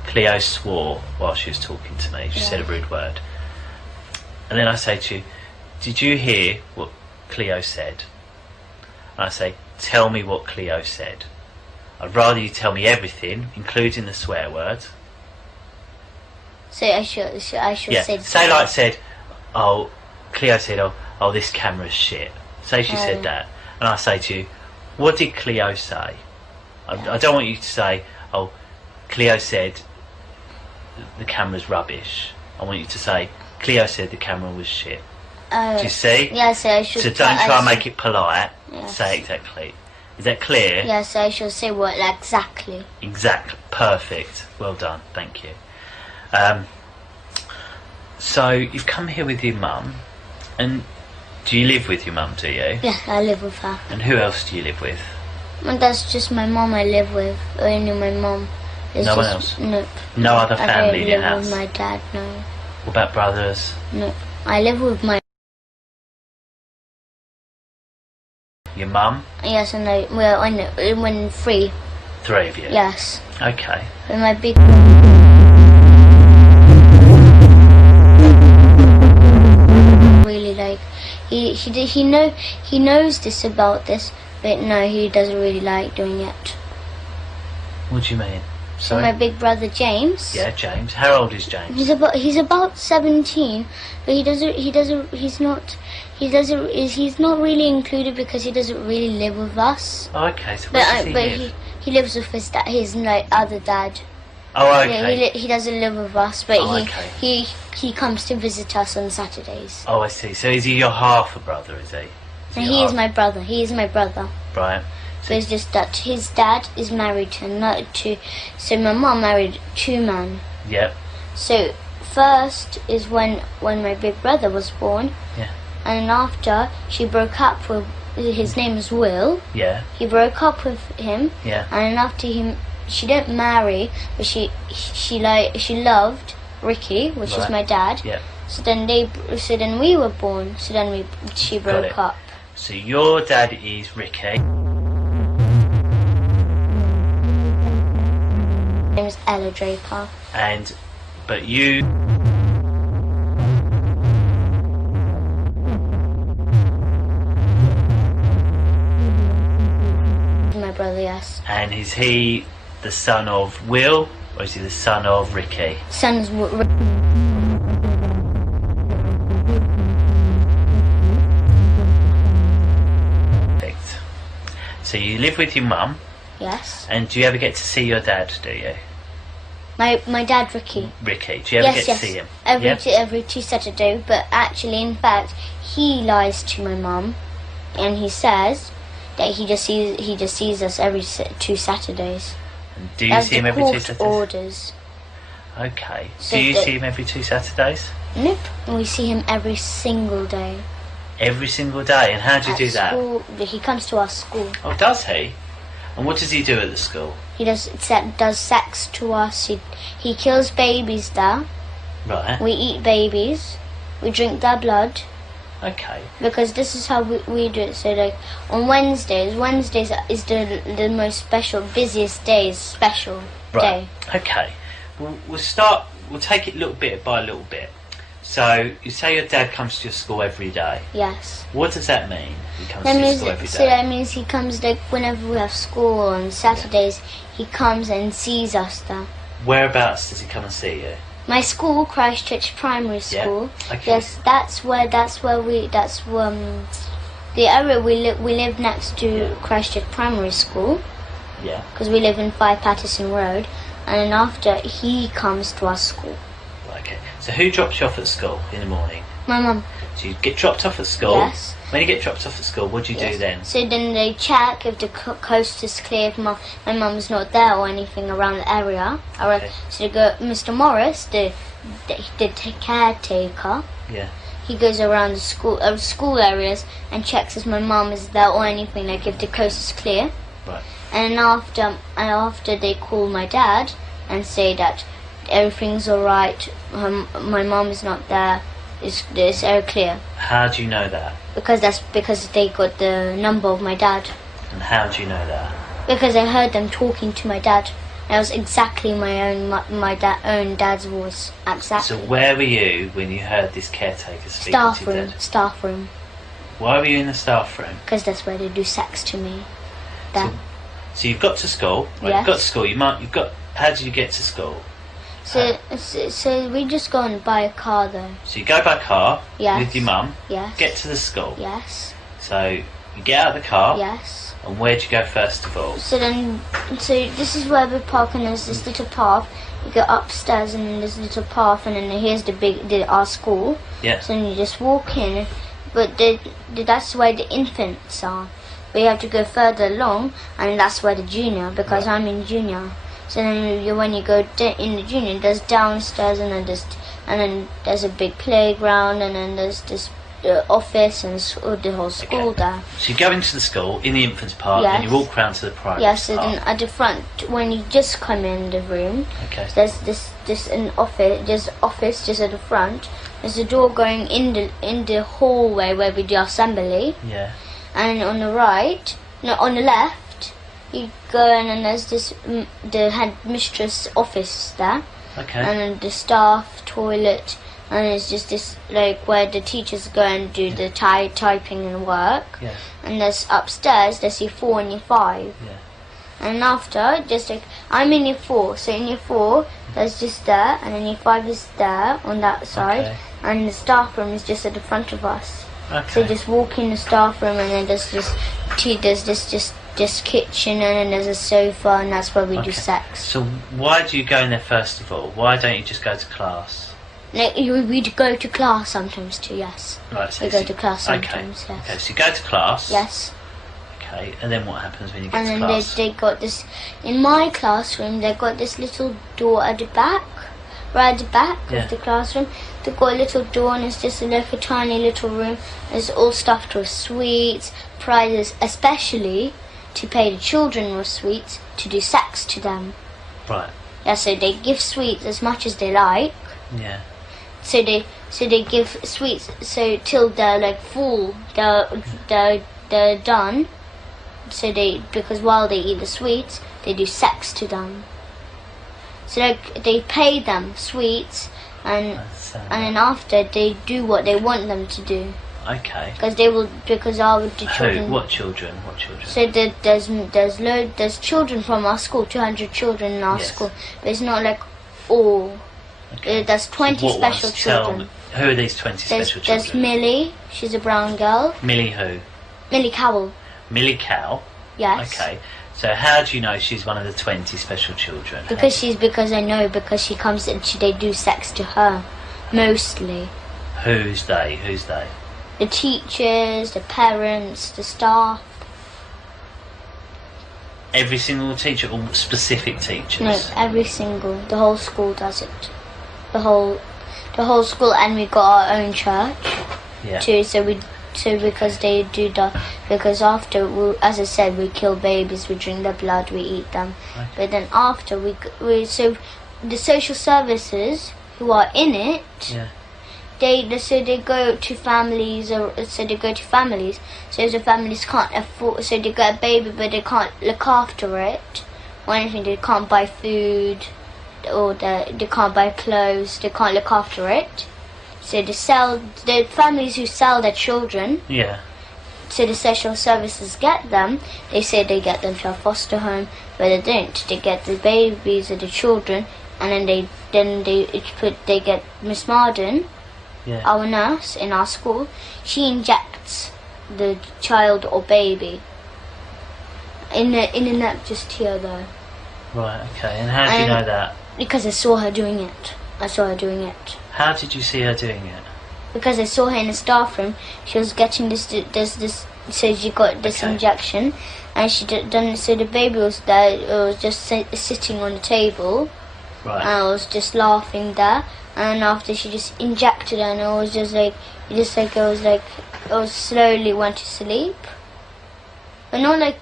Cleo swore while she was talking to me. She said a rude word. And then I say to you, "Did you hear what Cleo said?" And I say, "Tell me what Cleo said." I'd rather you tell me everything, including the swear words. So I should say, "Oh, Cleo said, oh, this camera's shit." Say she said that, and I say to you, "What did Cleo say?" I don't want you to say, "Oh, Cleo said the camera's rubbish." I want you to say, "Cleo said the camera was shit." Do you see? Yes, I should. So don't try and make it polite. Yes. Say it exactly. Is that clear? Yes, I should say what exactly. Exactly. Perfect. Well done. Thank you. So you've come here with your mum, and do you live with your mum? Do you? Yeah, I live with her. And who else do you live with? And that's just my mum. I live with only my mum. No one else. No. No other family in your house. I don't live with my dad. No. What about brothers? No, I live with my. Your mum? Yes, and when three. Three of you? Yes. Okay. And my big. Really like, he knows this about this, but no, he doesn't really like doing it. What do you mean? So my big brother James. Yeah, James. How old is James? He's about 17, but he's not really included because he doesn't really live with us. Oh, okay. So where does he live? He lives with his other dad. Oh, okay. Yeah, he doesn't live with us, but okay. he comes to visit us on Saturdays. Oh, I see. So is he your half a brother? Is he? And he is my brother. He is my brother. Right. So it's just that his dad is married to so my mom married 2 men. Yep. So first is when my big brother was born. Yeah. And after she broke up with his name is Will. Yeah. He broke up with him. Yeah. And after him, she didn't marry, but she loved Ricky, which is my dad. Yeah. So then we were born. So then she broke up. So your dad is Ricky. Her name is Ella Draper. But you. My brother, yes. And is he the son of Will, or is he the son of Ricky? Son is Perfect. So you live with your mum. Yes. And do you ever get to see your dad, do you? My dad, Ricky. Ricky, do you ever get to see him? Every 2 Saturdays, but actually, in fact, he lies to my mum, and he says that he just sees us every 2 Saturdays. And do you see him every 2 Saturdays? Orders. Okay. So do you see him every 2 Saturdays? Nope. We see him every single day. Every single day, and how do you do that? School, he comes to our school. Oh, does he? And what does he do at the school? He does sex to us. He kills babies there. Right. We eat babies. We drink their blood. Okay. Because this is how we do it. So like on Wednesdays is the most special, busiest day, special day. Okay. We'll take it little bit by little bit. So you say your dad comes to your school every day. Yes. What does that mean? He comes to your school every day. So that means he comes like whenever we have school on Saturdays. He comes and sees us there. Whereabouts does he come and see you? My school, Christchurch Primary School. Yeah. Okay. Yes, that's the area we live next to Christchurch Primary School. Yeah. Because we live in 5 Patterson Road, and then after he comes to our school. Okay. So who drops you off at school in the morning? My mum. So you get dropped off at school? Yes. When you get dropped off at school, what do you do then? So then they check if the coast is clear, if my mum's not there or anything around the area. Okay. So they go, Mr. Morris, the caretaker. Yeah. He goes around the school areas and checks if my mum is there or anything, like if the coast is clear. Right. And after they call my dad and say that everything's alright, my mum is not there, it's all clear. How do you know that? Because they got the number of my dad. And how do you know that? Because I heard them talking to my dad. And it was exactly my own dad's voice. Exactly. So where were you when you heard this caretaker speaking to your dad? Staff room. Why were you in the staff room? Because that's where they do sex to me. There. So you've got to school. Right, Yes. You've got to school. How did you get to school? So we just go and buy a car though. So you go by car Yes. with your mum. Yes. Get to the school. Yes. So you get out of the car. Yes. And where'd you go first of all? So this is where we park, and there's this little path. You go upstairs, and then there's a little path, and then here's our school. Yeah. So then you just walk in, but that's where the infants are. But you have to go further along, and that's where the junior, because I'm in junior. So then when you go in the junior, there's downstairs, and then there's a big playground, and then there's this office and the whole school there. So you go into the school in the infants part, Yes. and you walk round to the primary Yes, so part. then at the front, when you just come in the room, Okay. there's an office, just at the front. There's a door going in the hallway where we do assembly. Yeah. And on the left, you go in, and there's the headmistress office there. Okay. And then the staff toilet, and it's just this like where the teachers go and do the typing and work. Yeah. And there's upstairs, there's year 4 and year 5. Yeah. And after, just like, I'm in year 4, so in year 4, there's just there, and then year 5 is there, on that side, Okay. and the staff room is just at the front of us. Okay. So just walk in the staff room, and then there's this kitchen, and then there's a sofa, and that's where we do sex. So why do you go in there first of all? Why don't you just go to class? Like, we go to class sometimes too, yes. Right, so we go to class sometimes, okay. yes. Okay, so you go to class. Yes. Okay, and then what happens when you get And to then class? they got this, in my classroom, they got this little door at the back, right at the back Yeah. of the classroom. They got a little door, and it's just like a tiny little room. It's all stuffed with sweets, prizes, especially to pay the children with sweets to do sex to them. Right. Yeah, so they give sweets as much as they like. Yeah. So they give sweets so till they're like full, they're done. So because while they eat the sweets, they do sex to them. So like they pay them sweets, and then after they do what they want them to do. Okay. Because our the children. Who? What children? What children? So there's children from our school, 200 children in our Yes. school, but it's not like all. There's 20 What special ones? Tell children. me, who are these 20 special There's children? Millie, she's a brown girl. Millie who? Millie Cowell, Millie Cow? yes. Okay. So how do you know she's one of the 20 special children? Because I know, because she comes and they do sex to her, mostly. Who's they? Who's they? The teachers, the parents, the staff. Every single teacher or specific teachers? No, every single, the whole school does it. The whole school, and we got our own church Yeah. too. So because they do that, because after, as I said, we kill babies, we drink their blood, we eat them. Okay. But then after so the social services who are in it, Yeah. they go to families, So if the families can't afford, so they get a baby, but they can't look after it or anything. They can't buy food, or they can't buy clothes. They can't look after it. So the families who sell their children. Yeah. So the social services get them. They say they get them to a foster home, but they don't. They get the babies or the children, and then they get Miss Marden. Yeah. Our nurse in our school, she injects the child or baby in the neck just here though. Right, okay. And how do you know that? Because I saw her doing it. How did you see her doing it? Because I saw her in the staff room. She was getting this. So she got this injection, and she done it. So the baby was there. It was just sitting on the table. Right. And I was just laughing there. And after she just injected her, and I was slowly went to sleep. But not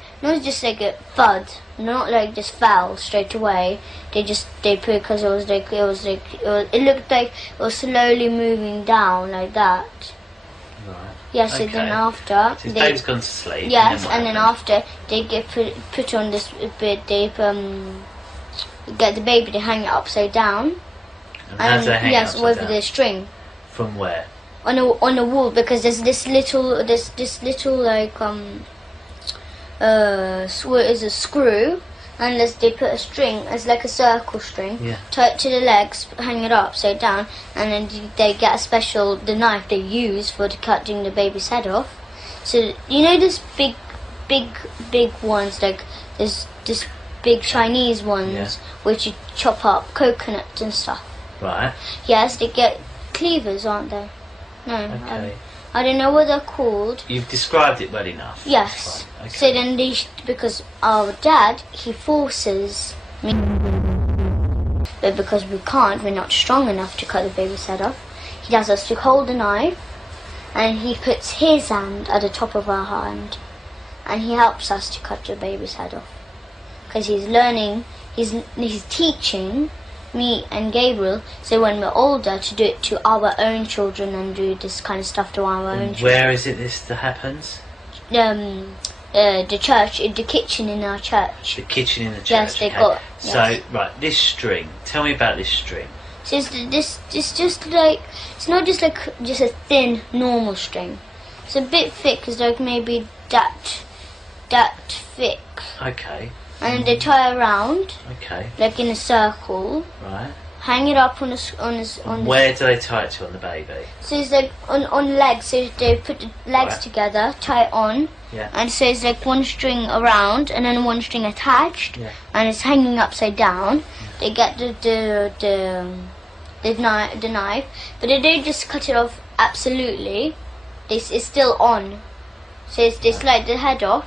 just like a thud, not like just fell straight away. They put, because it looked like it was slowly moving down like that. Right. Yes, Okay. and then after So his baby's gone to sleep. Yes, and and then after they get put on this bit, they get the baby, they hang it upside down. And how do they hang it yes, upside with down? the string From where? on the wall, because there's this little like is a screw, and they put a string, it's like a circle string, Yeah. tie it to the legs, hang it upside down, and then they get the knife they use for cutting the baby's head off. So you know this big ones, like this big Chinese ones, Yeah. which you chop up coconut and stuff. Right. Yes, they get cleavers, aren't they? No. Okay. I don't know what they're called. You've described it well enough. Yes. Okay. So then because our dad, he forces me, but because we're not strong enough to cut the baby's head off, he does us to hold the knife, and he puts his hand at the top of our hand, and he helps us to cut the baby's head off, because he's teaching me and Gabriel, so when we're older, to do it to our own children and do this kind of stuff to our own children. Where is it this that happens? The church, the kitchen in our church. The kitchen in the church. Yes, they okay. got. So, Yes. right, this string. Tell me about this string. So it's just like, it's not just like just a thin normal string. It's a bit thick. It's like maybe that thick. Okay. and then they tie it around, Okay. like in a circle. Right. Hang it up on Where do they tie it to on the baby? So it's like on legs. So they put the legs Right. together, tie it on, Yeah. and so it's like one string around and then one string attached, Yeah. and it's hanging upside down. They get the knife, but they don't just cut it off absolutely. It's still on. So they slide the head off,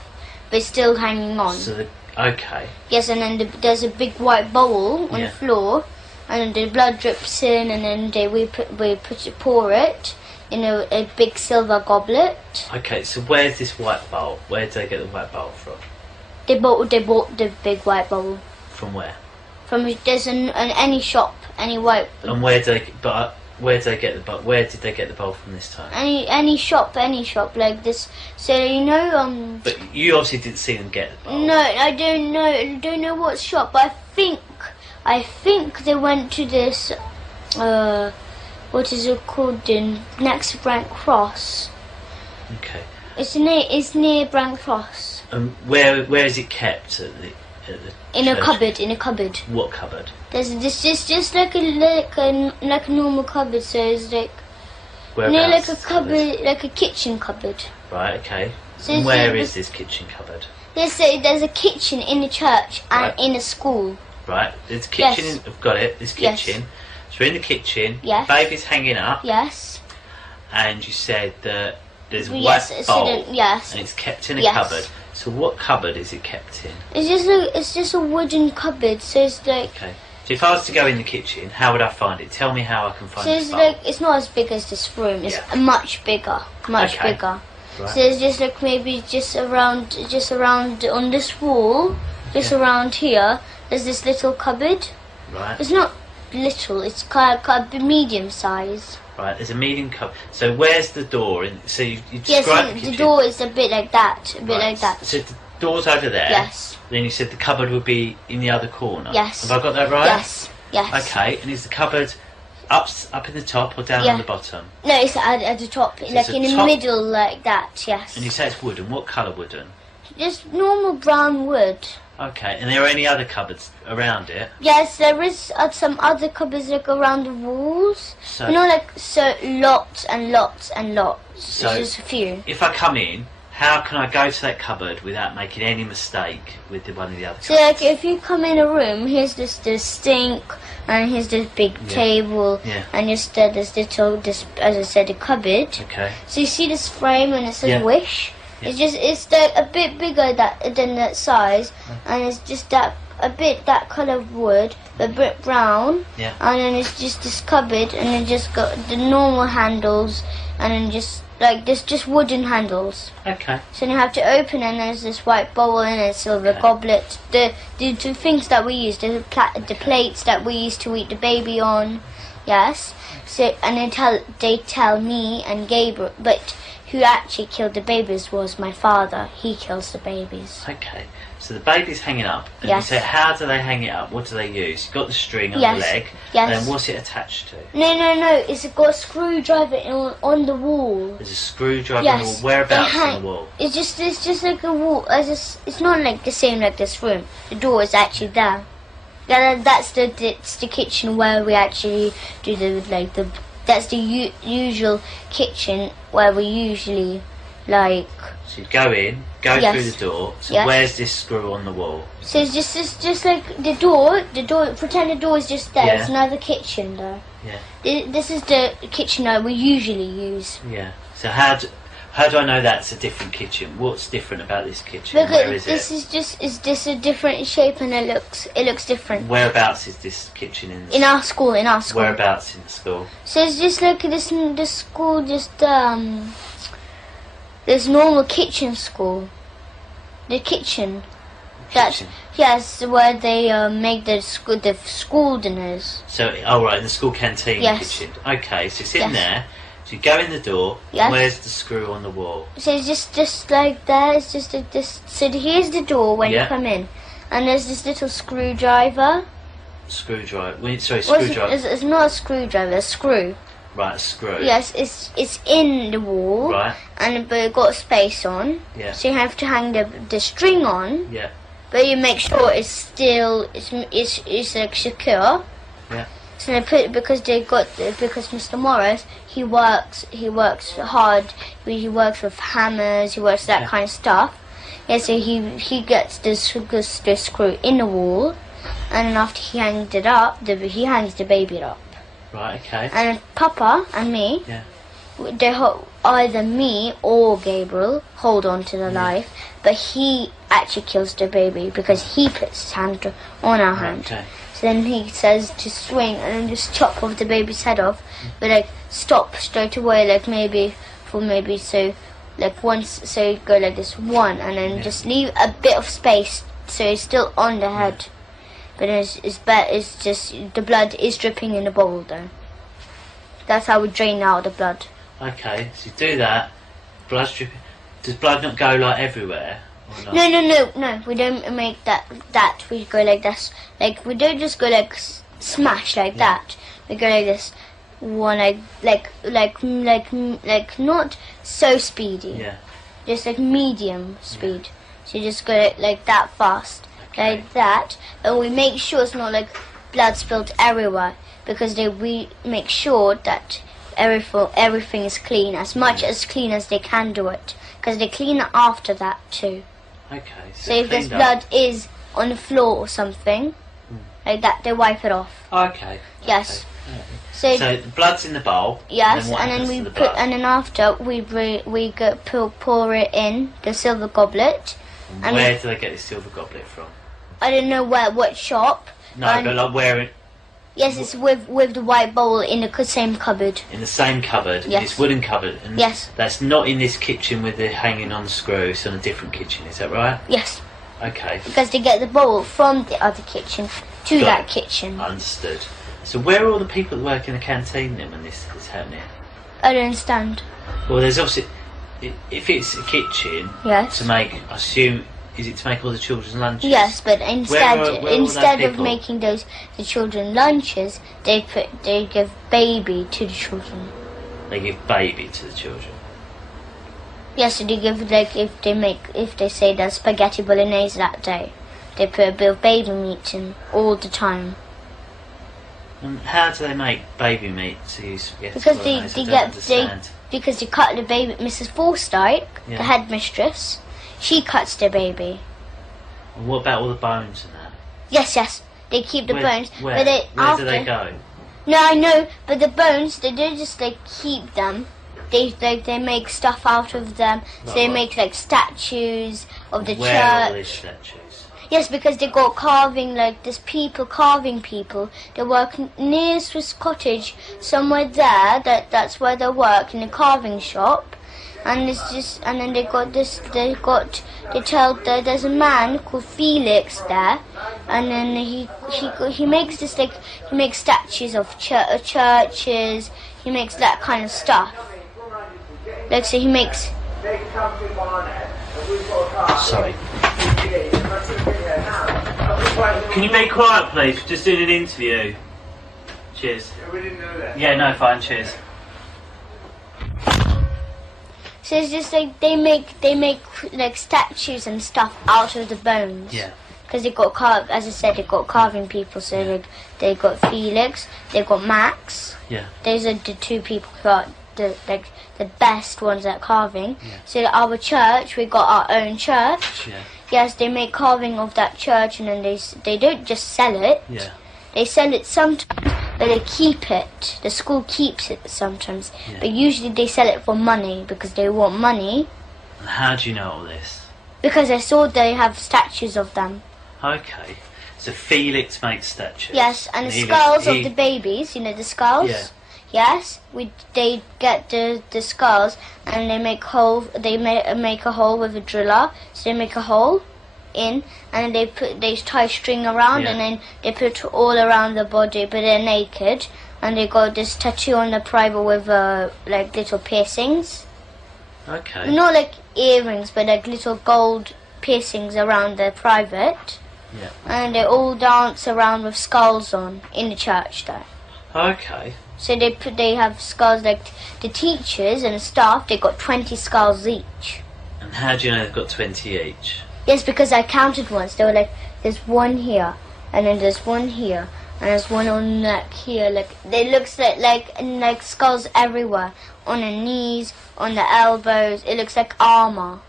but it's still hanging on. So okay. Yes, and then there's a big white bowl on Yeah. the floor, and the blood drips in, and then we pour it in a big silver goblet. Okay, so where's this white bowl? Where did they get the white bowl from? They bought the big white bowl From where? from there's any shop, any white And where did they get the bowl? Where did they get the bowl from this time? any shop like this. So But you obviously didn't see them get the bowl. No, I don't know what shop, but I think they went to this what is it called, next to Brent Cross. Okay. It's near Brent Cross. And where is it kept at the In a church? cupboard. What cupboard? There's just like a normal cupboard. So it's like near like a cupboard, like a kitchen cupboard. Right, okay. So And it's where like is this kitchen cupboard? There's a kitchen in the church and Right. in a school. Right, there's kitchen. Yes. I've got it. There's Yes. kitchen. So we're in the kitchen. Yes. Baby's hanging up. Yes. And you said that there's a Yes, white so bowl. yes. And it's kept in a Yes. cupboard. So what cupboard is it kept in? It's just a wooden cupboard. So it's like Okay. So if I was to go in the kitchen, how would I find it? Tell me how I can find so this it's bowl. like it's not as big as this room. It's much bigger. Okay. Bigger. Right. So it's just like maybe just around on this wall, just around here. There's this little cupboard. Right. It's not little. It's kind of medium size. Right, there's a medium cupboard. So where's the door? So you Yes, described the the kitchen. door is a bit like that. A bit Right. like that. So the door's over there. Yes. Then you said the cupboard would be in the other corner. Yes. Have I got that right? Yes. Yes. Okay, and is the cupboard up in the top or down Yeah. on the bottom? No, it's at the top, So like it's in a the top- middle, like that. Yes. And you say it's wooden. What colour wooden? Just normal brown wood. Okay, and there are any other cupboards around it? Yes, there is some other cupboards like around the walls. So- So lots and lots and lots. So It's just a few. if I come in, how can I go to that cupboard without making any mistake with one of the other So like if you come in a room, here's this sink, and here's this big Yeah. table, Yeah. and just this little, as I said, a cupboard. Okay. So you see this frame and it says Yeah. Wish. Yeah. It's like a bit bigger than that size, and it's just that that colour of wood, a bit brown. Yeah. And then it's just this cupboard, and then just got the normal handles, and then just like this, just wooden handles. Okay. So you have to open, and there's this white bowl and a silver goblet. The things that we use, the plates that we used to eat the baby on. Yes. So and they tell me and Gabriel, but who actually killed the babies was my father. He kills the babies. Okay. So the baby's hanging up, and Yes. you say, how do they hang it up? What do they use? You've got the string on Yes. the leg. Yes. And then what's it attached to? No. It's got a screwdriver on the wall. There's a screwdriver on the Yes. wall. Whereabouts They on hang- the wall? It's just like a wall. It's not like the same like this room. The door is actually there. That's the kitchen where we actually do that's the usual kitchen where we usually like. So you go in, go Yes. through the door. So Yes. where's this screw on the wall? So it's just like the door. Pretend the door is just there. Yeah. It's another kitchen there. Yeah. This is the kitchen that we usually use. Yeah. So how do I know that's a different kitchen? What's different about this kitchen? Where Because is this it? is just a different shape, and it looks different. Whereabouts is this kitchen in the In our school. Whereabouts in the school? So it's just like this school, just this normal kitchen school. The kitchen. That's yes, where they make the school dinners. So, oh right, in the school canteen Yes. kitchen. Okay, so it's in Yes. there. So you go in the door. Yes. Where's the screw on the wall? So it's just like that. It's just like this. So here's the door when Yeah. you come in, and there's this little screwdriver. Screwdriver. Sorry, Well, screwdriver. it's not a screwdriver. A screw. Right, a screw. Yes, it's in the wall. Right. But it got a space on. Yeah. So you have to hang the string on. Yeah. but you make sure it's still it's like secure. Yeah. So they put because Mr. Morris he works hard. He works with hammers. He works that kind of stuff. Yeah. So he gets this screw in the wall, and then after he hangs it up, he hangs the baby up. Right. Okay. And Papa and me. Yeah. Either me or Gabriel hold on to the knife, but he actually kills the baby because he puts his hand on our hand. Okay. So then he says to swing and then just chop off the baby's head off, but like stop straight away, like maybe so like once, so you go like this one and then just leave a bit of space so it's still on the head, but it's just the blood is dripping in the bowl though. That's how we drain out the blood. Okay, so you do that. Blood's dripping. Does blood not go like everywhere? Or not? No. We don't make that. We go like this. Like we don't just go like smash like that. We go like this. One like not so speedy. Yeah. Just like medium speed. So you just go like that fast, like that, and we make sure it's not like blood spilled everywhere because we make sure that everything is clean, as much as clean as they can do it, because they clean it after that too. Okay. So if there's blood is on the floor or something like that, they wipe it off. Okay. Yes. Okay. So the blood's in the bowl. Yes, and then we put, and then after we pour it in the silver goblet. And where do they get this silver goblet from? I don't know what shop. No, but like where it. Yes, it's with the white bowl in the same cupboard. In the same cupboard. Yes. This wooden cupboard. And yes. That's not in this kitchen with the hanging on screw. It's in a different kitchen. Is that right? Yes. Okay. Because they get the bowl from the other kitchen to that kitchen. Understood. So where are all the people that work in the canteen then when this is happening? I don't understand. Well, there's obviously, if it's a kitchen, yes, to make, I assume, is it to make all the children's lunches? Yes, but instead of people? making the children lunches, they give baby to the children. They give baby to the children. Yes, so they give if they say there's spaghetti bolognese that day, they put a bit of baby meat in all the time. And how do they make baby meat to use spaghetti Because because they cut the baby. Mrs. Forsyth, the headmistress, she cuts the baby. And what about all the bones and that? Yes, they keep the bones. Where? But Where do they go? No, I know, but the bones they don't just keep them. They make stuff out of them. So they make like statues of the church. Where are all these statues? Yes, because they got carving, like there's people carving people. They work near Swiss Cottage, somewhere there. That's where they work, in a carving shop. And it's just, and then they tell that there's a man called Felix there, and then he makes this he makes statues of churches. He makes that kind of stuff. Like so, he makes. Sorry. Can you be quiet, please? We're just doing an interview. Cheers. Yeah, no, fine. Cheers. So it's just like they make like statues and stuff out of the bones. Yeah. Because they got as I said, they got carving people. So they got Felix, they got Max. Yeah. Those are the two people who are the best ones at carving. Yeah. So our church, we got our own church. Yeah. Yes, they make carving of that church, and then they don't just sell it. Yeah. They sell it sometimes, but they keep it. The school keeps it sometimes, but usually they sell it for money because they want money. And how do you know all this? Because I saw they have statues of them. Okay. So Felix makes statues. Yes, and the skulls of the babies. You know the skulls. Yeah. Yes, they get the skulls and they make hole. They make a hole with a driller. So they make a hole in, and they tie string around, and then they put all around the body, but they're naked, and they got this tattoo on the private with like little piercings. Okay. Not like earrings, but like little gold piercings around the private. Yeah. And they all dance around with skulls on in the church there. Okay. So they have skulls, like the teachers and the staff, they got 20 skulls each. And how do you know they've got 20 each? Yes, because I counted once. There were like, there's one here, and then there's one here, and there's one on the neck here. Like, it looks like skulls everywhere. On the knees, on the elbows. It looks like armor.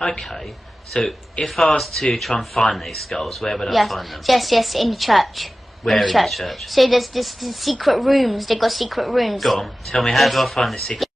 Okay. So if I was to try and find these skulls, where would I find them? Yes, in the church. Where in the church? So there's this secret rooms. They got secret rooms. Go on. Tell me, how do I find the secret?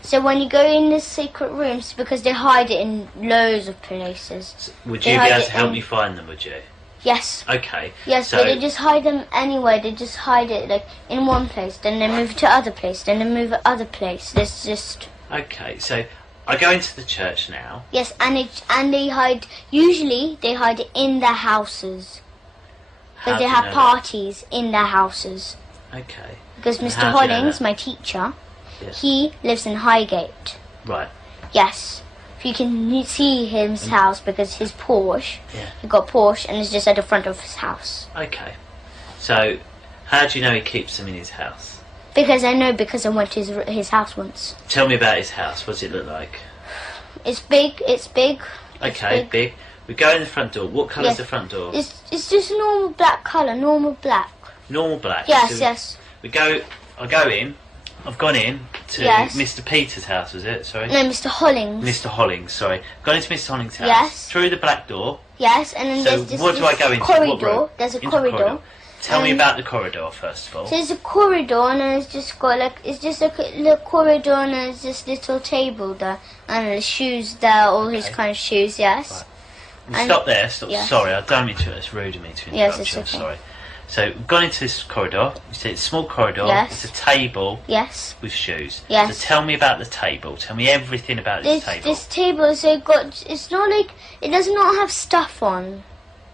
So when you go in the secret rooms, because they hide it in loads of places. Would you be able to help me find them, would you? Yes. Okay. Yes, so but they just hide them anyway. They just hide it like in one place, then they move to other place, then they move to other place. There's just... Okay, so I go into the church now. Yes, and they hide... Usually they hide it in their houses. Because they have parties in their houses. Okay. Because Mr. Hollings, my teacher, he lives in Highgate. Right. Yes. You can see his house because his Porsche, he got Porsche and it's just at the front of his house. Okay. So, how do you know he keeps them in his house? Because I know, because I went to his house once. Tell me about his house. What does it look like? It's big, it's big. Okay, big. We go in the front door. What colour is the front door? It's just normal black colour, normal black. Normal black? Yes, so yes. I go in. I've gone in to Mr. Peter's house, was it? Sorry? No, Mr. Hollings. Mr. Hollings, sorry. Gone into Mr. Hollings' house. Yes. Through the black door. Yes, and then there's this what do I go into? corridor. There's a corridor. Tell me about the corridor first of all. So there's a corridor and it's just got like, it's just like a little corridor and there's this little table there and the shoes there, all his kind of shoes, yes. Right. Stop there, stop. Yes. Sorry, I don't mean to, it's rude of me to interrupt Yes, it's you, I'm okay. sorry. So, we've gone into this corridor. You see it's a small corridor. Yes. It's a table. Yes. With shoes. Yes. So tell me about the table. Tell me everything about this table. This table, so it's not like, it does not have stuff on.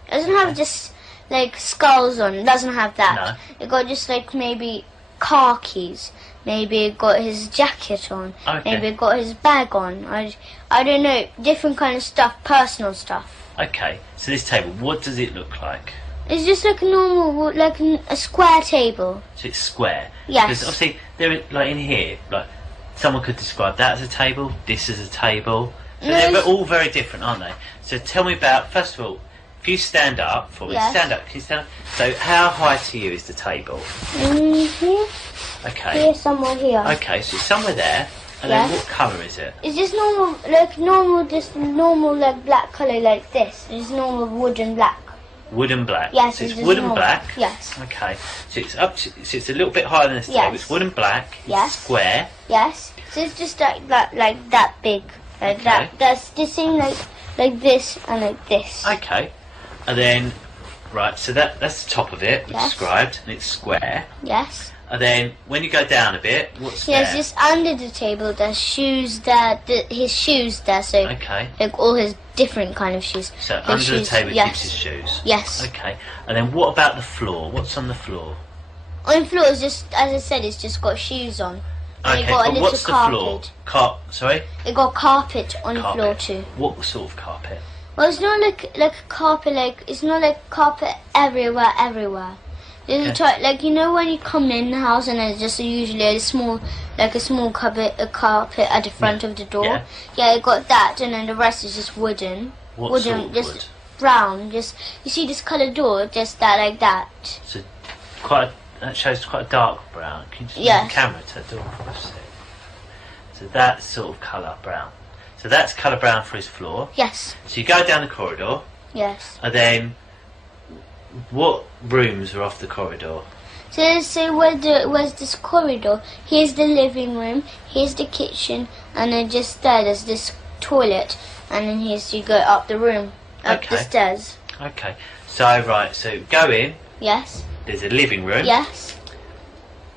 It doesn't have just like skulls on. It doesn't have that. No. It got just like maybe car keys. Maybe it got his jacket on. Okay. Maybe it got his bag on. I don't know. Different kind of stuff, personal stuff. Okay. So this table, what does it look like? It's just like a normal, like a square table. So it's square. Yes. Because obviously, there, like in here, like someone could describe that as a table. This as a table. So they're all very different, aren't they? So tell me about, first of all, if you stand up for me, stand up. Can you stand up? So how high to you is the table? Here. Okay. Here, somewhere here. Okay, so it's somewhere there. And then what colour is it? It's just normal, just normal, like black colour, like this. It's normal wood and black. Wood and black. Yes, so it's just wood and normal. black. Yes. Okay. So it's up to, so it's a little bit higher than this table. It's wood and black. Yes. It's square. Yes. So it's just like that big, like that. That's the same, like this and like this. Okay. And then, right. So that's the top of it, described, and it's square. Yes. And then when you go down a bit, what's Yes, there? just under the table, there's shoes there, his shoes there, so like all his different kind of shoes. So his under shoes, the table keeps his shoes. Yes. Okay. And then what about the floor? What's on the floor? On the floor is just, as I said, it's just got shoes on. And Okay, it got a but little what's carpet. the floor? Sorry? It got carpet on the floor Carpet. too. What sort of carpet? Well, it's not like a carpet, it's not like carpet everywhere. There's like, you know when you come in the house and there's just usually a small carpet at the front of the door? Yeah, it got that, and then the rest is just wooden. What wooden, sort of just wood? brown. Just, you see this coloured door, just that, like that. So that shows quite a dark brown. Can you just move the camera to the door for a sec? So that sort of colour brown. So that's colour brown for his floor. Yes. So you go down the corridor. Yes. And then what rooms are off the corridor? So where's this corridor? Here's the living room, here's the kitchen, and then just there's this toilet, and then here's you go up the room, up the stairs. Okay. So right, so go in. Yes. There's a living room. Yes.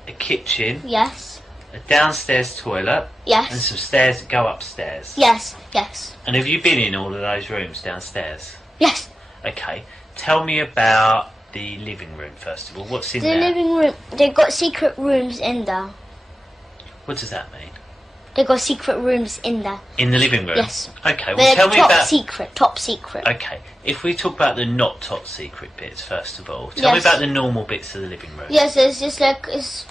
A kitchen. Yes. A downstairs toilet. Yes. And some stairs that go upstairs. Yes. Yes. And have you been in all of those rooms downstairs? Yes. Okay. Tell me about the living room first of all. What's in there? The living room, they got secret rooms in there. What does that mean? They got secret rooms in there. In the living room? Yes. Okay, well They're tell me about... top secret. Okay, if we talk about the not top secret bits first of all, tell me about the normal bits of the living room. Yes, it's just like, it's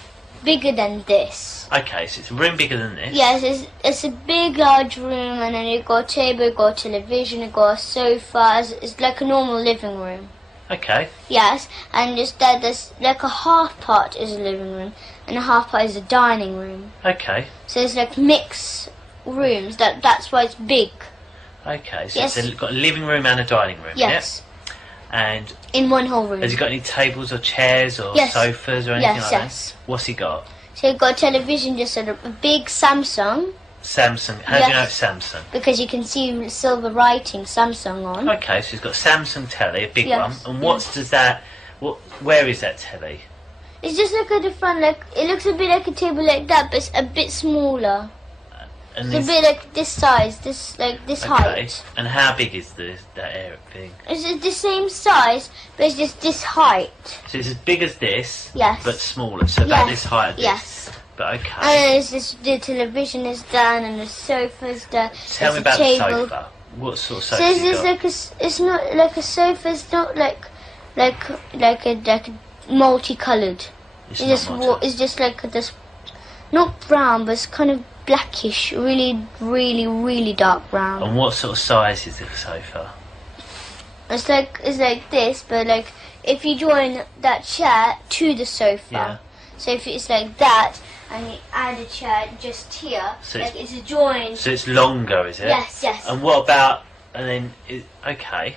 bigger than this. Okay, so it's a room bigger than this. Yes, it's a big, large room, and then you've got a table, you've got a television, you've got a sofa. It's like a normal living room. Okay. Yes, and just that there's like a half part is a living room, and a half part is a dining room. Okay. So it's like mixed rooms. That's why it's big. Okay, so Yes. it's got a living room and a dining room. Yes. Yeah? And In one whole room. has he got any tables or chairs or Yes. sofas or anything Yes, like yes. that? What's he got? So you've got a television, just a big Samsung, Samsung. How do you know Yes. it's Samsung? because you can see silver writing Samsung on. Okay, so he's got Samsung telly, a big Yes, one. And does that? Where is that telly? It's just like a different, like it looks a bit like a table like that, but it's a bit smaller. And It's a bit like this size, this height. And how big is that air thing? It's just the same size, but it's just this height. So it's as big as this, Yes. but smaller. So about Yes, this height of this. yes. But okay. And then it's just the television is down and the sofa's there. Tell me about the sofa. What sort of sofa So it's you just got? like it's not like a sofa. It's not like a multicolored. It's not It's just like this, not brown, but it's kind of blackish, really dark brown. And what sort of size is the sofa? It's like this, but like if you join that chair to the sofa. Yeah. So if it's like that, and you add a chair just here, So like it's a join. So it's longer, is it? Yes, yes. And what about? And then okay.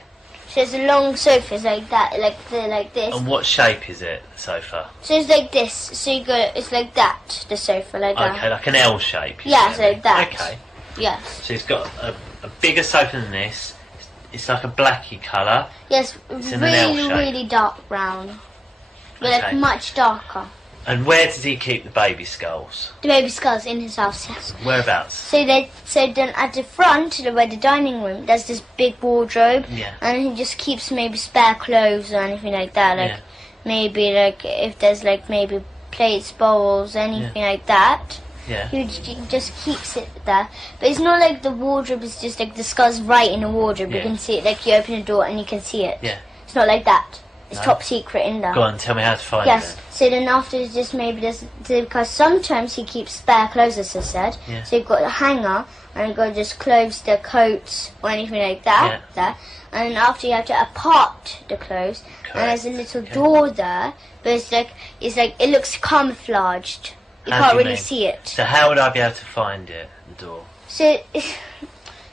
So it's a long sofa, it's like that, like this. And what shape is it? The sofa? So it's like this. So you go, it's like that, the sofa, like that. Okay, like an L shape. you Yeah, say. like that. Okay. Yes. So it's got a bigger sofa than this. It's like a blacky colour. Yes, It's in an L shape. really dark brown. But Okay. like much darker. And where does he keep the baby skulls? The baby skull's in his house, yes. Whereabouts? So then at the front, where the dining room, there's this big wardrobe, Yeah. and he just keeps maybe spare clothes or anything like that. Like Yeah. maybe like if there's like maybe plates, bowls, anything like that. Yeah. He just keeps it there. But it's not like the wardrobe is just like the skull's right in the wardrobe. You Yeah. can see it, like you open the door and you can see it. Yeah. It's not like that. It's No? top secret in there. Go on, tell me how to find Yes. it. So then after it's just maybe there's because sometimes he keeps spare clothes, as I said. Yeah. So you've got a hanger and you've got just clothes, the coats or anything like that. There. And then after you have to apart the clothes, and there's a little door there, but it's like it looks camouflaged. You How can't do you really mean? see it. So how would I be able to find it? The door. So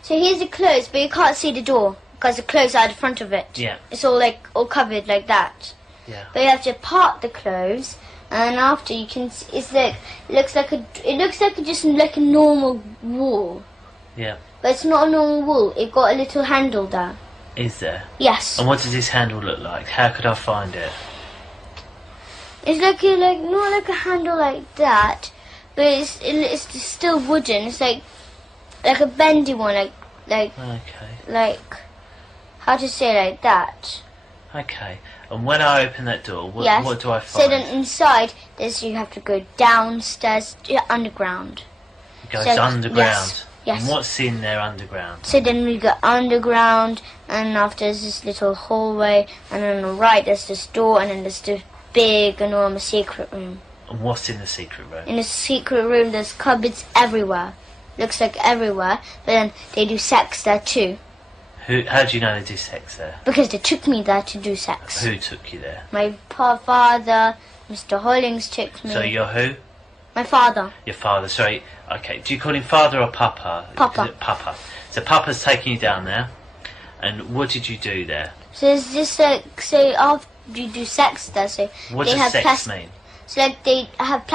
here's the clothes, but you can't see the door because the clothes are at the front of it. Yeah. It's all covered like that. Yeah. But you have to part the clothes, and after you can, it's like it looks like just like a normal wall, Yeah. but it's not a normal wall. It got a little handle there. Is there? Yes. And what does this handle look like? How could I find it? It's like not like a handle like that, but it's still wooden. It's like a bendy one, like Okay. how to say like that. Okay. And when I open that door, what do I find? So then inside, you have to go downstairs, underground. It goes so- underground. yes, yes. And what's in there underground? So then we go underground, and after there's this little hallway, and on the right there's this door, and then there's this big, enormous secret room. And what's in the secret room? In the secret room there's cupboards everywhere. Looks like everywhere, but then they do sex there too. How do you know they do sex there? Because they took me there to do sex. Who took you there? My father, Mr. Hollings took me. So you're who? My father. Your father, sorry. Okay, do you call him father or papa? Papa. Is it papa? So papa's taking you down there, and what did you do there? So it's just like, so after you do sex there, so What they does have sex mean? So like they have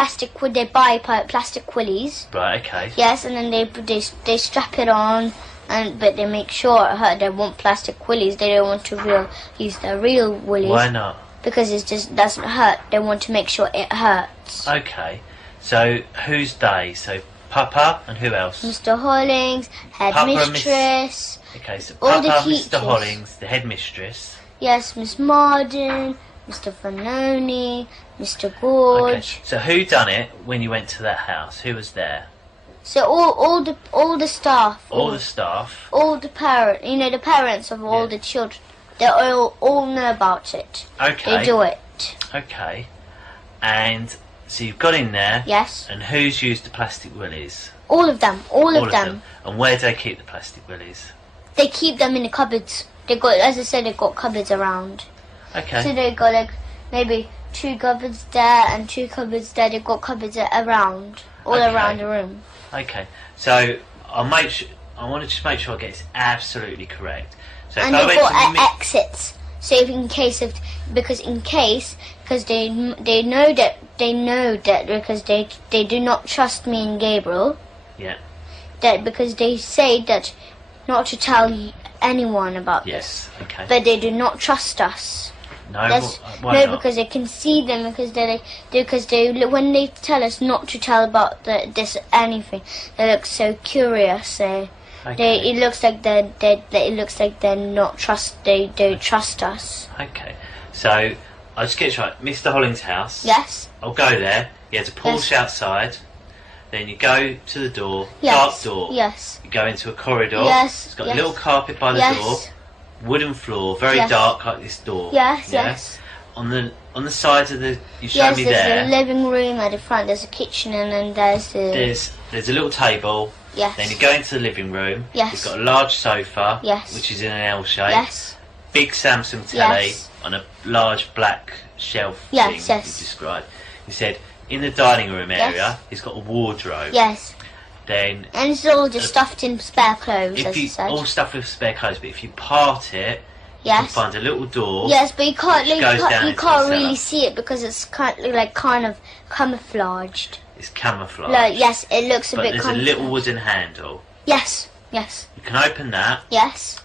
they buy plastic willies. Right, okay. Yes, and then they strap it on, but they make sure it hurt. They want plastic willies. They don't want to use their real willies. Why not? Because it just doesn't hurt. They want to make sure it hurts. Okay. So who's they? So Papa and who else? Mr. Hollings, head Papa and mistress. Okay, so all Papa, the teachers. Mr. Hollings, the headmistress. Yes, Miss Marden, Mr. Fanoni, Mr. Gorge. Okay. So who done it when you went to that house? Who was there? So all the staff. All the staff. All the the parents of all the children. They all know about it. Okay. They do it. Okay. And So you've got in there. Yes. And who's used the plastic willies? All of them. All of them. And where do they keep the plastic willies? They keep them in the cupboards. They got, as I said, they've got cupboards around. Okay. So they've got like maybe 2 cupboards there and 2 cupboards there. They've got cupboards around, all around the room. Okay. So I'll make sure. I want to just make sure I get this absolutely correct. So And if I they've went to got exits. So if in case of, because they know that because they do not trust me and Gabriel. Yeah. That because they say that not to tell anyone about Yes. this. Okay. But they do not trust us. No. Why not? Because they can see them because they when they tell us not to tell about this anything, they look so curious. It looks like they don't trust us. Okay. So I'll just get it right. Mr. Holling's house. Yes. I'll go there. He has a Porsche outside. Then you go to the door. Yes. Dark door. Yes. You go into a corridor. Yes. It's got Yes. a little carpet by the Yes. door. Wooden floor. Very Yes. dark like this door. Yes. Yeah? Yes. On the sides of the you showed Yes. me There's there. a living room at the front. There's a kitchen and then there's a. There's a little table. Yes. Then you go into the living room. Yes. It's got a large sofa. Yes. Which is in an L shape. Yes. Big Samsung telly Yes. on a large black shelf Yes, thing yes. you described. You said in the dining room area, Yes. he's got a wardrobe. Yes. Then And it's all just stuffed in spare clothes, if as you you said. all stuff with spare clothes, but if you part it, you Yes. can find a little door. Yes, but you can't. which goes down You into can't the really cellar. see it because it's kind of camouflaged. It's camouflage. Like, yes, it looks a but bit. there's a little wooden handle. Yes. Yes. You can open that. Yes.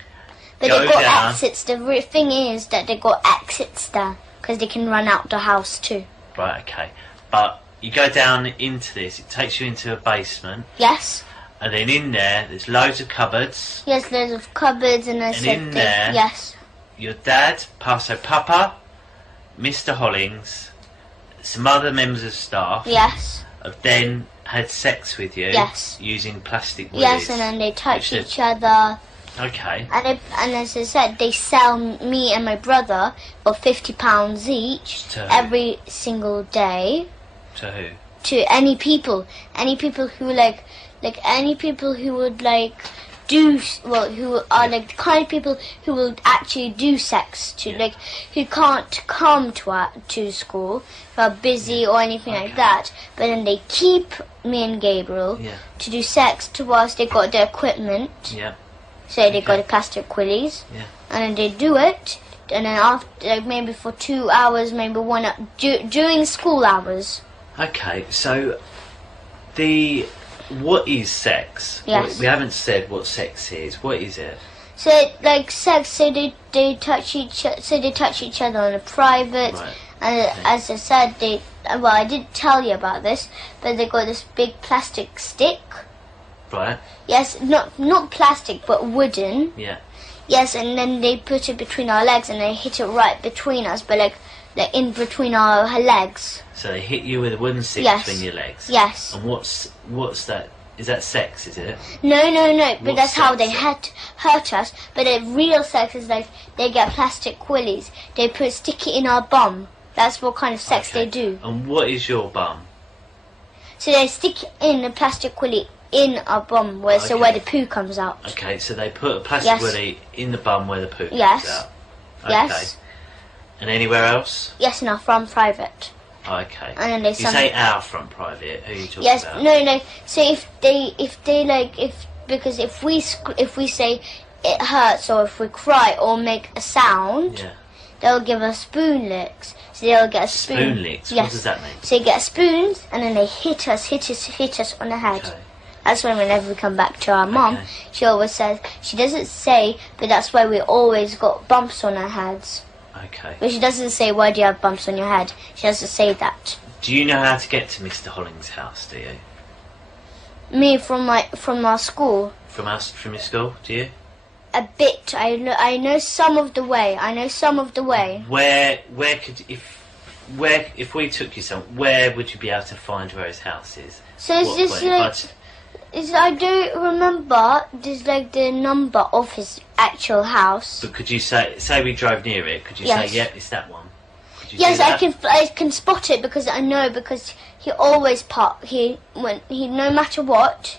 But Go they've got down. exits. The thing is that they've got exits there because they can run out the house too. Right. Okay. But you go down into this. It takes you into a basement. Yes. And then in there's loads of cupboards. Yes, loads of cupboards and there's And in something. there- Yes. Your dad, Papa, Mr. Hollings, some other members of staff Yes. have then had sex with you Yes. using plastic willies. Yes, and then they touch which each other. Okay. And as I said, they sell me and my brother for £50 each To who? every single day To who? to any people who any people who would who are like the kind of people who will actually do sex to who can't come to school, who are busy or anything like that, but then they keep me and Gabriel to do sex to us. They got the equipment. Yeah. So they got the plastic willies, Yeah. and then they do it, and then after, maybe for 2 hours, maybe one during school hours. Okay, so what is sex? Yes. We haven't said what sex is. What is it? So like sex, so they touch each other on a private, Right. and as I said, I didn't tell you about this, but they got this big plastic stick. Right. Yes, not plastic, but wooden. Yeah. Yes, and then they put it between our legs, and they hit it right between us, but like in between our legs. So they hit you with a wooden stick Yes. between your legs. Yes. And what's that? Is that sex? Is it? No, but What's that's how sex they hurt us. But the real sex is like they get plastic willies. They stick it in our bum. That's what kind of sex they do. And what is your bum? So they stick in the plastic willy in our bum, where the poo comes out. Okay, so they put a plastic Yes. willy in the bum where the poo Yes. comes out. Yes. And anywhere else? Yes, no, from private. Okay. And then they you say our front private. Who are you talking Yes, about? no. So if we say it hurts, or if we cry or make a sound, Yeah. they'll give us spoon licks. So they'll get a spoon. Spoon licks? Yes. What does that mean? So you get spoons, and then they hit us on the head. Okay. That's why whenever we come back to our mum, she always says, she doesn't say, but that's why we always got bumps on our heads. Okay. But she doesn't say, why do you have bumps on your head? She doesn't say that. Do you know how to get to Mr. Holling's house? Do you? Me from our school. From your school? Do you? A bit. I know some of the way. Where could if we took you where would you be able to find where his house is? So it's just I don't remember just like the number of his actual house. But could you say we drove near it? Could you Yes. say, yep, it's that one? Could you Yes, do that? I can spot it because I know because he always no matter what,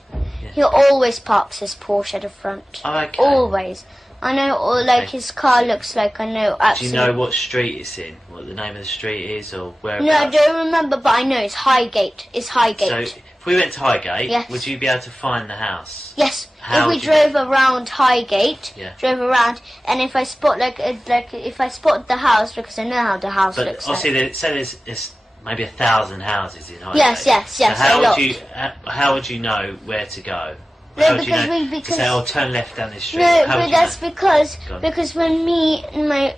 he always parks his Porsche at the front. Okay. Always. I know, or like his car looks like, I know absolutely. Do you know what street it's in? What the name of the street is, or where? No, I don't remember, but I know it's Highgate. It's Highgate. So, if we went to Highgate, Yes. would you be able to find the house? Yes. How if we would you drove around Highgate, Yeah. drove around, and if I spot if I spot the house, because I know how the house But looks obviously, like. there's maybe 1,000 houses in Highgate. Yes, So a how lot. would you how would you know where to go? No, How would you because know we- to say, "Oh, turn left down this street"? No, How would but you that's know? Go on. because when me and my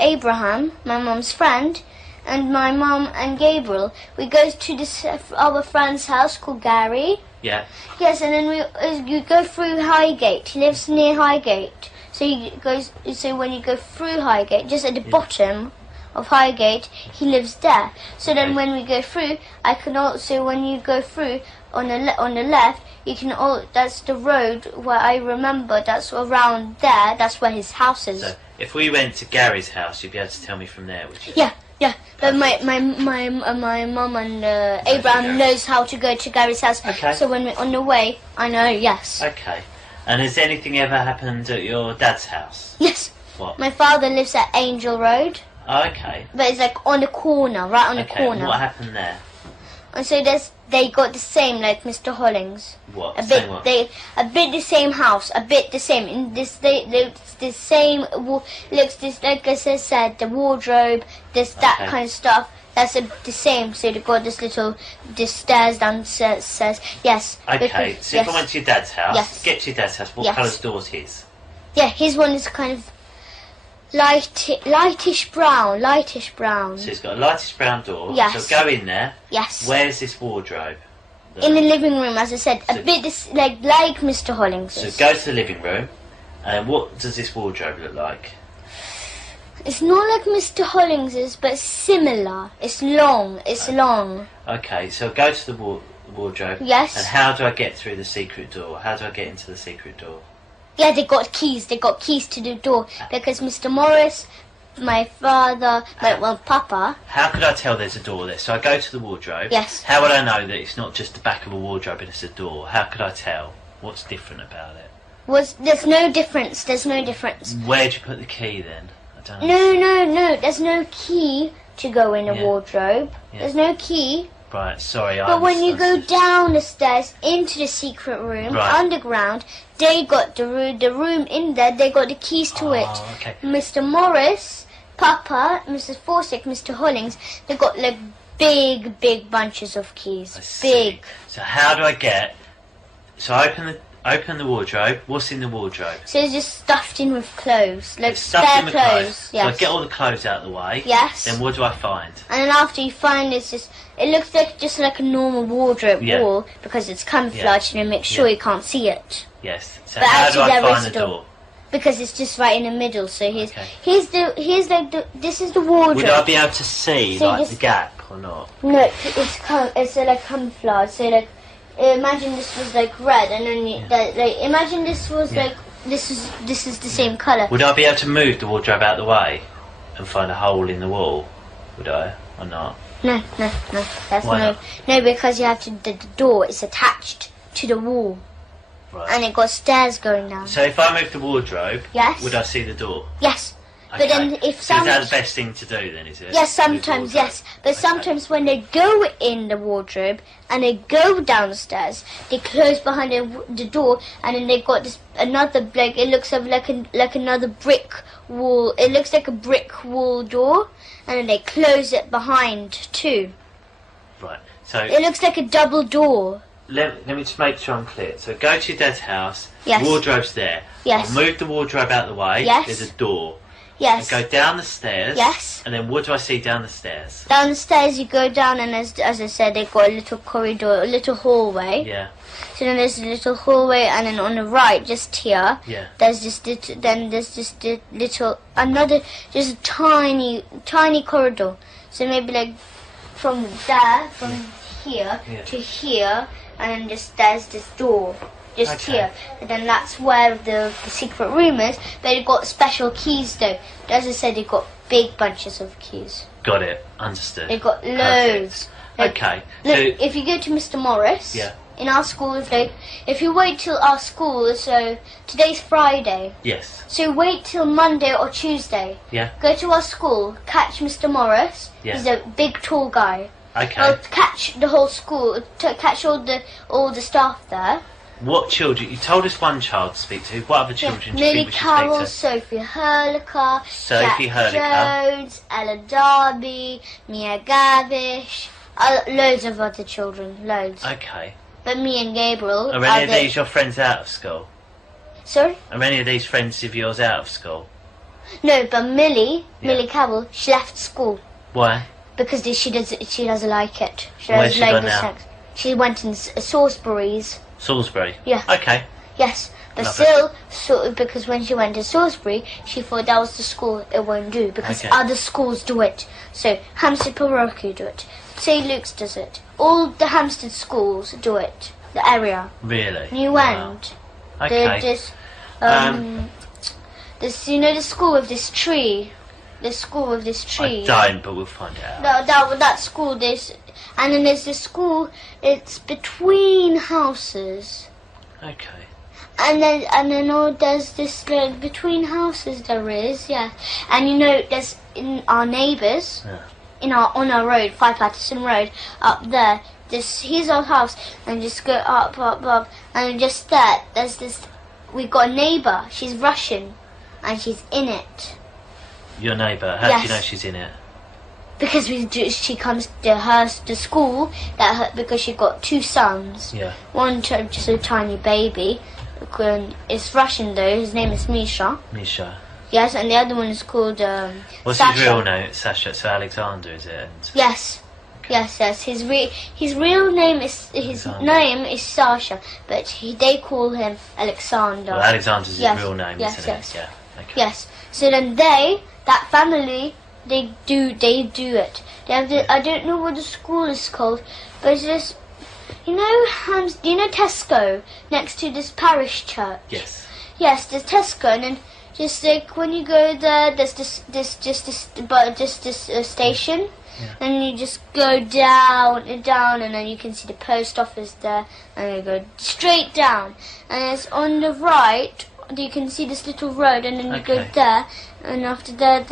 Abraham, my mum's friend, and my mum and Gabriel, we go to this our friend's house called Gary. Yeah. Yes, and then you go through Highgate. He lives near Highgate, so So when you go through Highgate, just at the bottom of Highgate, he lives there. So then when we go through, I can also when you go through on the left, you can that's the road where I remember. That's around there. That's where his house is. So if we went to Gary's house, you'd be able to tell me from there, would you? Yeah. But my mum and Abraham knows how to go to Gary's house. Okay. So when we're on the way, I know. Yes. Okay. And has anything ever happened at your dad's house? Yes. What? My father lives at Angel Road, Oh, okay. but it's like on the corner, right on the Okay. corner. And what happened there? And so they got the same like Mr. Hollings. What? A Same bit what? a bit the same house, a bit the same. In this it's the same looks this like I said the wardrobe, that Okay. kind of stuff. That's the same. So they got this stairs downstairs. Yes. Okay. because- So if I yes. went to your dad's house, Yes. get to your dad's house, what Yes. colour's door's his? Yeah, his one is kind of lightish brown. So he's got a lightish brown door. Yes. So go in there. Yes. Where's this wardrobe? In the living room, as I said, a bit like Mr. Hollings. So go to the living room. And what does this wardrobe look like? It's not like Mr. Hollings's, but similar. It's long. It's long. Okay, so go to the wardrobe. Yes. And how do I get through the secret door? How do I get into the secret door? Yeah, they got keys. They got keys to the door because Mr. Morris, my father, Papa. How could I tell there's a door there? So I go to the wardrobe. Yes. How would I know that it's not just the back of a wardrobe and it's a door? How could I tell? What's different about it? There's no difference. There's no difference. Where'd you put the key then? I don't know. No. There's no key to go in a wardrobe. Yeah. There's no key. Right, sorry. But when you go down the stairs into the secret room, Right. underground, they got the room in there, they got the keys to it. Okay. Mr. Morris, Papa, Mrs. Forsyth, Mr. Hollings, they got like big bunches of keys. Big. So how do I get... So I open the wardrobe. What's in the wardrobe? So it's just stuffed in with clothes, like Stuffed spare in with clothes. So I Yes. get all the clothes out of the way. Yes. Then what do I find? And then after you find it looks like just like a normal wardrobe Yeah. wall because it's camouflaged and it makes sure you can't see it. Yes. So But how do actually I there find is the a door? Because it's just right in the middle. So this is the wardrobe. Would I be able to see So like this- the gap or not? No, it's like camouflage. So like imagine this was like red, and then imagine this was like this is the same color. Would I be able to move the wardrobe out of the way and find a hole in the wall? Would I or not? No. That's Why no, not? no, because you have to. The door is attached to the wall, Right. and it got stairs going down. So if I move the wardrobe, Yes. would I see the door? Yes, Okay. but then if So is that some. the best thing to do then, is it? Yes, sometimes, yes. But sometimes when they go in the wardrobe and they go downstairs, they close behind the door, and then they got this another like it looks like another brick wall. It looks like a brick wall door, and then they close it behind too. Right. So It looks like a double door. let me just make sure I'm clear. So go to your dad's house. Yes. Wardrobe's there. Yes. I'll move the wardrobe out of the way. Yes. There's a door. Yes. I go down the stairs. Yes. And then what do I see down the stairs? Downstairs you go down, and as I said, they got a little corridor, a little hallway. Yeah. So then there's a little hallway, and then on the right, just here, Yeah. there's just just a tiny corridor. So maybe like from there, from here Yeah. to here, and then just there's this door, just Okay. here, and then that's where the secret room is. But it got special keys though. As I said, it got big bunches of keys. Got it. Understood. They got Perfect. loads. Okay. Look, So, if you go to Mr. Morris, yeah. in our school, if you wait till our school, so today's Friday, Yes. so wait till Monday or Tuesday. Yeah. Go to our school, catch Mr. Morris. Yeah. He's a big, tall guy. Okay. I'll catch the whole school, catch all the staff there. What children? You told us one child to speak to. What other children do you Millie think we should Carroll, speak to? Sophie Hurlicker, Sophie Jack Hurlicker. Jones, Ella Darby, Mia Gavish, loads of other children, loads. Okay. But me and Gabriel Are any of these your friends out of school? Sorry? Are any of these friends of yours out of school? No, but Millie Carroll, she left school Why? because she doesn't like it. Where's she like gone the now? sex. She went in Salisbury's. Salisbury? Yeah. Okay. Yes, but still, because when she went to Salisbury, she thought that was the school it won't do because Okay. other schools do it. So Hampstead Parochial do it. St. Luke's does it. All the Hampstead schools do it. The area. Really? New End. Okay. This, you know, the school with this tree. The school with this tree. I don't, but we'll find it out. That school. And then there's the school. It's between houses. Okay. And then there's this like between houses there is, yeah. And you know there's in our neighbours, on our road, 5 Patterson Road, up there. Here's our house, and just go up, and just there's this. We got a neighbour. She's Russian, and she's in it Your neighbour. How do you Yes. know she's in it? because she comes to school because she got 2 sons. Yeah. One just a tiny baby. It's Russian though. His name is Misha. Misha. Yes, and the other one is called What's Sasha. his real name? Sasha. So Alexander, is it? And Yes, yes. His real name is Sasha, but they call him Alexander. well, Alexander's Yes, his real name, yes, isn't yes. it? Yeah. Okay. Yes. So then that family, they do it. They have I don't know what the school is called, but it's just you know Tesco next to this parish church. Yes. Yes, there's Tesco, and then just like when you go there, there's this station, and you just go down, and then you can see the post office there, and you go straight down, and it's on the right. You can see this little road, and then you go there, and after there,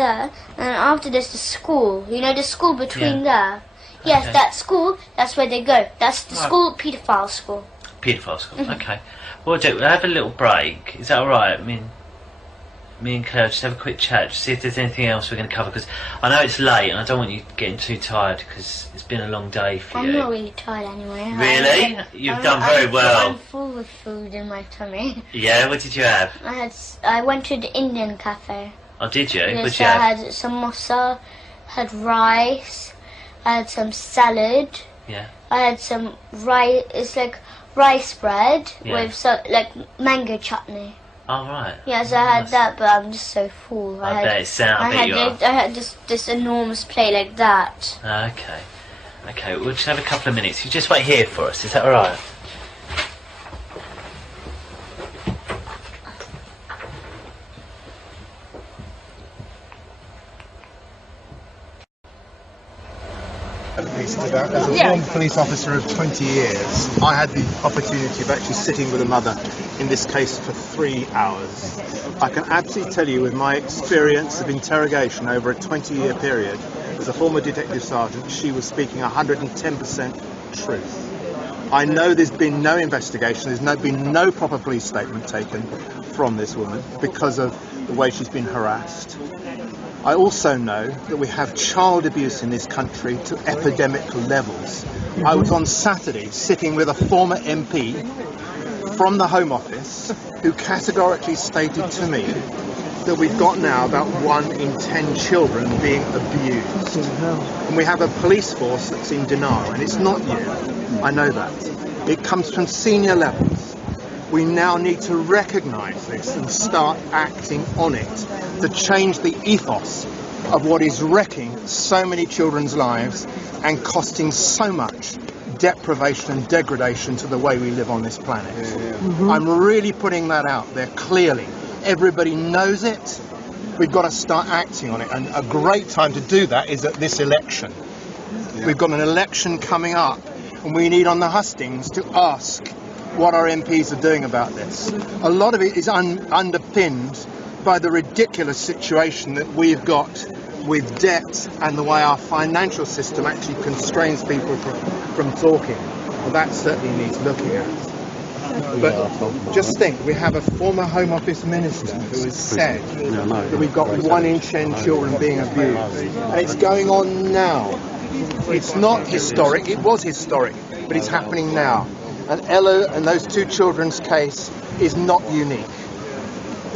and after there's the school. You know the school between there. Yes, Okay. that school. That's where they go. That's the Right. school, paedophile school. Paedophile school. Mhm. Okay. We'll have a little break. Is that all right? I mean, me and Claire just have a quick chat, just see if there's anything else we're going to cover. Because I know it's late, and I don't want you getting too tired because it's been a long day for I'm you. not really tired anyway. Really? You've done very well. I'm full of food in my tummy. Yeah. What did you have? I went to the Indian cafe. Oh, did you? What Yes, did you I have? had samosa, had rice, I had some salad, Yeah. I had some rice. It's like rice bread Yeah. with like mango chutney. Oh, right. Yes, I had that, but I'm just so full. I bet you are. I had this enormous plate like that. Okay. Okay, we'll just have a couple of minutes. You just wait here for us, is that alright? As a former police officer of 20 years, I had the opportunity of actually sitting with a mother in this case for 3 hours. I can absolutely tell you with my experience of interrogation over a 20-year period, as a former detective sergeant, she was speaking 110% truth. I know there's been no investigation, there's been no proper police statement taken from this woman because of the way she's been harassed. I also know that we have child abuse in this country to epidemic levels. I was on Saturday sitting with a former MP from the Home Office who categorically stated to me that we've got now about 1 in 10 children being abused. And we have a police force that's in denial, and it's not you. I know that. It comes from senior levels. We now need to recognise this and start acting on it to change the ethos of what is wrecking so many children's lives and costing so much deprivation and degradation to the way we live on this planet. I'm really putting that out there clearly. Everybody knows it. We've got to start acting on it, and a great time to do that is at this election. We've got an election coming up, and we need on the hustings to ask what our MPs are doing about this. A lot of it is underpinned by the ridiculous situation that we've got with debt and the way our financial system actually constrains people from talking. Well, that certainly needs looking at. But just think, we have a former Home Office minister who has said that we've got 1 in 10 children being abused. And it's going on now. It's not historic, it was historic, but it's happening now. And Ella and those 2 children's case is not unique.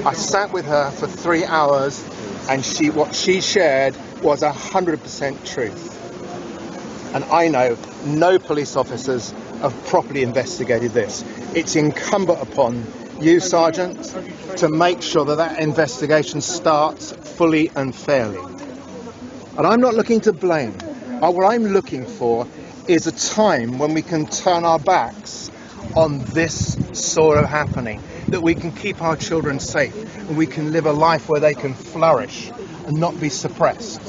I sat with her for 3 hours, and what she shared was 100% truth. And I know no police officers have properly investigated this. It's incumbent upon you, Sergeant, to make sure that that investigation starts fully and fairly. And I'm not looking to blame. What I'm looking for is a time when we can turn our backs on this sort of happening, that we can keep our children safe and we can live a life where they can flourish and not be suppressed.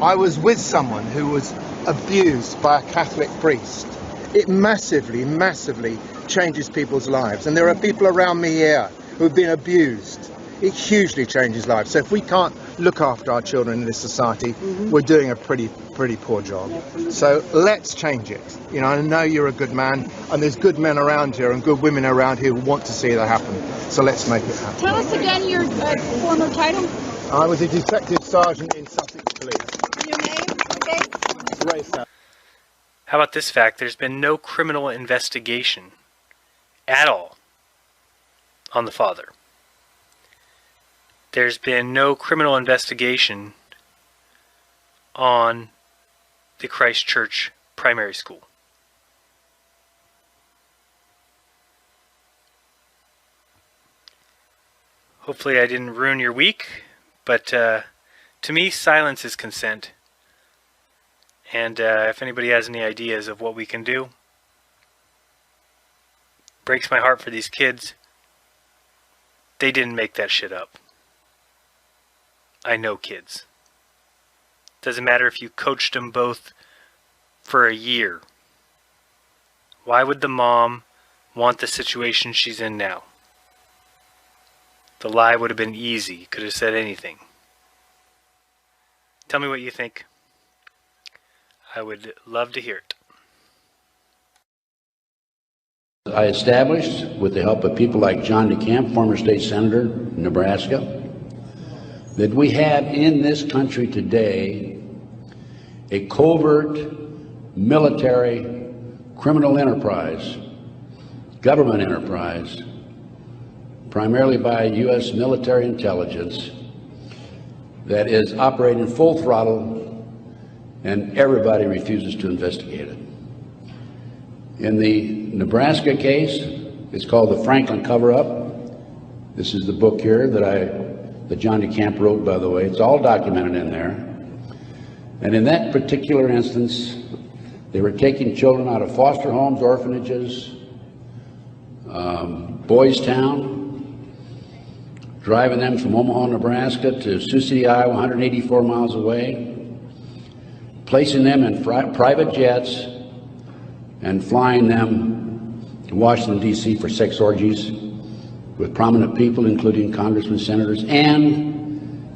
I was with someone who was abused by a Catholic priest. It massively, massively changes people's lives. And there are people around me here who have been abused. It hugely changes lives. So if we can't look after our children in this society, we're doing a pretty poor job. So let's change it. You know, I know you're a good man, and there's good men around here and good women around here who want to see that happen. So let's make it happen. Tell us again your former title. I was a detective sergeant in Sussex Police. Your name? Okay. Ray Sal. How about this fact? There's been no criminal investigation at all on the father. There's been no criminal investigation on the Christ Church primary school. Hopefully I didn't ruin your week, but to me, silence is consent. And if anybody has any ideas of what we can do, breaks my heart for these kids. They didn't make that shit up. I know kids. Doesn't matter if you coached them both for a year. Why would the mom want the situation she's in now? The lie would have been easy. Could have said anything. Tell me what you think. I would love to hear it. I established, with the help of people like John DeCamp, former state senator in Nebraska, that we have in this country today a covert military criminal enterprise, government enterprise, primarily by U.S. military intelligence, that is operating full throttle, and everybody refuses to investigate it. In the Nebraska case, it's called the Franklin Cover-Up. This is the book here that John DeCamp wrote, by the way. It's all documented in there. And in that particular instance, they were taking children out of foster homes, orphanages, Boys Town, driving them from Omaha, Nebraska to Sioux City, Iowa, 184 miles away, placing them in private jets and flying them to Washington, D.C. for sex orgies with prominent people, including congressmen, senators, and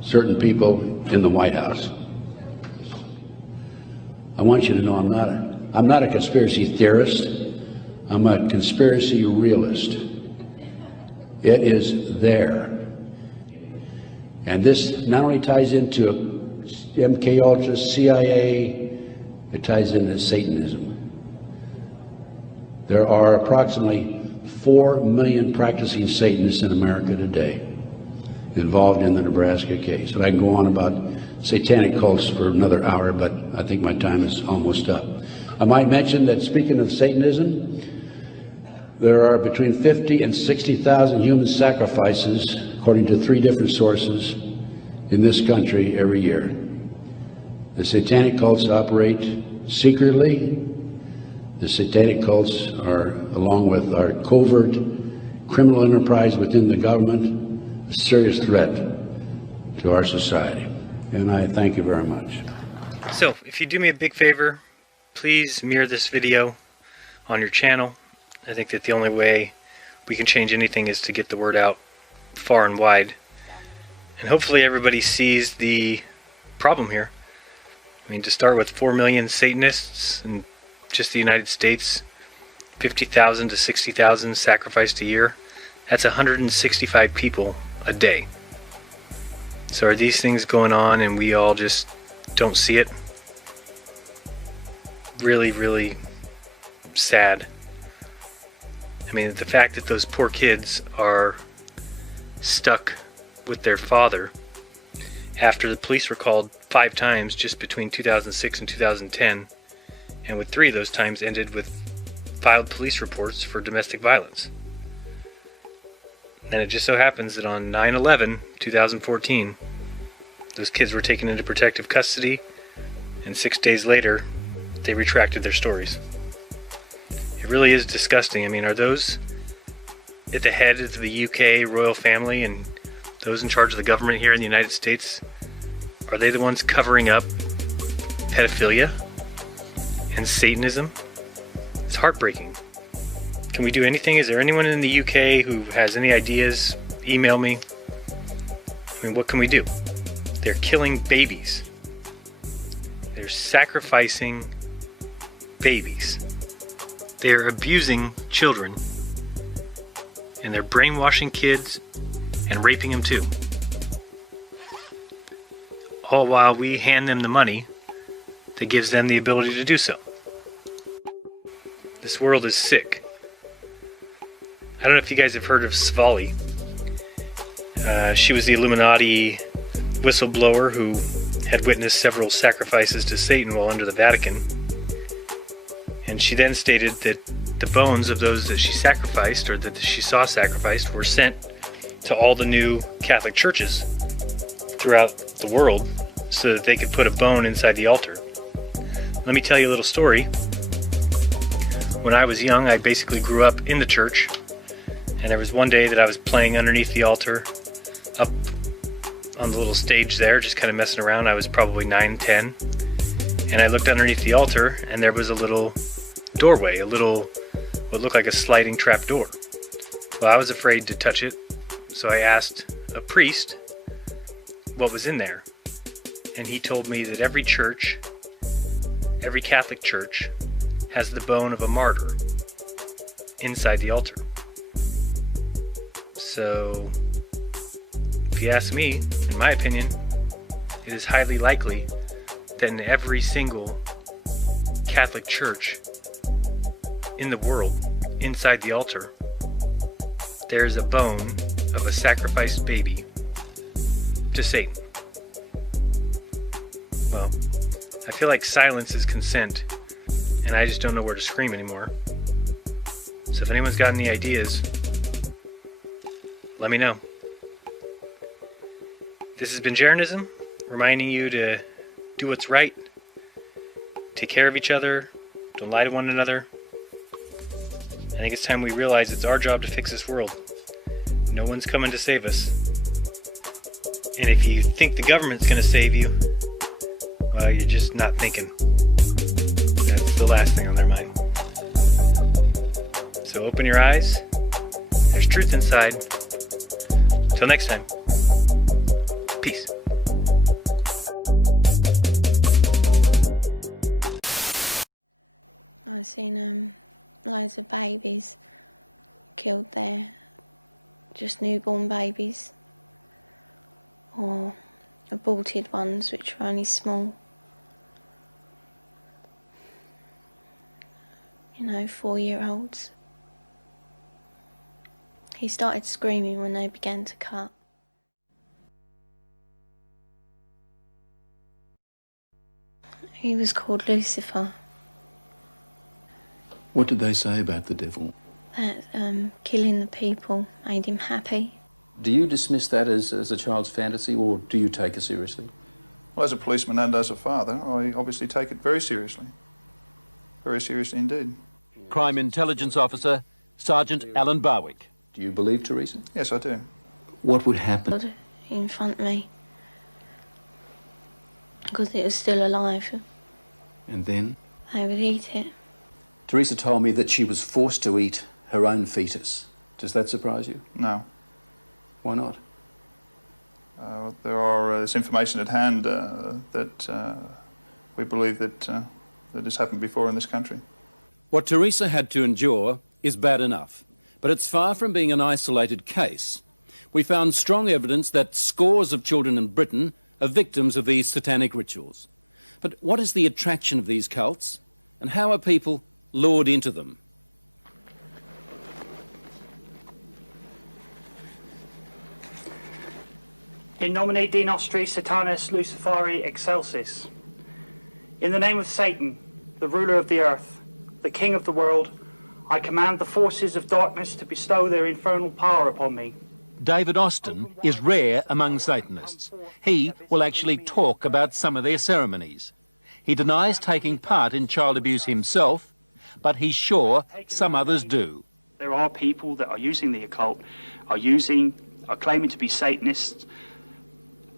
certain people in the White House. I want you to know I'm not a conspiracy theorist. I'm a conspiracy realist. It is there. And this not only ties into MK Ultra, CIA, it ties into Satanism. There are approximately 4 million practicing Satanists in America today involved in the Nebraska case. And I can go on about satanic cults for another hour, but I think my time is almost up. I might mention that, speaking of Satanism, there are between 50 and 60,000 human sacrifices, according to 3 different sources, in this country every year. The satanic cults operate secretly. The satanic cults are, along with our covert criminal enterprise within the government, a serious threat to our society. And I thank you very much. So, if you do me a big favor, please mirror this video on your channel. I think that the only way we can change anything is to get the word out far and wide. And hopefully everybody sees the problem here. I mean, to start with 4 million Satanists in just the United States, 50,000 to 60,000 sacrificed a year. That's 165 people a day. So are these things going on and we all just don't see it? Really, really sad. I mean, the fact that those poor kids are stuck with their father after the police were called 5 times just between 2006 and 2010, and with 3 of those times ended with filed police reports for domestic violence. And it just so happens that on 9/11, 2014, those kids were taken into protective custody, and 6 days later, they retracted their stories. It really is disgusting. I mean, are those at the head of the UK royal family and those in charge of the government here in the United States, are they the ones covering up pedophilia and Satanism? It's heartbreaking. Can we do anything? Is there anyone in the UK who has any ideas? Email me. I mean, what can we do? They're killing babies. They're sacrificing babies. They're abusing children. And they're brainwashing kids and raping them too. All while we hand them the money that gives them the ability to do so. This world is sick. I don't know if you guys have heard of Svali. She was the Illuminati whistleblower who had witnessed several sacrifices to Satan while under the Vatican. And she then stated that the bones of those that she sacrificed, or that she saw sacrificed, were sent to all the new Catholic churches throughout the world so that they could put a bone inside the altar. Let me tell you a little story. When I was young, I basically grew up in the church, and there was one day that I was playing underneath the altar, up on the little stage there, just kind of messing around. I was probably 9, 10, and I looked underneath the altar, and there was a little doorway, a little, what looked like a sliding trap door. Well, I was afraid to touch it, so I asked a priest what was in there, and he told me that every church, every Catholic church, has the bone of a martyr inside the altar. So, if you ask me, in my opinion, it is highly likely that in every single Catholic church in the world, inside the altar, there's a bone of a sacrificed baby to Satan. Well, I feel like silence is consent, and I just don't know where to scream anymore. So if anyone's got any ideas, let me know. This has been Jaronism, reminding you to do what's right, take care of each other, don't lie to one another. I think it's time we realize it's our job to fix this world. No one's coming to save us. And if you think the government's going to save you, well, you're just not thinking. That's the last thing on their mind. So open your eyes. There's truth inside. Till next time. Peace. I've seen loads of babies killed there, just newborn babies, or aborted ones which were only small. You know, 4-year-olds. He started screaming when they began to cut. He was called Lucifer. What did they say about the devil? That killing the people made him happy. Do you dismiss that as a child's fantasy, or do you take it seriously? Well, as a policeman and as a father, I obviously take it very seriously. Very seriously indeed. Crime Intelligence Officer, Sergeant Alan Barwick. Do you believe Teresa? Yes, I do. What would happen? In front of me. because it was still alive. And then? They would eat it. Teresa told me that she was forced to eat her own fetus. Does that surprise you? No. Why not? There's information at hand that we believe that has happened before in this country. What Teresa had to endure is bad enough, but it's far from being an isolated case. We found strong evidence that scores of children in Britain are victims of these satanic rituals. But what is the attraction of these cults, and how are people lured into them? In nomine Dei Nostri Satanis Luciferi Excelsis. In the name of Satan, the ruler of the earth, the king of the world, I command the forces of darkness to bestow their infernal power upon me. David Austin is rare among Satanists. He will actually talk about some of their ceremonies. He denies taking part in child abuse himself, but he's sure some others do. There are people that are using the occult, are claiming to be Satanists,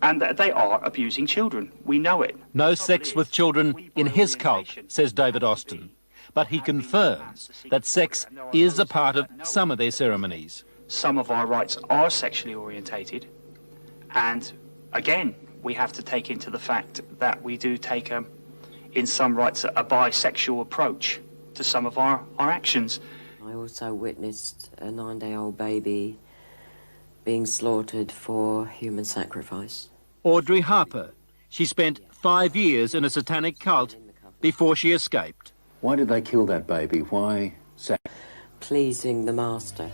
and that they are abusing children. We know it. No sex with children in his cult, says David Austin, but he confirms that sex is a part of some of their ceremonies. Some of our rites are sexually orientated, and again, we have to take into the fact that we do take, in some rites, a bisexual approach to some of our actions. I also witnessed a 9-day-old baby being slaughtered for human sacrifice. Audrey Harper. She spent 5 years in a satanic cult before she escaped. Why did they kill that baby? Why pleasing the master.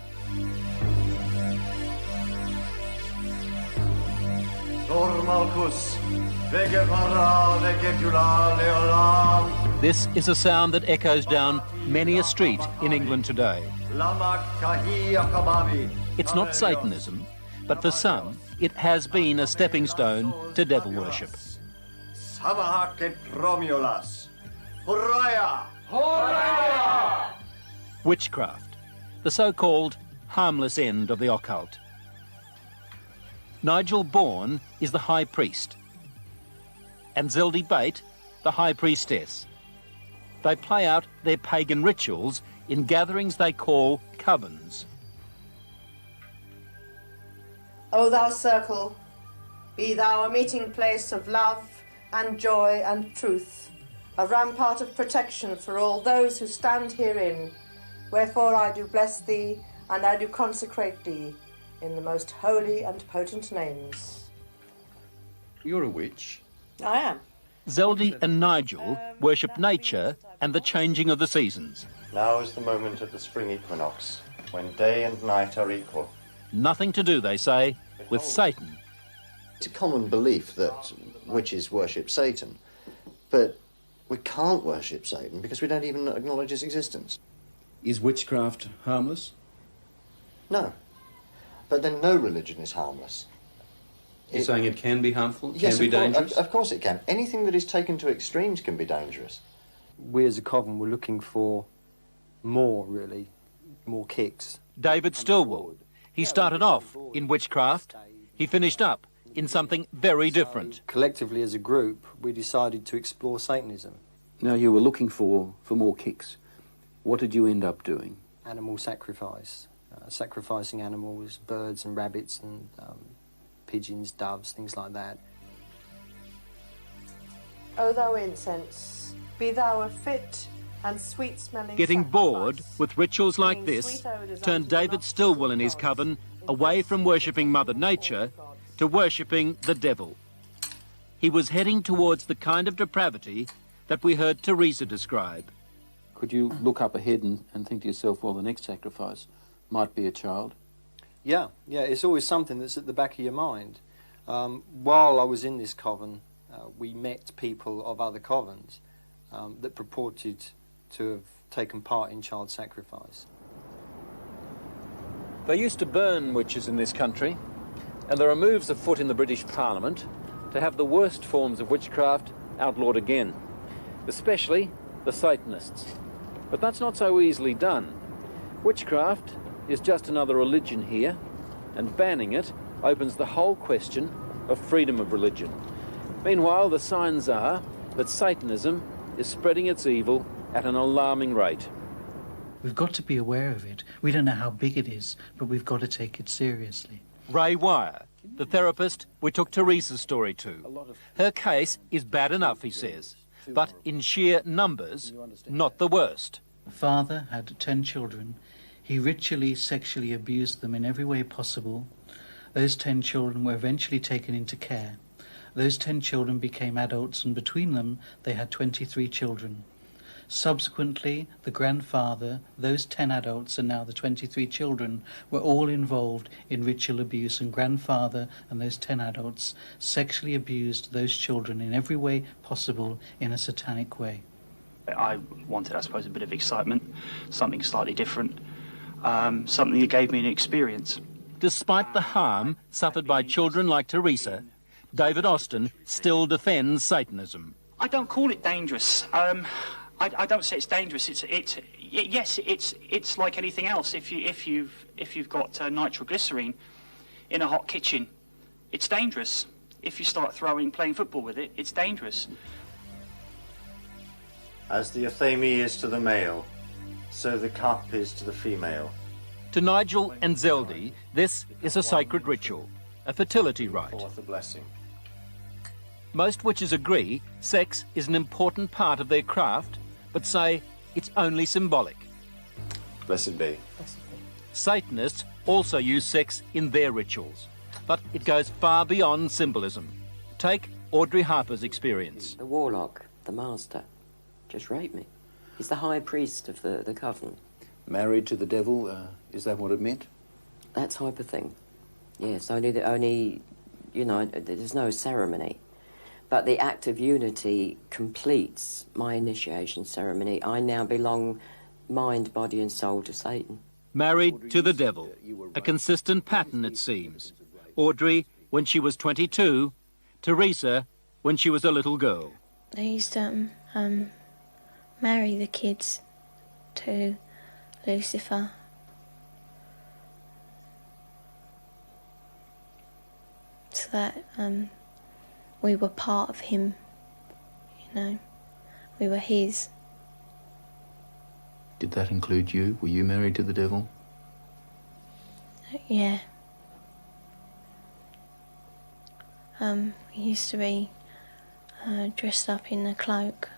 This is a sound that echoes down many a street in England today. It's not Satanism, but for some, it has been a stepping stone to devil worship. Witchcraft, the so-called harmless end of the occult. Nigel Bourne is the high priest, and Zeldy Bate, the high priestess. They play out their pagan rituals in gatherings they call covens. O thou circle, be thou a meeting place of love and joy and truth, a rampart of protection for all those who stand herein. Wherefore I do bless thee, and I do consecrate thee, in the most holy and potent names. You're a witch. I am. Zeldy and Nigel worship nature and the changing of the seasons. Now is the moment of the spring equinox, when day and night are equal. Nothing to do, they say, with Satan. It's a common belief that witches worship Satan, but we can't worship Satan because we don't even acknowledge his existence. Is witchcraft harmless? No. But then no religion is harmless. You're saying it can be harmful? Yes, can be dangerous? Of course it can. Anything that is taken to extremes can be dangerous. We as a coven were looking for more, really, more kicks. David Stillwell. He started off in witchcraft. He finished up in something very different. Collectively as a group, we decided to explore Satanism. Now, you were looking for more kicks. What did you end up doing? Animal sacrifice. Sacrificing animals, birds and rabbits and pigeons, doves, things like that. O thou incense, be thou a fit and sweet-smelling Getting sacrifice. bored with rituals like this turned David Stillwell and his coven away from worshipping Mother Nature to worshipping the devil. He was heading towards the kind of depravity that we heard Teresa describe. Could you look up ahead and think to yourself, well, the next sacrifice might be a child? Yeah, it's always something that's at the back of your mind. While I was in this coven, we met people of other covens that purported to have taken part in child sacrifice. They used to burn witches in this country, and there are moves afoot in the British Parliament to have the worst forms of witchcraft outlawed again, especially the Satanists. But that's not so easily done. Witchcraft is just another religion here, and banning it opens the whole question of freedom of religion. Meanwhile, the signs are that Satanism is spreading its evil at an alarming rate. We've got to be aware of it. We don't know how big it is, but we've got to take it seriously. Ray Wire, the therapist we took Teresa's story to. Her case is bad enough, he says, but in sheer numbers, not the worst. A father had 10 children. He ritually, sexually abused them in every way possible. Those 10 children were eventually taken into care. Those 10 children became adults, and between them they had 23 children. Subsequently, the grandfather, those 10 adults and now the 23 children were all involved in ritual abuse, and grandfather and those 10 adults sexually abused those children in every way possible in a satanic way. I wanted, I suppose, a bit of excitement, something slightly different, something that gave me an experience. Despite the harm suffered by children like Teresa, David Austin still defends Satanism. I don't call it dangerous. I don't say it's dangerous. Yes, it's like anything else. If you've got nitroglycerine in a hot kitchen, it's dangerous. If you start playing football with it, it's dangerous. As the Athame is to the male, so the cup is to the female. To Nigel and Zeldy, this is a sacred ritual, a fertility rite. Forth a blessing. Most witches agree sex is an important part of their craft, but say it's only symbolic. Blessed be. Satanists also use sex in their rituals, but it goes far beyond symbolism. Take Audrey Harper's experience. The warlock, the master, just raped me. He's the high priest of the coven. Married to the devil, is that what it meant? That type of thing. Yes, only, you know, there's no ceremony. But the act of unity completes my initiation ceremony. I now belong mind, body and soul to Satan. Married to the devil, a consistent pattern it seems. Audrey when she was 22, Teresa when she was a little girl. They used to marry the kids to Lucifer. So that we were part of him, you know, we were his. Did that include you? Were you married to the devil? Yeah. We used to be dressed up in the cloak,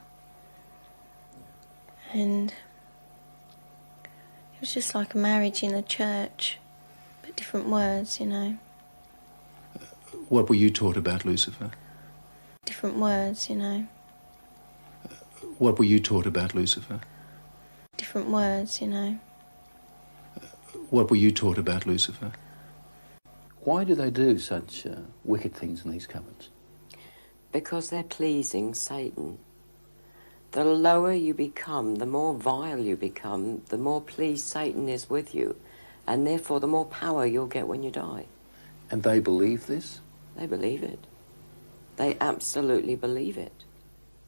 and it was just like a marriage in a church, but different words, you know. What were you taught about Lucifer? Different words, you know. What were you taught about Lucifer? Different words, you know. What were you taught about Lucifer? Why do they do such wicked things in these covens? Because they're pleasing Satan. The lower you become, the more vile you become, the more pleased Satan is with you, and therefore the more power you'll get when you die. And they believe this? They believe it. They absolutely believe it.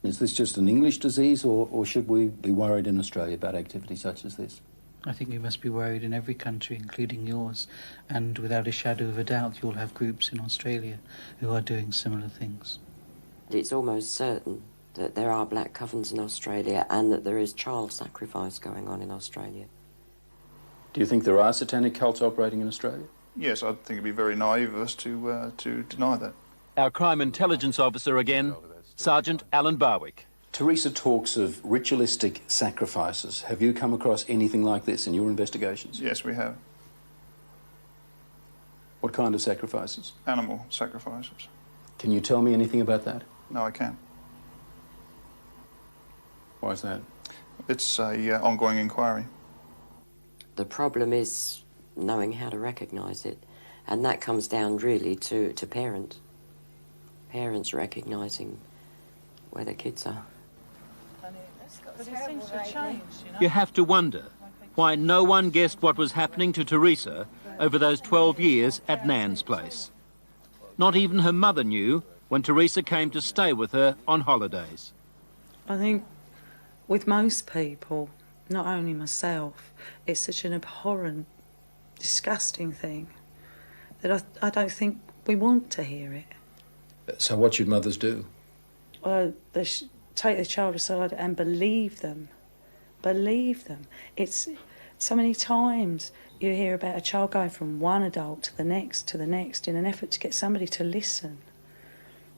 Is this just an English disease, or should we be worried in Australia about activity such as this? I think you must be worried in every country, including yours, and without a shadow of a doubt you'll have groups in Australia who are doing similar things. It's almost certain that there are black covens in Australia and that there is child sacrifice going on in Australia. Do you think there are satanic cults operating in Australia? Yes, I think it'd be very naive of us to deny that. Our crime intelligence officer again, Sergeant Alan Barwick. Teresa talks of ritualistic sacrifices. Have you come across anything like this in your investigations? Yes, we have. What kind of sacrifices? Animal sacrifices. Can you tell me anything about that? No, I can't. Why is that? It's a ongoing inquiry. The problem is knowing how to recognise it, and that comes down really to parents. Parents recognising where their kids are. But it seems to change, you know. You have to wonder why no one guessed what was happening to Teresa over those 12 years at Nan's place. Not even her mother knew when Teresa came to stay with her on holidays. I think with most people, not only myself, it's such an abhorrent, disgusting thing that I don't think we want to hear it. So what should mothers do? Well, they should take the child aside and believe them. Believe them. It's so many times you hear about a child going from one adult to the next in an effort to get somebody to listen.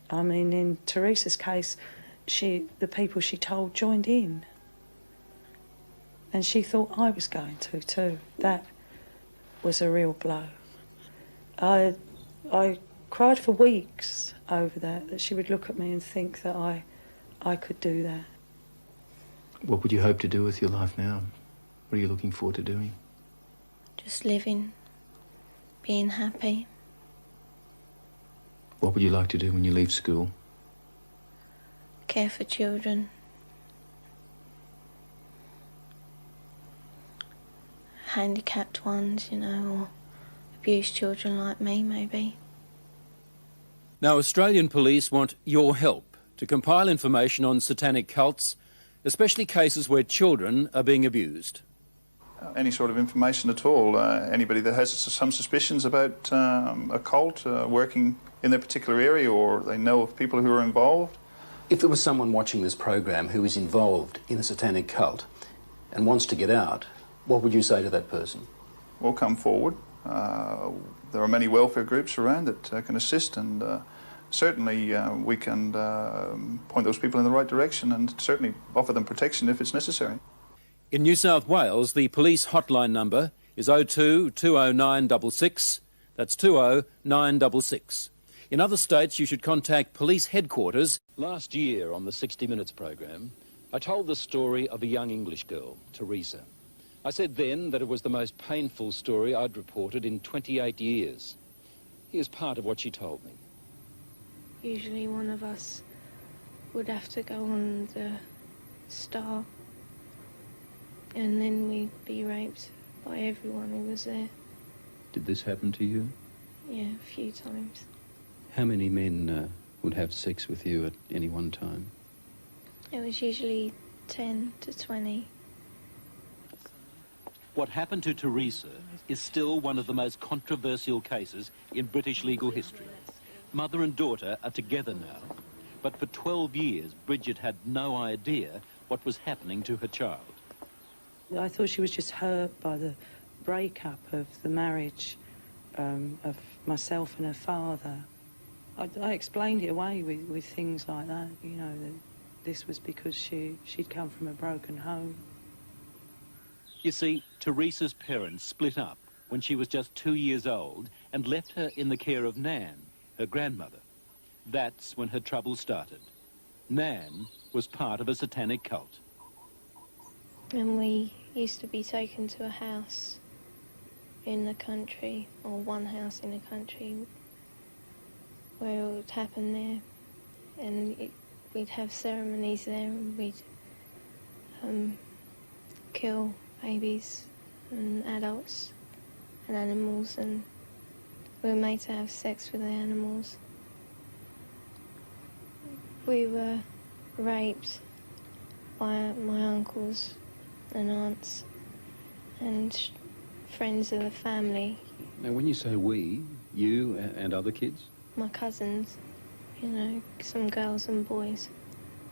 I mean, in Teresa's case, the people she told joined in. And she thought I was going to too. That was a real blow. I cried for weeks over that she would look at me and think that I could do that. What would you hope to do with your life now? What are you looking forward to doing? Just living, being happy. What would you like to do when you leave school? Care for children. Handicapped ones, you know, or abused children like me, maybe. Now, Australian police want your help to compile information on satanic cults, especially cases where children are being abused. Any sort of information at all, anybody that has some suspicions about a cult working in their particular area, or they know of people who are involved. If there was someone watching this program who is involved in a satanic cult and wants to get out, what would you say to that person? Well, come forward. There are many welfare groups around that can assist, and certainly we can point those people in the right direction and certainly offer them protection if it's necessary. In New South Wales, the police hotline number is 02 20966. That's 20966. In other states, you should contact police headquarters. Last year on the 60 Minutes program, I told the story of a young English girl, Teresa. I said then that it was the most painful story I'd reported in 28 years. Here's part of what she told me. Usually one of us would have to go on the Star, and then we'd be raped by everyone who was there. Did this happen to you? Yeah, a few times. How many men would have sex with you at any one time? It was usually 10 to 20. What happened to Teresa is still one of the most controversial cases in British legal history. Mother and daughter are together now, but for 12 years Bridget had no idea what was happening to her child. I thought she was just hurt by the breakup of the marriage of myself and her father. I explained it away with things like that, you know, that this was because she'd come from a broken home. You see, Teresa's parents split up when she was just 2 years old and left her in the care of Nan, her grandmother. That's when her trouble started. Nan was part of a satanic cult. And we used to be taken to a house in the country, or one house in the country, where it would happen there. And we'd have ceremonies there, and we'd kill babies and adults and animals, and we were made to have sex with the animals. We were raped by my uncles and aunts and friends of the family. Now, when you say we, you and other kids? My cousins, you know, some girls and boys.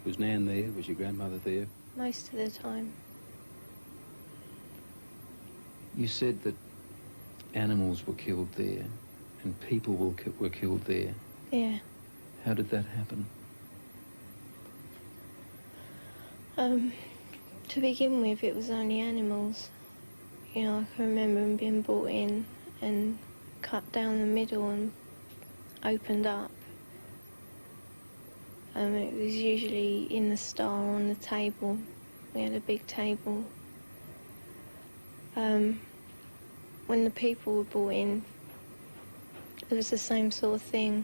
Was Nan there? Was your grandmother there? Most of the time. You said that animals were killed there and people were killed there. Yeah. How did that happen? To begin with, it was only animals. You know, I can remember them being brought in and cut down the middle and opened up. It was usually in the Star on the table. We had a big table. When the people were brought in, it was the same sort of thing.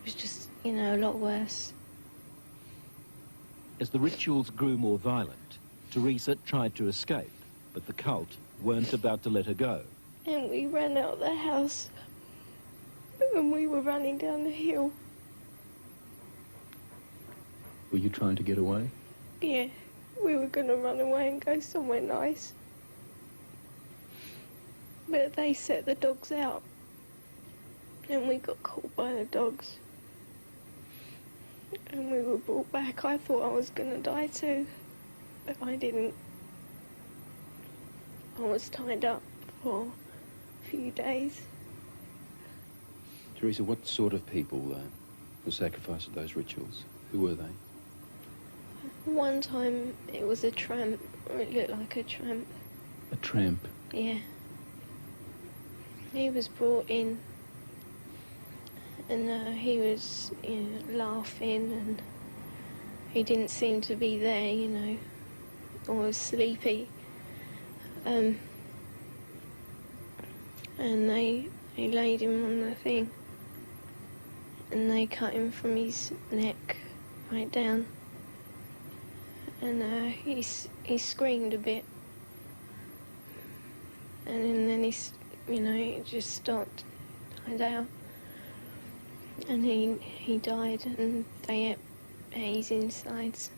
It was just, you know, a lot worse. As the rituals grew more violent, Teresa tried to escape, but the cult weren't about to let her go. And we ran out of the house, and we were running down the hill. Were you trying to get away? Yeah, we were going to run away and go somewhere nice. But they set the dogs out, and we got caught by the dogs. and we were brought back. I thought I was going to die too, but I didn't. I was tied up for a few days. Teresa, what sort of people were sacrificed at those rituals? Who were they? One time it was a tramp, or it looked like a tramp. A tramp? Yeah. He was brought in, and he was, laughing, and he didn't seem to be there, or was sleepy. And they laid him on the thing, and they cut him from his neck right down, and he screamed a bit, and then he just stopped, died out, and he died, and they ate his insides.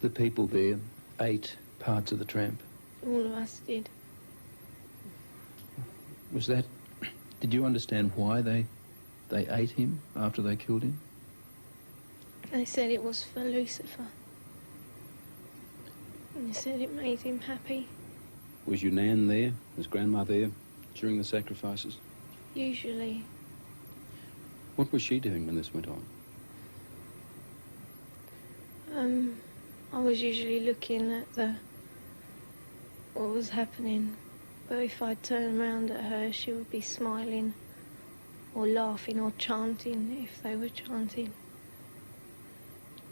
The people there ate parts of the tramp? All of us did. Was that... Did you understand why they ate him after they killed him? They said it was for Lucifer. And they said it made him happy. Was your nan there? Was Grandma there during the sacrifices? Usually. What was she doing when this went on? I was usually looking at what was happening, but if I turned around at her, she would be smiling or laughing or chanting if they were chanting.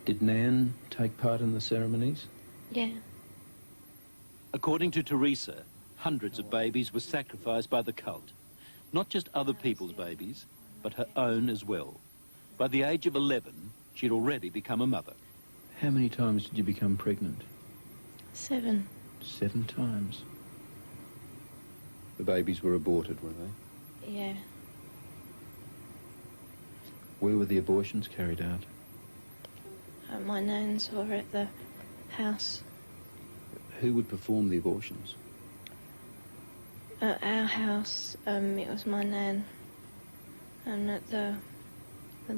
Did Nan take part in the ceremonies? Yeah. According to Teresa, hundreds of babies were sacrificed by the cult. Not just other people's babies, but her own as well. By the age of 11, she'd already become a mother. How many times did you become pregnant? 7. 7 times. The babies were aborted, were they? Yeah. Where were the abortions carried out? My nan's were at the house. Who would perform the abortions? At our house, it was my nan. And at the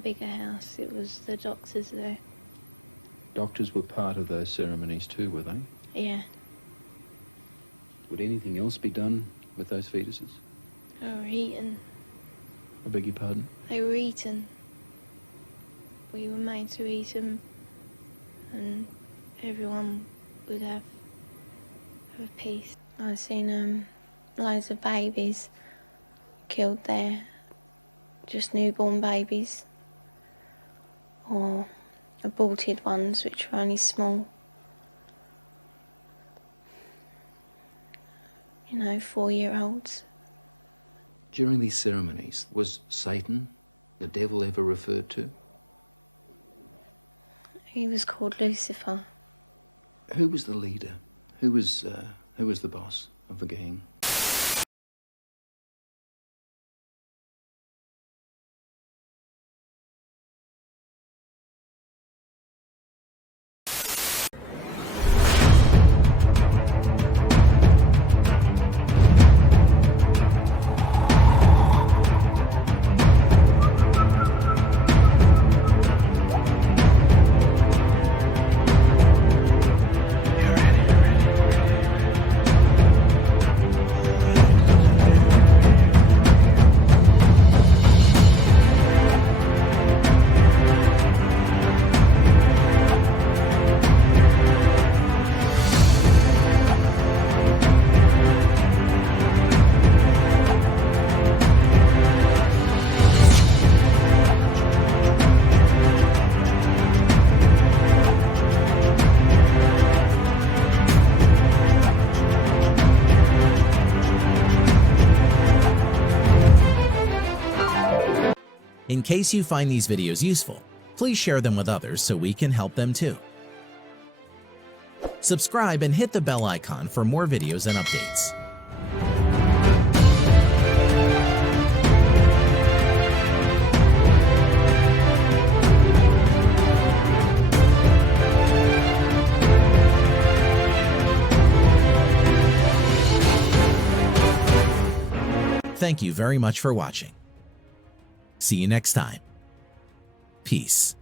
bigger house, it was the doctors there. Doctors were part of those ceremonies too, were they? Yeah. Would anything else be done with those fetuses? They were eaten. I beg your pardon? They were eaten. We were made to eat them, and everyone would have a piece. I've seen loads of babies killed there, just newborn babies, or aborted ones which were only small. 4-year-olds. During these ceremonies, was Satan, the devil, ever referred to? He was called Lucifer. Who was the leader? Who was the boss of the gang? In case you find these videos useful, please share them with others so we can help them too. Subscribe and hit the bell icon for more videos and updates. Thank you very much for watching. See you next time. Peace.